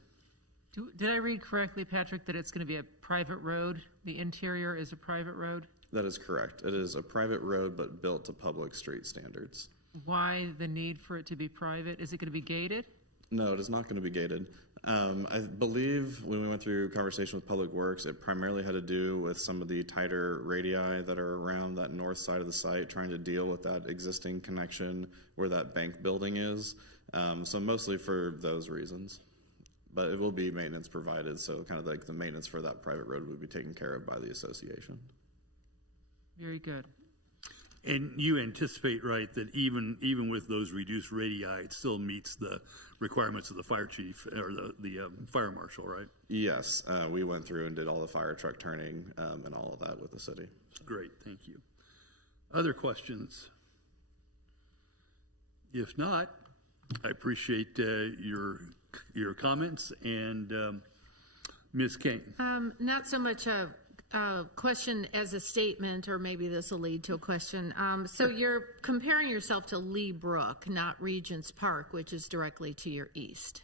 Did I read correctly, Patrick, that it's going to be a private road? The interior is a private road? That is correct. It is a private road, but built to public street standards. Why the need for it to be private? Is it going to be gated? No, it is not going to be gated. I believe when we went through conversation with Public Works, it primarily had to do with some of the tighter radii that are around that north side of the site, trying to deal with that existing connection where that bank building is. So mostly for those reasons. But it will be maintenance provided, so kind of like the maintenance for that private road would be taken care of by the association. Very good. And you anticipate, right, that even with those reduced radii, it still meets the requirements of the fire chief or the fire marshal, right? Yes, we went through and did all the fire truck turning and all of that with the city. Great, thank you. Other questions? If not, I appreciate your comments. And Ms. King. Not so much a question as a statement, or maybe this will lead to a question. So you're comparing yourself to Leabrook, not Regents Park, which is directly to your east.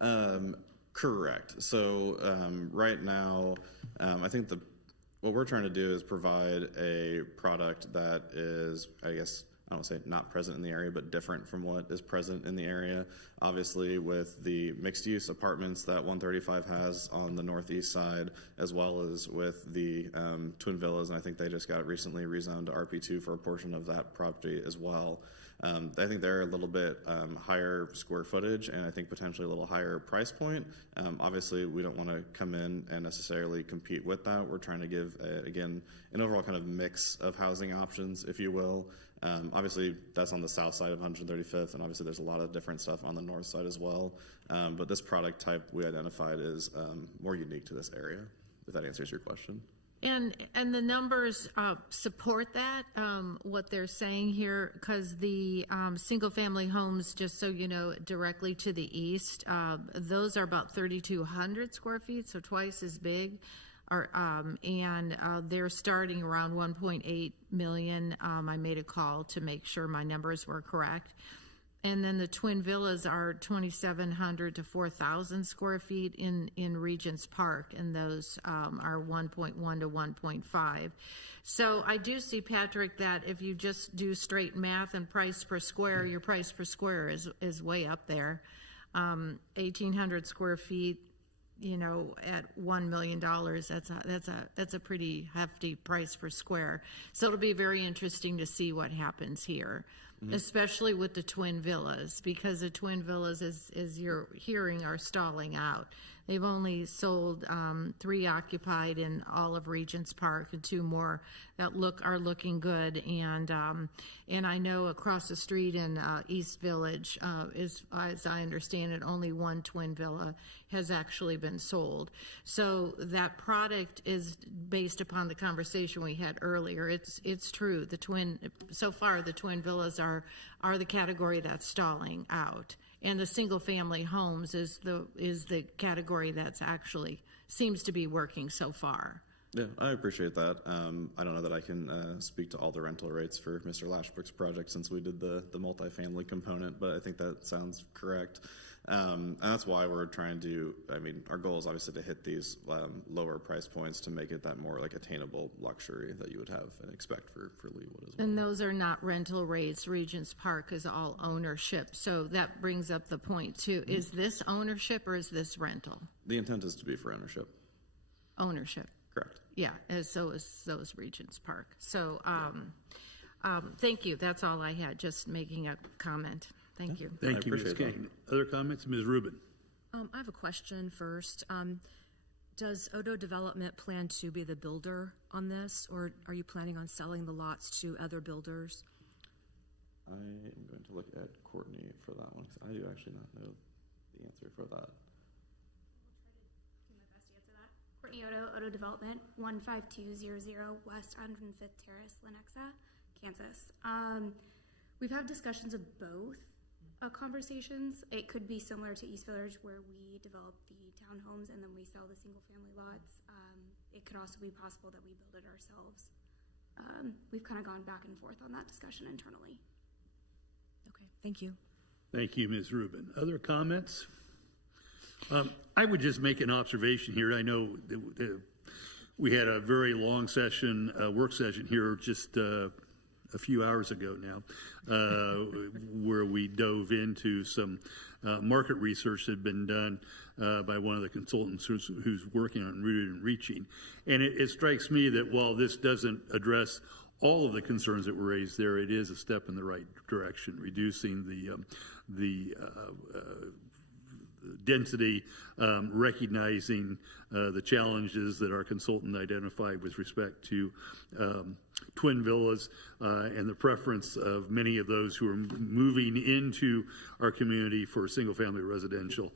Correct. So right now, I think what we're trying to do is provide a product that is, I guess, I don't say not present in the area, but different from what is present in the area. Obviously, with the mixed-use apartments that 135 has on the northeast side, as well as with the twin villas, and I think they just got recently rezoned to RP2 for a portion of that property as well. I think they're a little bit higher square footage, and I think potentially a little higher price point. Obviously, we don't want to come in and necessarily compete with that. We're trying to give, again, an overall kind of mix of housing options, if you will. Obviously, that's on the south side of 135th, and obviously there's a lot of different stuff on the north side as well. But this product type we identified is more unique to this area, if that answers your question. And the numbers support that, what they're saying here, because the single-family homes, just so you know, directly to the east, those are about 3,200 square feet, so twice as big. And they're starting around 1.8 million. I made a call to make sure my numbers were correct. And then the twin villas are 2,700 to 4,000 square feet in Regents Park, and those are 1.1 to 1.5. So I do see, Patrick, that if you just do straight math and price per square, your price per square is way up there. 1,800 square feet, you know, at $1 million, that's a pretty hefty price per square. So it'll be very interesting to see what happens here, especially with the twin villas, because the twin villas, as you're hearing, are stalling out. They've only sold 3 occupied in all of Regents Park and 2 more that are looking good. And I know across the street in East Village, as I understand it, only 1 twin villa has actually been sold. So that product is based upon the conversation we had earlier. It's true. So far the twin villas are the category that's stalling out. And the single-family homes is the category that's actually seems to be working so far. Yeah, I appreciate that. I don't know that I can speak to all the rental rates for Mr. Lashbrook's project since we did the multifamily component, but I think that sounds correct. And that's why we're trying to, our goal is obviously to hit these lower price points to make it that more like attainable luxury that you would have and expect for Leawood as well. And those are not rental rates. Regents Park is all ownership. So that brings up the point too. Is this ownership or is this rental? The intent is to be for ownership. Ownership. Correct. Yeah, and so is Regents Park. So thank you. That's all I had, just making a comment. Thank you. Thank you, Ms. Kane. Other comments? Ms. Rubin? I have a question first. Does Odo Development plan to be the builder on this, or are you planning on selling the lots to other builders? I am going to look at Courtney for that one, because I do actually not know the answer for that. Courtney Odo Development, 15200 West 105th Terrace, Lenexa, Kansas. We've had discussions of both conversations. It could be similar to East Village, where we develop the townhomes and then we sell the single-family lots. It could also be possible that we build it ourselves. We've kind of gone back and forth on that discussion internally. Okay, thank you. Thank you, Ms. Rubin. Other comments? I would just make an observation here. I know that we had a very long session, work session here just a few hours ago now, where we dove into some market research that had been done by one of the consultants who's working on Rooted and Reaching. And it strikes me that while this doesn't address all of the concerns that were raised there, it is a step in the right direction, reducing the density, recognizing the challenges that our consultant identified with respect to twin villas and the preference of many of those who are moving into our community for single-family residential,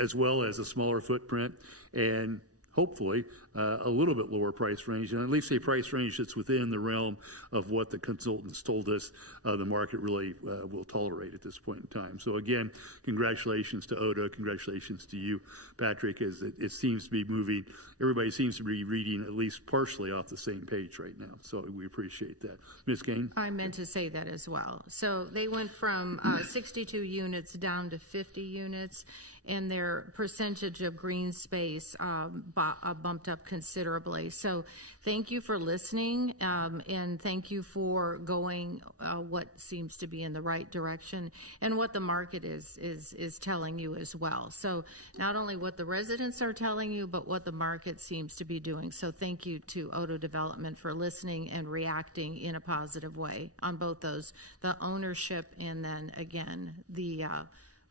as well as a smaller footprint and hopefully a little bit lower price range, and at least a price range that's within the realm of what the consultants told us the market really will tolerate at this point in time. So again, congratulations to Odo, congratulations to you, Patrick, as it seems to be moving. Everybody seems to be reading at least partially off the same page right now, so we appreciate that. Ms. Kane? I meant to say that as well. So they went from 62 units down to 50 units, and their percentage of green space bumped up considerably. So thank you for listening, and thank you for going what seems to be in the right direction and what the market is telling you as well. So not only what the residents are telling you, but what the market seems to be doing. So thank you to Odo Development for listening and reacting in a positive way on both those, the ownership and then again, the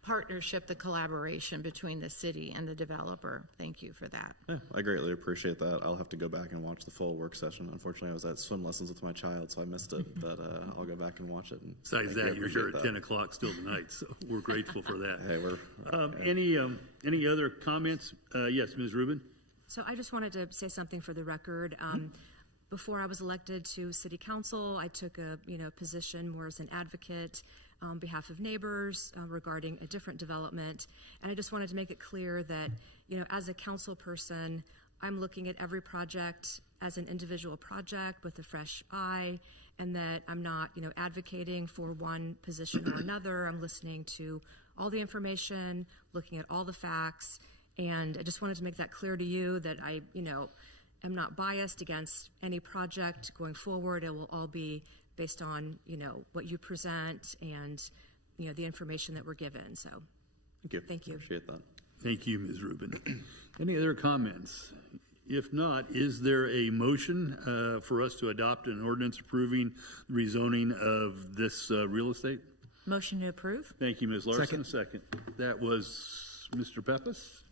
partnership, the collaboration between the city and the developer. Thank you for that. Yeah, I greatly appreciate that. I'll have to go back and watch the full work session. Unfortunately, I was at swim lessons with my child, so I missed it, but I'll go back and watch it. And besides that, you're here at 10 o'clock still tonight, so we're grateful for that. Hey, any other comments? Yes, Ms. Rubin? So I just wanted to say something for the record. Before I was elected to city council, I took a position more as an advocate on behalf of neighbors regarding a different development. And I just wanted to make it clear that, as a council person, I'm looking at every project as an individual project with a fresh eye, and that I'm not, advocating for one position or another. I'm listening to all the information, looking at all the facts, and I just wanted to make that clear to you that I, am not biased against any project going forward. It will all be based on, what you present and, the information that we're given. So thank you. Appreciate that. Thank you, Ms. Rubin. Any other comments? If not, is there a motion for us to adopt an ordinance approving rezoning of this real estate? Motion to approve. Thank you, Ms. Larson. Second. That was Mr. Peppas.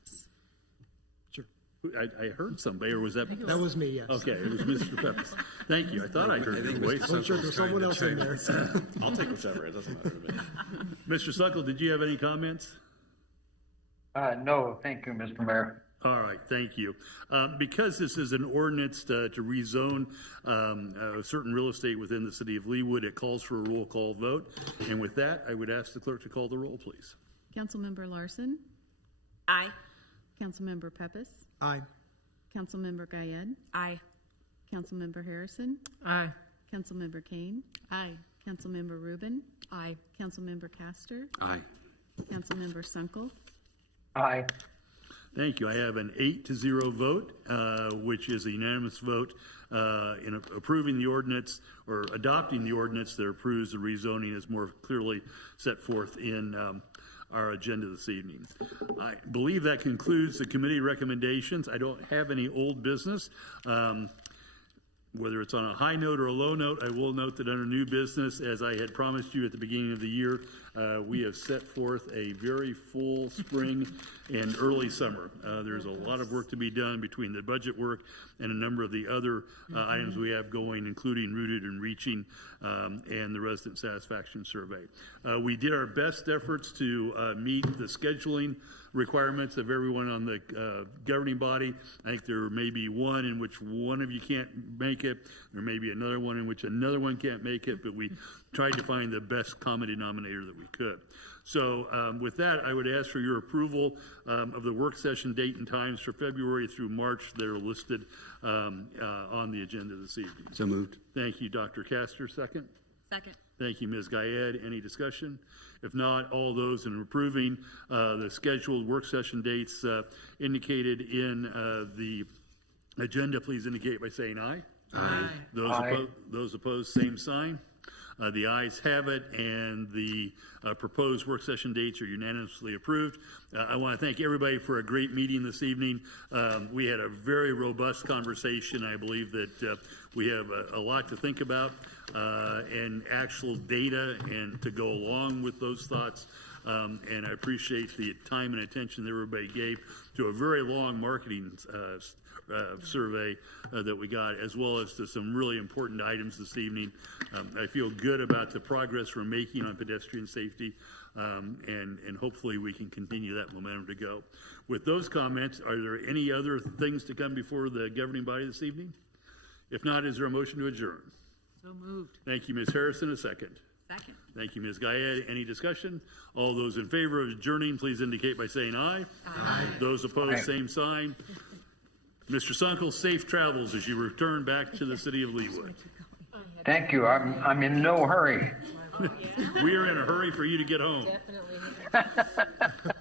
I heard somebody, or was that? That was me, yes. Okay, it was Mr. Peppers. Thank you. I thought I heard your voice. I'm sure there's someone else in there. I'll take whichever, it doesn't matter to me. Mr. Suckle, did you have any comments? No, thank you, Mr. Mayor. All right, thank you. Because this is an ordinance to rezone certain real estate within the city of Leawood, it calls for a roll call vote. And with that, I would ask the clerk to call the roll, please. Councilmember Larson, Aye. Councilmember Pepys, Aye. Councilmember Guyed, Aye. Councilmember Harrison, Aye. Councilmember Kane, Aye. Councilmember Rubin, Aye. Councilmember Castor, Aye. Councilmember Sunkel. Aye. Thank you. I have an 8-0 vote, which is a unanimous vote in approving the ordinance or adopting the ordinance that approves the rezoning as more clearly set forth in our agenda this evening. I believe that concludes the committee recommendations. I don't have any old business. Whether it's on a high note or a low note, I will note that under new business, as I had promised you at the beginning of the year, we have set forth a very full spring and early summer. There's a lot of work to be done between the budget work and a number of the other items we have going, including Rooted and Reaching and the Resident Satisfaction Survey. We did our best efforts to meet the scheduling requirements of everyone on the governing body. I think there may be one in which one of you can't make it. There may be another one in which another one can't make it, but we tried to find the best common denominator that we could. So with that, I would ask for your approval of the work session date and times for February through March that are listed on the agenda this evening. So moved. Thank you, Dr. Castor. Second? Second. Thank you, Ms. Guyed. Any discussion? If not, all those in approving the scheduled work session dates indicated in the agenda, please indicate by saying aye. Aye. Those opposed, same sign. The ayes have it, and the proposed work session dates are unanimously approved. I want to thank everybody for a great meeting this evening. We had a very robust conversation. I believe that we have a lot to think about and actual data and to go along with those thoughts. And I appreciate the time and attention that everybody gave to a very long marketing survey that we got, as well as to some really important items this evening. I feel good about the progress we're making on pedestrian safety, and hopefully we can continue that momentum to go. With those comments, are there any other things to come before the governing body this evening? If not, is there a motion to adjourn? So moved. Thank you, Ms. Harrison. A second. Second. Thank you, Ms. Guyed. Any discussion? All those in favor of adjourning, please indicate by saying aye. Aye. Those opposed, Aye. same sign. Mr. Sunkel, safe travels as you return back to the city of Leawood. Thank you. I'm in no hurry. We are in a hurry for you to get home. Definitely.